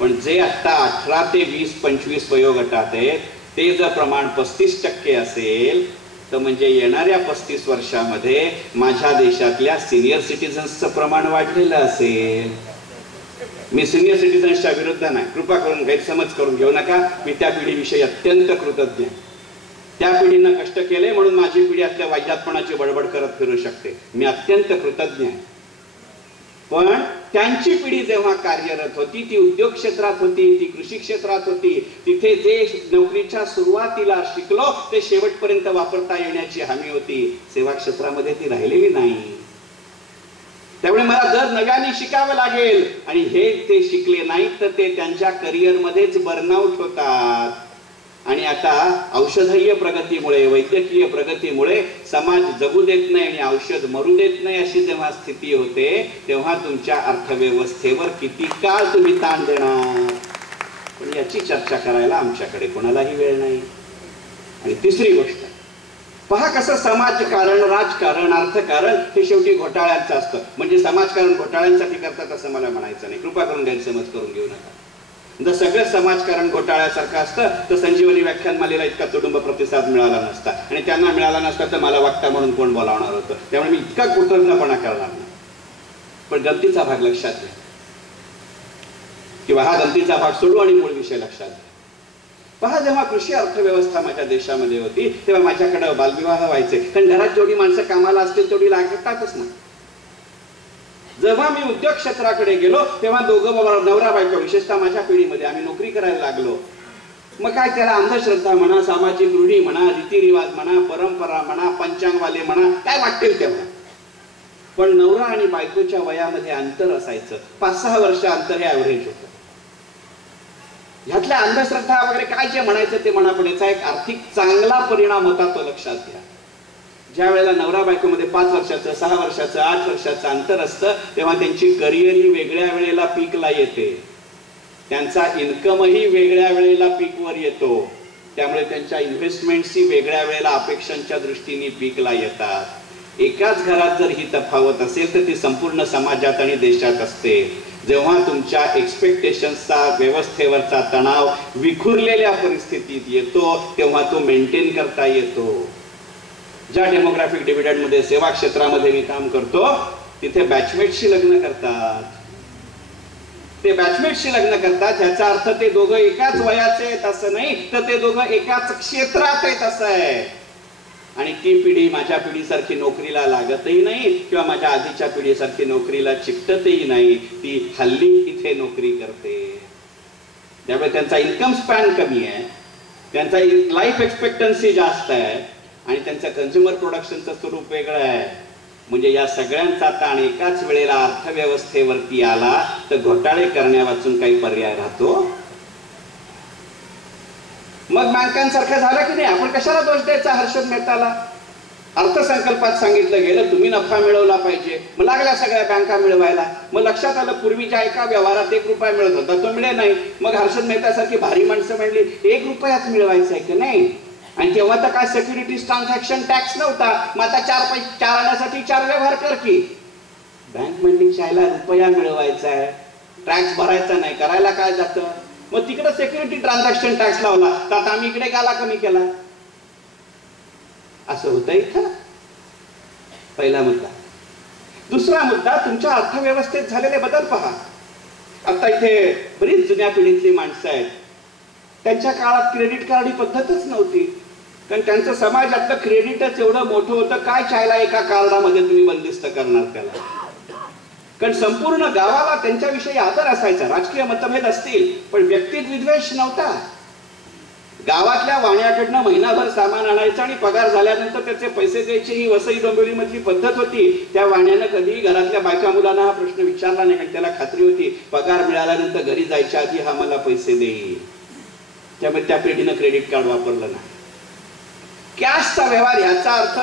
पण जे आता 18 ते 20-25 वयोगटात आहेत ते जर प्रमाण 35% असेल तर म्हणजे येणाऱ्या 35 वर्षामध्ये माझ्या देशातल्या सिनियर सिटीजन्सचं प्रमाण वाढलेलं असेल. मी सिनियर सिटीजन्सच्या विरुद्ध नाही, कृपा करून गैरसमज करून घेऊ नका. मी त्या पिढीविषयी अत्यंत कृतज्ञ. त्या पिढीनं कष्ट केले म्हणून माझी पिढी आपल्या वाईजातपणाची बडबड करत फिरू शकते. मी अत्यंत कृतज्ञ आहे. पण त्यांची पिढी जेव्हा कार्यरत होती, ती उद्योग क्षेत्रात होती, ती कृषी क्षेत्रात होती, तिथे जे नोकरीच्या सुरुवातीला शिकलो ते शेवटपर्यंत वापरता येण्याची हमी होती. सेवा क्षेत्रामध्ये ती राहिलेली नाही. त्यामुळे मला दर नव्याने शिकावं लागेल आणि हे ते शिकले नाही तर ते त्यांच्या करिअरमध्येच बर्नआउट होतात. आणि आता औषधीय प्रगतीमुळे, वैद्यकीय प्रगतीमुळे समाज जगू देत नाही आणि औषध मरू देत नाही अशी जेव्हा स्थिती होते तेव्हा तुमच्या अर्थव्यवस्थेवर किती काळ तुम्ही ताण देणार. पण याची चर्चा करायला आमच्याकडे कोणालाही वेळ नाही. आणि तिसरी गोष्ट पहा, कसं समाजकारण, राजकारण, अर्थकारण हे शेवटी घोटाळ्यांचं असतं. म्हणजे समाजकारण घोटाळ्यांसाठी करतात असं मला म्हणायचं नाही, कृपा करून गैरसमज करून घेऊ नका. जर सगळं समाजकारण घोटाळ्यासारखं असतं तर संजीवनी व्याख्यानमालेला इतका तुडुंब प्रतिसाद मिळाला नसता. आणि त्यांना मिळाला नसता तर मला वक्ता म्हणून कोण बोलावणार होतं. त्यामुळे मी इतका कृतज्ञपणा करणार नाही. पण गमतीचा भाग लक्षात घ्या, किंवा हा गमतीचा भाग सोडू आणि मूळ विषय लक्षात घ्या. पहा, जेव्हा कृषी अर्थव्यवस्था माझ्या देशामध्ये होती तेव्हा माझ्याकडे बालविवाह व्हायचे. कारण घरात जेवढी माणसं कामाला असतील तेवढी लागतातच ना. जेव्हा मी उद्योग क्षेत्राकडे गेलो तेव्हा दोघं नवरा बायको, विशेषतः माझ्या पिढीमध्ये आम्ही नोकरी करायला लागलो. मग काय त्याला अंधश्रद्धा म्हणा, सामाजिक रूढी म्हणा, रीतिरिवाज म्हणा, परंपरा म्हणा, पंचांगवाले म्हणा, काय वाटेल तेव्हा. पण नवरा आणि बायकोच्या वयामध्ये अंतर असायचं, 5-6 वर्ष अंतर हे ऍव्हरेज होतं. ह्यातल्या अंधश्रद्धा वगैरे काय जे म्हणायचं ते म्हणा, पण याचा एक आर्थिक चांगला परिणाम होता तो लक्षात घ्या. ज्या वेळेला नवरा बायकोमध्ये 5 वर्षाचं, 6 वर्षाचं, 8 वर्षाचं अंतर असतं तेव्हा त्यांची करिअरही वेगळ्या वेळेला पीकला येते, त्यांचा इन्कमही वेगळ्या वेळेला पीकवर येतो. त्यामुळे त्यांच्या इन्व्हेस्टमेंट्सही वेगळ्या वेळेला अपेक्षांच्या दृष्टीने पीकला येतात. एकाच घरात जर ही तफावत असेल तर ती संपूर्ण समाजात आणि देशात असते. जेव्हा तुमच्या एक्सपेक्टेशन्सचा, व्यवस्थेवरचा तणाव विखुरलेल्या परिस्थितीत येतो तेव्हा तो मेंटेन करता येतो. ज्या डेमोग्राफिक डिव्हिडंडमध्ये सेवा क्षेत्रामध्ये मी काम करतो तिथे बॅचमेटशी लग्न करतात. ते बॅचमेटशी लग्न करतात ह्याचा अर्थ ते दोघं एकाच वयाचे आहेत असं नाही, तर ते दोघं एकाच क्षेत्रात आहेत असं आहे. आणि ती पिढी माझ्या पिढीसारखी नोकरीला लागतही नाही किंवा माझ्या आधीच्या पिढीसारखी नोकरीला चिकटतही नाही. ती हल्ली इथे नोकरी करते. त्यामुळे त्यांचा इन्कम स्पॅन कमी आहे, त्यांचा लाईफ एक्सपेक्टन्सी जास्त आहे आणि त्यांचं कन्झ्युमर प्रोडक्शनचं स्वरूप वेगळं आहे. म्हणजे या सगळ्यांचा ताण एकाच वेळेला अर्थव्यवस्थेवरती आला तर घोटाळे करण्यावाचून काही पर्याय राहतो. मग बँकांसारखं झालं की नाही. आपण कशाला दोष द्यायचा हर्षद मेहताला. अर्थसंकल्पात सांगितलं गेलं तुम्ही नफा मिळवला पाहिजे, मग लागल्या सगळ्या बँका मिळवायला. मग लक्षात आलं पूर्वीच्या एका व्यवहारात 1 रुपया मिळत होता, तो मिळे नाही. मग हर्षद मेहतासारखी भारी माणसं म्हणली 1 रुपयात मिळवायचं आहे की नाही. आणि तेव्हा तर काय सिक्युरिटीज ट्रान्झॅक्शन टॅक्स नव्हता. मग आता 4 आणण्यासाठी 4 व्यवहार कर की. बँक म्हणली 4 रुपया मिळवायचा आहे, टॅक्स भरायचा नाही, करायला काय जातं. मग तिकडे सिक्युरिटी ट्रान्झॅक्शन टॅक्स लावला तर आता आम्ही इकडे गाला कमी केला. असं होतं इथं. पहिला मुद्दा. दुसरा मुद्दा, तुमच्या अर्थव्यवस्थेत झालेले बदल पहा. आता इथे बरीच जुन्या पिढीतली माणसं आहेत, त्यांच्या काळात क्रेडिट कार्ड ही पद्धतच नव्हती. कारण त्यांचं समाजातलं क्रेडिटच एवढं मोठं होतं, काय चायला एका कार्डामध्ये तुम्ही बंदिस्त करणार त्याला. कारण संपूर्ण गावाला त्यांच्याविषयी आदर असायचा. राजकीय मतभेद असतील पण व्यक्तिगत विद्वेष नव्हता. गावातल्या वाण्याकडनं महिनाभर सामान आणायचं आणि पगार झाल्यानंतर त्याचे पैसे द्यायची ही वसई डोंबिवलीमधली पद्धत होती. त्या वाण्यानं कधी घरातल्या बायका मुलांना हा प्रश्न विचारला नाही, कारण त्याला खात्री होती पगार मिळाल्यानंतर घरी जायच्या आधी हा मला पैसे देईल. त्यामुळे त्या पिढीनं क्रेडिट कार्ड वापरलं नाही. कॅशचा व्यवहार याचा अर्थ,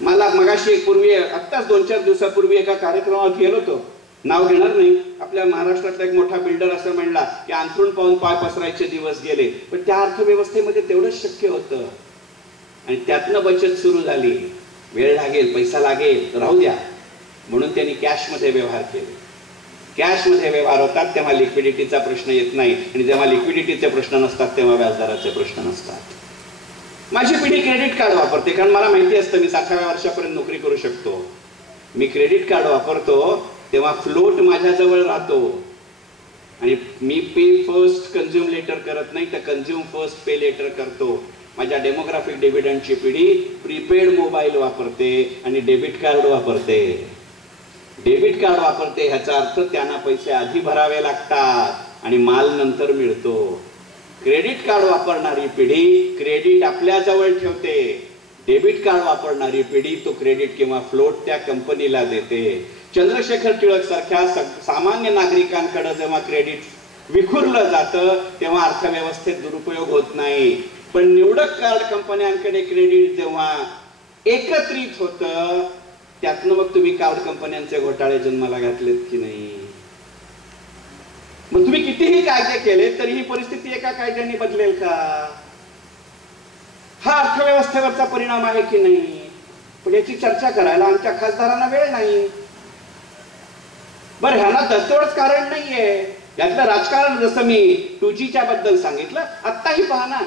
मला मगाशी पूर्वी आत्ताच 2-4 दिवसापूर्वी एका कार्यक्रमावर गेलो होतो, नाव घेणार नाही. आपल्या महाराष्ट्रातला एक मोठा बिल्डर असं म्हणला की अंथरूण पाहून पाय पसरायचे दिवस गेले. पण त्या अर्थव्यवस्थेमध्ये तेवढंच शक्य होतं आणि त्यातनं बचत सुरू झाली. वेळ लागेल, पैसा लागेल, राहू द्या म्हणून त्यांनी कॅशमध्ये व्यवहार केले. कॅशमध्ये व्यवहार होतात तेव्हा लिक्विडिटीचा प्रश्न येत नाही आणि जेव्हा लिक्विडिटीचे प्रश्न नसतात तेव्हा व्याजदराचे प्रश्न नसतात. माझी पिढी क्रेडिट कार्ड वापरते कारण मला माहिती असतं मी 60व्या वर्षापर्यंत नोकरी करू शकतो. मी क्रेडिट कार्ड वापरतो तेव्हा फ्लोट माझ्याजवळ राहतो आणि मी पे फर्स्ट कन्झ्युम लेटर करत नाही तर कन्झ्युम फर्स्ट पे लेटर करतो. माझ्या डेमोग्राफिक डिव्हिडंडची पिढी प्रीपेड मोबाईल वापरते आणि डेबिट कार्ड वापरते. डेबिट कार्ड वापरते ह्याचा अर्थ त्यांना पैसे आधी भरावे लागतात आणि माल नंतर मिळतो. क्रेडिट कार्ड वापरणारी पिढी क्रेडिट आपल्या जवळ ठेवते. डेबिट कार्ड वापरणारी पिढी तो क्रेडिट किंवा फ्लोट त्या कंपनीला देते. चंद्रशेखर टिळक सारख्या सामान्य नागरिकांकडे जेव्हा क्रेडिट विखुरलं जातं तेव्हा अर्थव्यवस्थेत दुरुपयोग होत नाही. पण निवडक कार्ड कंपन्यांकडे क्रेडिट जेव्हा एकत्रित होतं त्यातनं मग तुम्ही कार्ड कंपन्यांचे घोटाळे जन्माला घातलेत की नाही? मग तुम्ही कितीही कायदे केले तरी ही परिस्थिती एका कायद्याने बदलेल का? हा अर्थव्यवस्थेवरचा परिणाम आहे की नाही? पण याची चर्चा करायला आमच्या खासदारांना वेळ नाही. बरं, ह्याला दस्तऐवज कारण नाहीये. यातलं राजकारण जसं मी 2Gच्या बद्दल सांगितलं, आत्ताही पहा ना,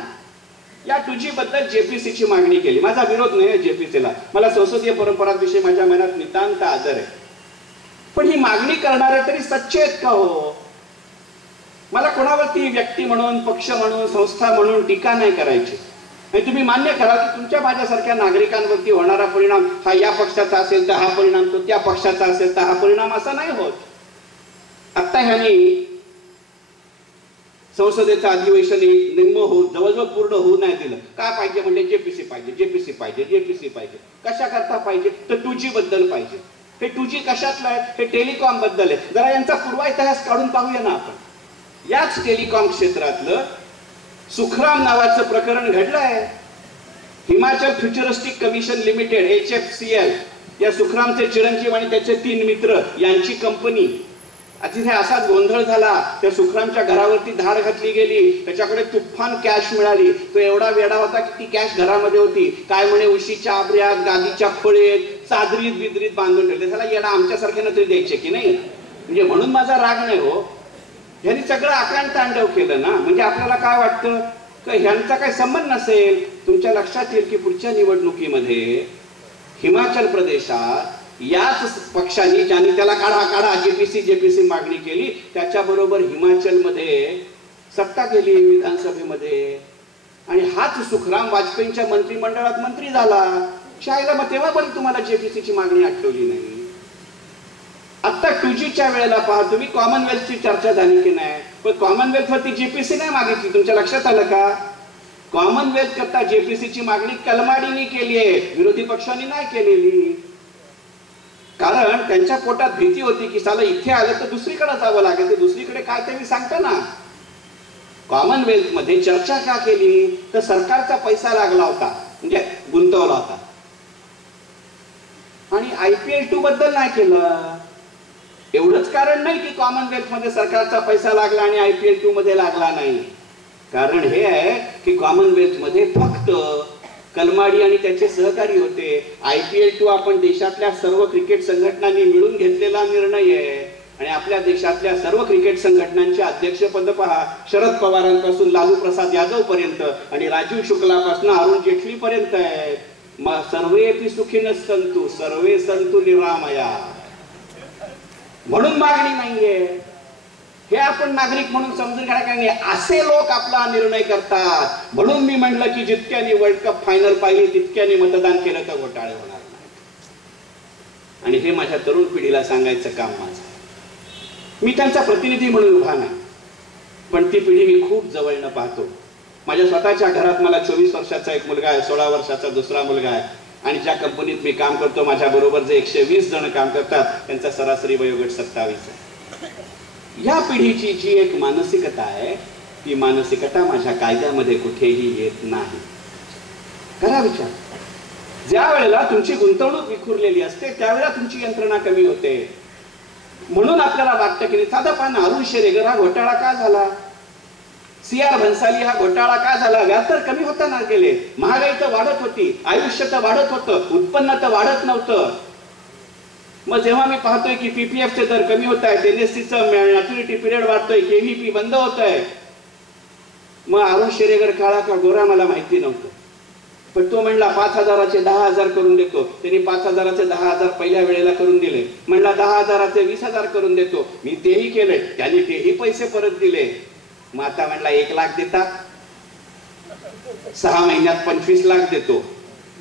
या 2G बद्दल जेपीसीची मागणी केली. माझा विरोध नाही जेपीसीला, मला संसदीय परंपरांविषयी माझ्या मनात नितांत आदर आहे. पण ही मागणी करणारे तरी सच्चे आहेत का हो? मला कोणावरती व्यक्ती म्हणून, पक्ष म्हणून, संस्था म्हणून टीका नाही करायची. आणि तुम्ही मान्य करा की तुमच्या माझ्यासारख्या नागरिकांवरती होणारा परिणाम हा या पक्षाचा असेल तर हा परिणाम तो त्या पक्षाचा असेल तर हा परिणाम असा नाही होत. आता ह्यांनी संसदेचं अधिवेशन निम्म जवळजवळ पूर्ण होऊ नाही दिलं. काय पाहिजे म्हणजे जेपीसी पाहिजे, जेपीसी पाहिजे, जेपीसी पाहिजे. कशा करता पाहिजे तर 2G बद्दल पाहिजे. हे 2G कशातलं आहे? हे टेलिकॉम बद्दल आहे. जरा यांचा पूर्वाइतिहास काढून पाहूया ना आपण. याच टेलिकॉम क्षेत्रातलं सुखराम नावाचं प्रकरण घडलंय. Himachal futuristic commission limited HFCL या सुखरामचे चिरंजीव आणि त्याचे 3 मित्र यांची कंपनी. तिथे असाच गोंधळ झाला. त्या सुखरामच्या घरावरती धाड घातली गेली. त्याच्याकडे तुफान कॅश मिळाली. तो एवढा वेडा होता की ती कॅश घरामध्ये होती. काय म्हणे उशीच्या आबऱ्यात, गादीच्या खोळेत, चादरीत बिदरीत बांधून ठेवले. त्याला येडा आमच्यासारख्यानं तरी द्यायचे की नाही? म्हणजे म्हणून माझा राग नाही हो. ह्यांनी सगळं आकांतांडव केलं ना. म्हणजे आपल्याला काय वाटतं की ह्यांचा काही संबंध नसेल. तुमच्या लक्षात येईल की पुढच्या निवडणुकीमध्ये हिमाचल प्रदेशात याच पक्षाने ज्यांनी त्याला काढा जेपीसी मागणी केली त्याच्याबरोबर हिमाचलमध्ये सत्ता केली विधानसभेमध्ये. आणि हाच सुखराम वाजपेयींच्या मंत्रिमंडळात मंत्री झाला. शाळेला मग तेव्हा पण तुम्हाला जेपीसीची मागणी आठवली नाही. आता 2Gच्या वेळेला पहा तुम्ही, कॉमनवेल्थची चर्चा झाली की नाही? पण कॉमनवेल्थ वरती जेपीसी नाही मागितली. तुमच्या लक्षात आलं का? कॉमनवेल्थ करता जेपीसीची मागणी कलमाडीने केली आहे, विरोधी पक्षांनी नाही केलेली. कारण त्यांच्या पोटात भीती होती की साला इथे आलं तर दुसरीकडे जावं लागेल. ते दुसरीकडे काय ते मी सांगतो ना. कॉमनवेल्थ मध्ये चर्चा का केली तर सरकारचा पैसा लागला होता, म्हणजे गुंतवला होता. आणि IPL 2 बद्दल नाही केलं. एवढंच कारण नाही की कॉमनवेल्थ मध्ये सरकारचा पैसा लागला आणि IPL 2 मध्ये लागला नाही. कारण हे आहे की कॉमनवेल्थ मध्ये फक्त कलमाडी आणि त्याचे सहकारी होते. IPL 2 आपण देशातल्या सर्व क्रिकेट संघटनांनी मिळून घेतलेला निर्णय आहे. आणि आपल्या देशातल्या सर्व क्रिकेट संघटनांचे अध्यक्षपद पहा, शरद पवारांपासून लालू प्रसाद यादव पर्यंत आणि राजीव शुक्लापासून अरुण जेटली पर्यंत आहे. सर्वेपि सुखिनः सन्तु सर्वे सन्तु निरामया. म्हणून मागणी नाहीये. हे आपण नागरिक म्हणून समजून घ्या. काय असे लोक आपला निर्णय करतात. म्हणून मी म्हटलं की जितक्यानी वर्ल्ड कप फायनल पाहिली तितक्यानी मतदान केलं तर घोटाळे होणार नाही. आणि हे माझ्या तरुण पिढीला सांगायचं काम माझं. मी त्यांचा प्रतिनिधी म्हणून उभा नाही, पण ती पिढी मी खूप जवळनं पाहतो. माझ्या स्वतःच्या घरात मला 24 वर्षाचा एक मुलगा आहे, 16 वर्षाचा दुसरा मुलगा आहे. आणि ज्या कंपनीत मी काम करतो माझ्या बरोबर जे 120 जण काम करतात त्यांचा सरासरी वयोगट 27 आहे. या पिढीची जी एक मानसिकता आहे ती मानसिकता माझ्या कायद्यामध्ये कुठेही येत नाही. करा विचार. ज्या वेळेला तुमची गुंतवणूक विखुरलेली असते त्यावेळेला तुमची यंत्रणा कमी होते. म्हणून आपल्याला वाटतं की साधा पान अरुण शेरेगर हा घोटाळा का झाला, CR भन्साली हा घोटाळा का झाला? व्याज तर कमी होता ना गेले, महागाई तर वाढत होती, आयुष्य तर वाढत होतं, उत्पन्न तर वाढत नव्हतं. मग जेव्हा मी पाहतोय की PPF चे दर कमी होत आहेत, NSCचं मॅच्युरिटी पिरियड वाढतोय, KVP बंद होत आहे, मग अरुण शेरेगर काळा का गोरा मला माहिती नव्हतं. पण तो म्हणला 5,000चे 10,000 करून देतो. त्यांनी 5,000चे 10,000 पहिल्या वेळेला करून दिले. म्हणला 10,000चे 20,000 करून देतो. मी तेही केले, त्यांनी तेही पैसे परत दिले. मग आता म्हणला 1 लाख देता, 6 महिन्यात 25 लाख देतो.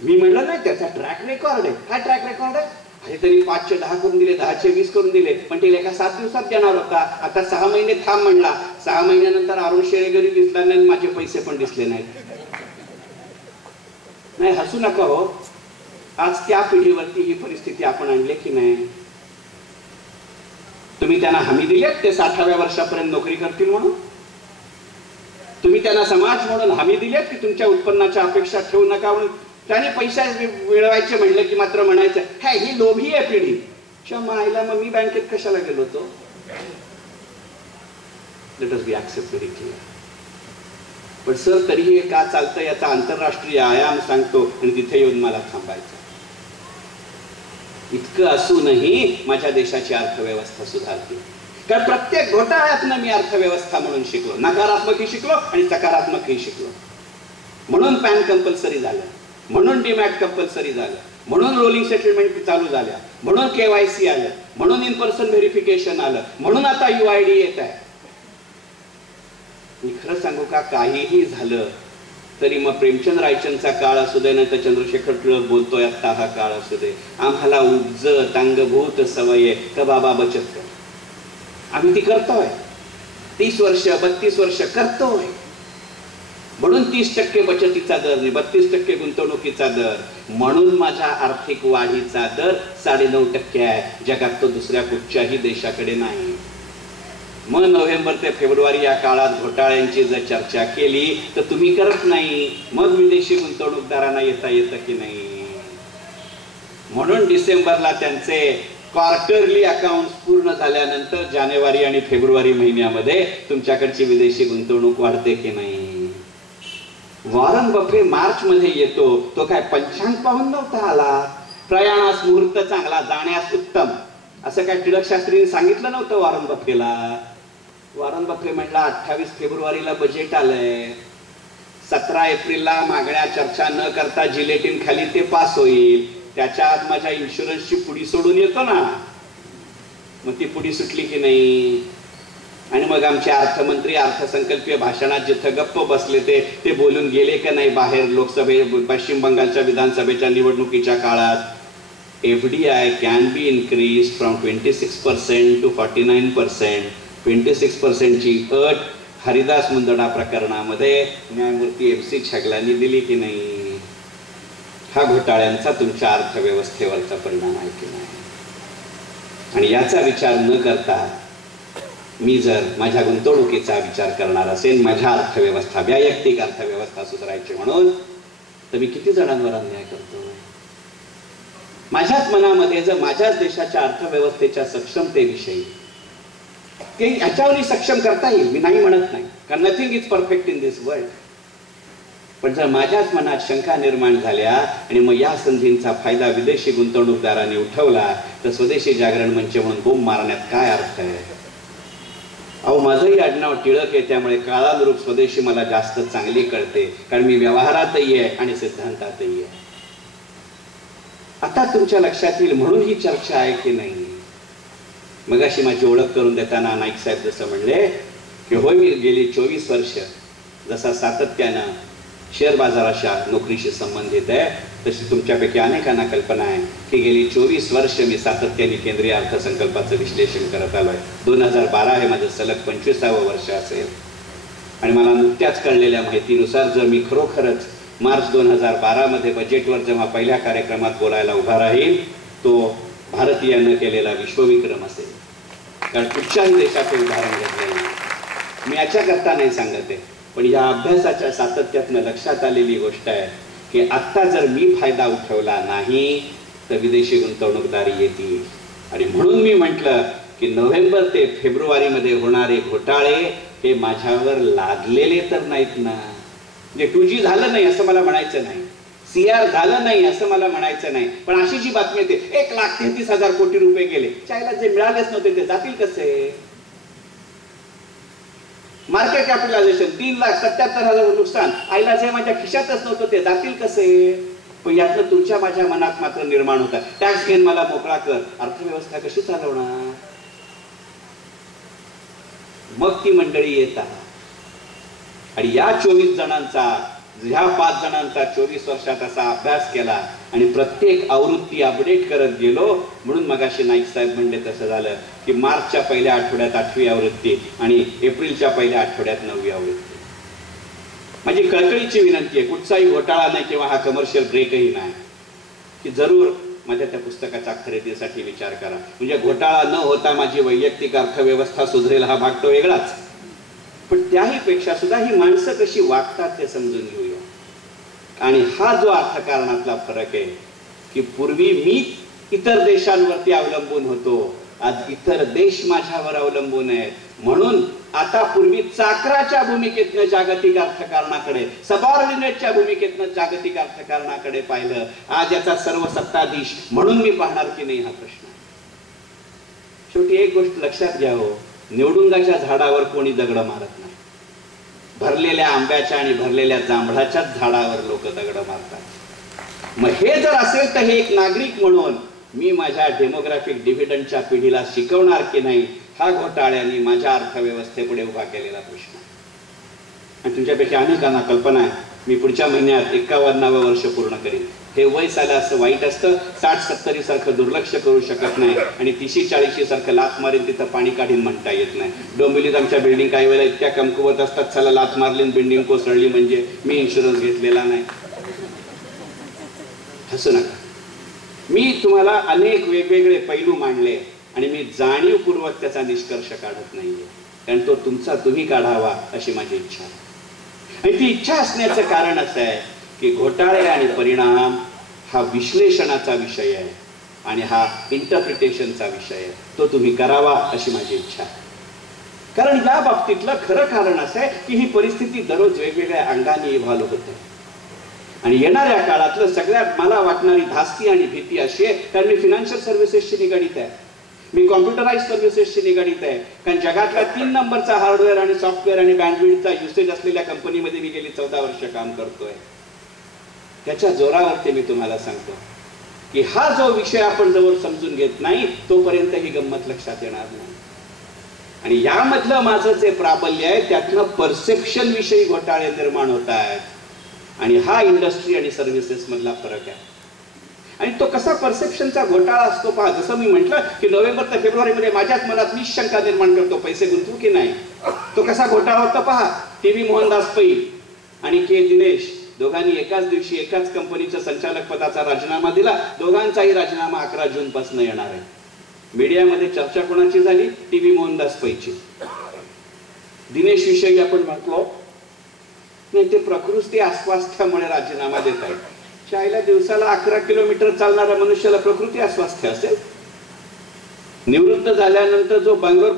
मी म्हणलं नाही त्याचा ट्रॅक रेकॉर्ड आहे. काय ट्रॅक रेकॉर्ड आहे? काहीतरी 5चे 10 करून दिले, 10चे 20 करून दिले, पण ते एका 7 दिवसात देणार होता. आता 6 महिने थांब म्हणला. 6 महिन्यानंतर अरुण शेळेगरी दिसला नाही, माझे पैसे पण दिसले नाहीत. नाही, हसू नका हो. आज त्या पिढीवरती ही परिस्थिती आपण आणली की नाही? तुम्ही त्यांना हमी दिलीत ते 60व्या वर्षापर्यंत नोकरी करतील म्हणून? तुम्ही त्यांना समाज म्हणून हमी दिलीत की तुमच्या उत्पन्नाच्या अपेक्षा ठेवू नका म्हणून? त्याने पैसा मिळवायचे म्हणलं की मात्र म्हणायचं हे ही लोभी आहे पिढी. आईला मग मी बँकेत कशाला गेलो होतो? लेट अस बी ऍक्सेप्ट व्हेरी क्लिअर. पण सर तरीही हे का चालतं याचा आंतरराष्ट्रीय आयाम सांगतो आणि तिथे येऊन मला थांबायचं. इतकं असूनही माझ्या देशाची अर्थव्यवस्था सुधारते. कारण प्रत्येक घोटाळ्यातनं मी अर्थव्यवस्था म्हणून शिकलो, नकारात्मकही शिकलो आणि सकारात्मकही शिकलो. म्हणून पॅन कंपल्सरी झालं, म्हणून डीमॅट कंपल्सरी झालं, म्हणून रोलिंग सेटलमेंट चालू झाल्या, म्हणून KYC आलं, म्हणून इन पर्सन व्हेरिफिकेशन आलं, म्हणून आता UID येत आहे. मी खरं सांगू का, काहीही झालं तरी मग प्रेमचंद रायचंदचा काळ असू दे ना तर चंद्रशेखर टिळक बोलतोय आता हा काळ असू दे, आम्हाला उज्ज अंगभूत सवय आहे का बाबा बचत कर. आम्ही ती करतोय. 30 वर्ष 32 वर्ष करतोय. म्हणून 30% बचतीचा दर नाही, 32% गुंतवणुकीचा दर. म्हणून माझ्या आर्थिक वाढीचा दर 9.5% आहे. जगात तो दुसऱ्या कुठच्याही देशाकडे नाही. मग नोव्हेंबर ते फेब्रुवारी या काळात घोटाळ्यांची जर चर्चा केली तर तुम्ही करत नाही. मग विदेशी गुंतवणूकदारांना येता येतं की नाही? म्हणून डिसेंबरला त्यांचे क्वार्टरली अकाउंट पूर्ण झाल्यानंतर जानेवारी आणि फेब्रुवारी महिन्यामध्ये तुमच्याकडची विदेशी गुंतवणूक वाढते की नाही? वॉरन बफे मार्च मध्ये येतो, तो काय पंचांग पाहून नव्हता आला. प्रयाणास मुहूर्त चांगला, जाण्यास उत्तम, असं काय टिळक शास्त्रींनी सांगितलं नव्हतं वॉरन बफेला. वॉरन बफे म्हणला 28 फेब्रुवारीला बजेट आलंय, 17 एप्रिलला मागण्या चर्चा न करता जिलेटिन खाली ते पास होईल. त्याच्या आत माझ्या इन्शुरन्सची पुडी सोडून येतो ना, मग ती पुडी सुटली की नाही? आणि मग आमचे अर्थमंत्री अर्थसंकल्पीय भाषणात जिथं गप्प बसले ते बोलून गेले का नाही बाहेर लोकसभे पश्चिम बंगालच्या विधानसभेच्या निवडणुकीच्या काळात? FDI can be increased from 26% to 49%. 26% ची अट हरिदास मुंदडा प्रकरणामध्ये न्यायमूर्ती MC छगलांनी दिली की नाही? हा घोटाळ्यांचा तुमच्या अर्थव्यवस्थेवरचा परिणाम आहे की नाही? आणि याचा विचार न करता मी जर माझ्या गुंतवणुकीचा विचार करणार असेल, माझ्या अर्थव्यवस्था वैयक्तिक अर्थव्यवस्था सुधारायची म्हणून, तर मी किती जणांवर अन्याय करतो? माझ्याच मनामध्ये जर माझ्याच देशाच्या अर्थव्यवस्थेच्या सक्षमतेविषयी काही ह्याच्यावरही सक्षम करता येईल, मी नाही म्हणत नाही, कारण nothing is perfect in this world. पण जर माझ्याच मनात शंका निर्माण झाल्या आणि मग या संधींचा फायदा विदेशी गुंतवणूकदारांनी उठवला तर स्वदेशी जागरण मंच म्हणून बोंब मारण्यात काय अर्थ आहे? अहो, माझंही आडनाव टिळक आहे, त्यामुळे काळानुरूप स्वदेशी मला जास्त चांगली कळते, कारण मी व्यवहारातही आहे आणि सिद्धांतातही आहे. आता तुमच्या लक्षात येईल म्हणून ही चर्चा आहे की नाही. मगाशी माझी ओळख करून देताना नाईक साहेब जसं म्हणले की होय, मी गेली 24 वर्ष जसा सातत्यानं शेअर बाजाराच्या नोकरीशी संबंधित आहे, तशी तुमच्यापैकी अनेकांना कल्पना आहे की गेली 24 वर्ष मी सातत्याने केंद्रीय अर्थसंकल्पाचं विश्लेषण करत आलोय. 2012 हे माझं सलग 25वं वर्ष असेल. आणि मला नुकत्याच कळलेल्या माहितीनुसार जर मी खरोखरच मार्च 2012 मध्ये बजेटवर जेव्हा पहिल्या कार्यक्रमात बोलायला उभा राहील, तो भारतीयांनी केलेला विश्वविक्रम असेल. कारण कुठच्याही देशाचं उदाहरण घेतलं नाही. मी याच्याकरता नाही सांगत आहे, पण या अभ्यासाच्या सातत्यातनं लक्षात आलेली गोष्ट आहे की आत्ता जर मी फायदा उठवला नाही तर विदेशी गुंतवणूकदारी येतील. आणि म्हणून मी म्हटलं की नोव्हेंबर ते फेब्रुवारीमध्ये होणारे घोटाळे हे माझ्यावर लादलेले तर नाहीत ना. म्हणजे 2G झालं नाही असं मला म्हणायचं नाही, CR झालं नाही असं मला म्हणायचं नाही, पण अशी जी बातमी येते 1,33,000 कोटी रुपये गेले, चायला जे मिळालेच नव्हते ते जातील कसे? मार्केट कॅपिटलायझेशन 3,77,000 नुकसान, आईला जे माझ्या खिशातच नव्हतं ते जातील कसे? पण यातलं तुमच्या माझ्या मनात मात्र निर्माण होतात, टॅक्स घेऊन मला मोकळा कर, अर्थव्यवस्था कशी चालवणार? मग ती मंडळी येतात आणि या 24 जणांचा, ह्या 5 जणांचा 24 वर्षात असा अभ्यास केला आणि प्रत्येक आवृत्ती अपडेट करत गेलो. म्हणून मगाशी नाईक साहेब म्हणले तसं झालं की मार्चच्या पहिल्या आठवड्यात 8वी आवृत्ती आणि एप्रिलच्या पहिल्या आठवड्यात 9वी आवृत्ती. माझी कळकळीची विनंती आहे, कुठचाही घोटाळा नाही किंवा हा कमर्शियल ब्रेकही नाही, की जरूर माझ्या त्या पुस्तकाच्या खरेदीसाठी विचार करा. म्हणजे घोटाळा न होता माझी वैयक्तिक अर्थव्यवस्था सुधरेल हा भाग तो वेगळाच, पण त्याही पेक्षा सुद्धा ही माणसं कशी वागतात ते समजून घेऊया. आणि हा जो अर्थकारणातला फरक आहे की पूर्वी मी इतर देशांवरती अवलंबून होतो, आज इतर देश माझ्यावर अवलंबून आहेत. म्हणून आता पूर्वी चाकराच्या भूमिकेतनं जागतिक अर्थकारणाकडे, सबऑर्डिनेटच्या भूमिकेतनं जागतिक अर्थकारणाकडे पाहिलं. आज याचा सर्व सत्ताधीश म्हणून मी पाहणार की नाही हा प्रश्न. शेवटी एक गोष्ट लक्षात घ्या हो, निवडुंगाच्या झाडावर कोणी दगड मारत नाही. भरलेल्या आंब्याच्या आणि भरलेल्या जांभळाच्याच झाडावर लोक दगड मारतात. मग हे जर असेल तर हे एक नागरिक म्हणून मी माझ्या डेमोग्राफिक डिव्हिडंडच्या पिढीला शिकवणार की नाही, हा घोटाळ्यांनी माझ्या अर्थव्यवस्थेपुढे उभा केलेला प्रश्न. आणि तुमच्यापैकी अनेकांना कल्पना आहे, मी पुढच्या महिन्यात 51वं वर्ष पूर्ण करीन. हे वय साला असं वाईट असतं, 60-70 सारखं दुर्लक्ष करू शकत नाही आणि 30-40 सारखं लाथ मारीन तिथं पाणी काढीन म्हणता येत नाही. डोंबिवलीत आमच्या बिल्डिंग काही वेळेला इतक्या कमकुवत असतात, चला लाथ मारली बिल्डिंग कोसळली म्हणजे मी इन्शुरन्स घेतलेला नाही. हसू नका. मी तुम्हाला अनेक वेगवेगळे पैलू मांडले आणि मी जाणीवपूर्वक त्याचा निष्कर्ष काढत नाहीये, कारण तो तुमचा तुम्ही काढावा अशी माझी इच्छा आहे. आणि ती इच्छा असण्याचं कारण असं आहे की घोटाळे आणि परिणाम हा विश्लेषणाचा विषय आहे आणि हा इंटरप्रिटेशनचा विषय आहे. तो तुम्ही करावा अशी माझी इच्छा आहे. कारण या बाबतीतलं खरं कारण असं आहे की ही परिस्थिती दररोज वेगवेगळ्या अंगाने इव्हॉल्व होते आणि येणाऱ्या काळातलं सगळ्यात मला वाटणारी धास्ती आणि भीती अशी आहे, कारण मी फायनान्शियल सर्व्हिसेसशी निगडीत आहे, मी कॉम्प्युटराइज सर्व्हिसेसशी निगडीत आहे. कारण जगातला 3 नंबरचा हार्डवेअर आणि सॉफ्टवेअर आणि बँडविड्थचा युसेज असलेल्या कंपनीमध्ये मी गेली 14 वर्ष काम करतोय. त्याच्या जोरावरती मी तुम्हाला सांगतो की हा जो विषय आपण जवळ समजून घेत नाही तोपर्यंत ही गंमत लक्षात येणार नाही. आणि यामधलं माझं जे प्राबल्य आहे त्यातनं परसेप्शन विषयी घोटाळे निर्माण होत आहेत आणि हा इंडस्ट्री आणि सर्व्हिसेस मधला फरक आहे. आणि तो कसा परसेप्शनचा घोटाळा असतो पहा. जसं मी म्हटलं की नोव्हेंबर ते फेब्रुवारीमध्ये माझ्याच मनात निशंका निर्माण करतो, पैसे गुंतवू की नाही. तो कसा घोटाळा होता पहा. टी.व्ही. मोहनदास पै आणि के. दिनेश दोघांनी एकाच दिवशी एकाच कंपनीच्या संचालक पदाचा राजीनामा दिला. दोघांचाही राजीनामा 11 जून पासून येणार आहे. मीडियामध्ये चर्चा कोणाची झाली? टी.व्ही. मोहनदास पैची. दिनेश विषयी आपण म्हटलो नाही, ते प्रकृती अस्वास्थ्यामुळे राजीनामा देत आहेत. शाळेला दिवसाला 11 किलोमीटर चालणाऱ्या मनुष्याला प्रकृती अस्वास्थ्य असेल? निवृत्त झाल्यानंतर जो बंगलोर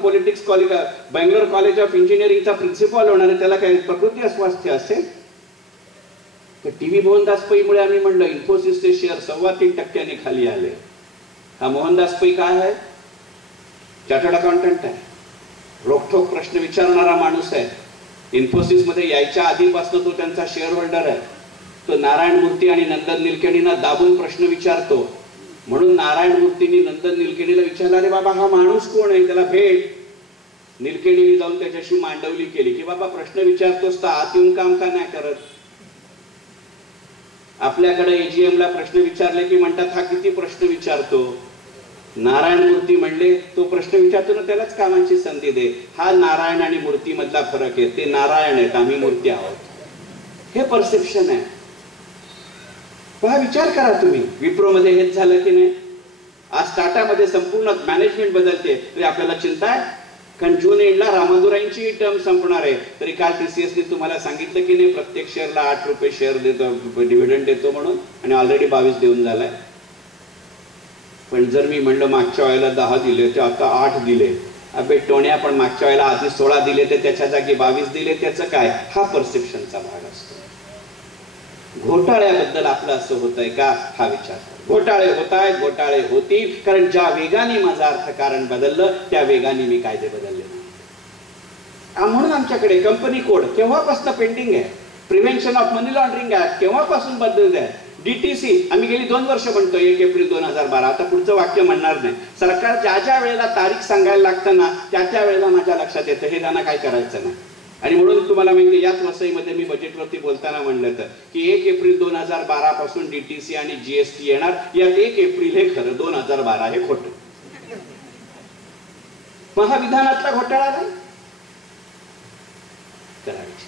कॉलेज ऑफ इंजिनिअरिंगचा प्रिन्सिपल होणार आहे त्याला काही प्रकृती अस्वास्थ्य असेल? तर टी.व्ही. मोहनदास पैमुळे आम्ही म्हणलं इन्फोसिसचे शेअर 3.25% खाली आले. हा मोहनदास पै काय आहे? चार्टर्ड अकाउंटंट आहे, रोखठोक प्रश्न विचारणारा माणूस आहे. इन्फोसिस मध्ये यायच्या आधीपासून तो त्यांचा शेअर होल्डर आहे. तो नारायण मूर्ती आणि नंदन निलकेणींना दाबून प्रश्न विचारतो. म्हणून नारायण मूर्तींनी नंदन निलकेणीला विचारला, अरे बाबा हा माणूस कोण आहे, त्याला भेट. निलकेणीने जाऊन त्याच्याशी मांडवली केली की बाबा प्रश्न विचारतोस तर आत येऊन काम का नाही करत. आपल्याकडे AGM ला प्रश्न विचारले की म्हणतात हा किती प्रश्न विचारतो. नारायण मूर्ती म्हणले तो प्रश्न विचारतो ना त्यालाच कामाची संधी दे. हा नारायण आणि मूर्ती मधला फरक आहे. ते नारायण आहेत, आम्ही मूर्ती आहोत. हे परसेप्शन आहे. पहा, विचार करा तुम्ही. विप्रोमध्ये हेच झालं की नाही? आज टाटामध्ये संपूर्ण मॅनेजमेंट बदलते तरी आपल्याला चिंता आहे, कारण जून एंडला रामादुराईंची टर्म संपणार आहे. तरी काल TCSने तुम्हाला सांगितलं की नाही प्रत्येक शेअरला 8 रुपये शेअर देतो, डिव्हिडंड देतो म्हणून, आणि ऑलरेडी 22 देऊन झालाय. पण जर मी म्हणलं मागच्या वेळेला 10 दिले ते आता 8 दिले, अबे टोण्या, पण मागच्या वेळेला आधी 16 दिले ते त्याच्या जागी 22 दिले, त्याचं काय? हा परसेप्शनचा भाग असतो. घोटाळ्याबद्दल आपलं असं होतंय का हा विचार. घोटाळे होत आहेत, घोटाळे होतील, कारण ज्या वेगाने माझं अर्थकारण बदललं त्या वेगाने मी कायदे बदलले नाही. म्हणून आमच्याकडे कंपनी कोड केव्हापासून पेंडिंग आहे. Prevention of money laundering act केव्हापासून बदलले आहे. DTC आम्ही गेली 2 वर्ष म्हणतोय, 1 एप्रिल 2012. आता पुढचं वाक्य म्हणणार नाही. सरकार ज्या ज्या वेळेला तारीख सांगायला लागतं ना त्या त्या वेळेला माझ्या लक्षात येतं हे त्यांना काय करायचं नाही. आणि म्हणून तुम्हाला माहिती आहे, याच वसईमध्ये मी बजेटवरती बोलताना म्हणलं तर की 1 एप्रिल 2012 पासून DTC आणि GST येणार, यात 1 एप्रिल हे खरं, 2012 हे खोटं. महाविधानातला घोटाळा नाही करायचा.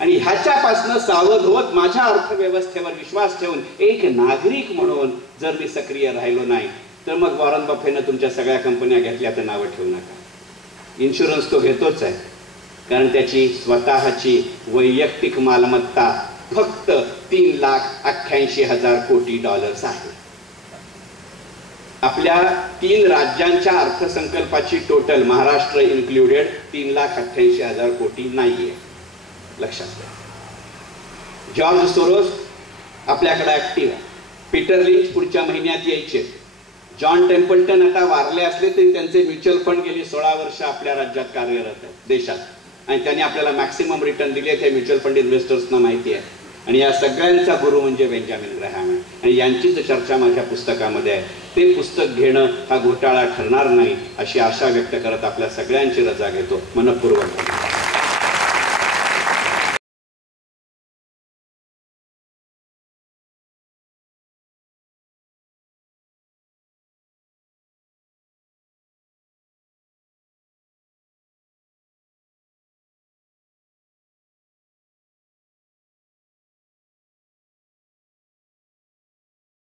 आणि ह्याच्यापासून सावध होत माझ्या अर्थव्यवस्थेवर विश्वास ठेवून एक नागरिक म्हणून जर मी सक्रिय राहिलो नाही तर मग वॉरन बफेनं तुमच्या सगळ्या कंपन्या घेतल्या तर नावं ठेवू नका. इन्शुरन्स तो घेतोच आहे, कारण त्याची स्वतःची वैयक्तिक मालमत्ता फक्त $3,88,000 कोटी आहे. आपल्या 3 राज्यांच्या अर्थसंकल्पाची टोटल महाराष्ट्र इन्क्लुडेड $3,88,000 कोटी नाहीये, लक्षात घ्या. जॉर्ज सोरोस आपल्याकडे ऍक्टिव्ह आहे. पीटर लिंच पुढच्या महिन्यात यायचे. जॉन टेम्पल्टन आता वारले असले तरी त्यांचे म्युच्युअल फंड गेली 16 वर्ष आपल्या राज्यात कार्यरत आहे, देशात, आणि त्यांनी आपल्याला मॅक्सिमम रिटर्न दिले हे म्युच्युअल फंड इन्व्हेस्टर्सना माहिती आहे. आणि या सगळ्यांचा गुरु म्हणजे बेंजामिन ग्रॅहम आहे. आणि यांचीच चर्चा माझ्या पुस्तकामध्ये आहे. ते पुस्तक घेणं हा घोटाळा ठरणार नाही अशी आशा व्यक्त करत आपल्या सगळ्यांची रजा घेतो. मनपूर्वक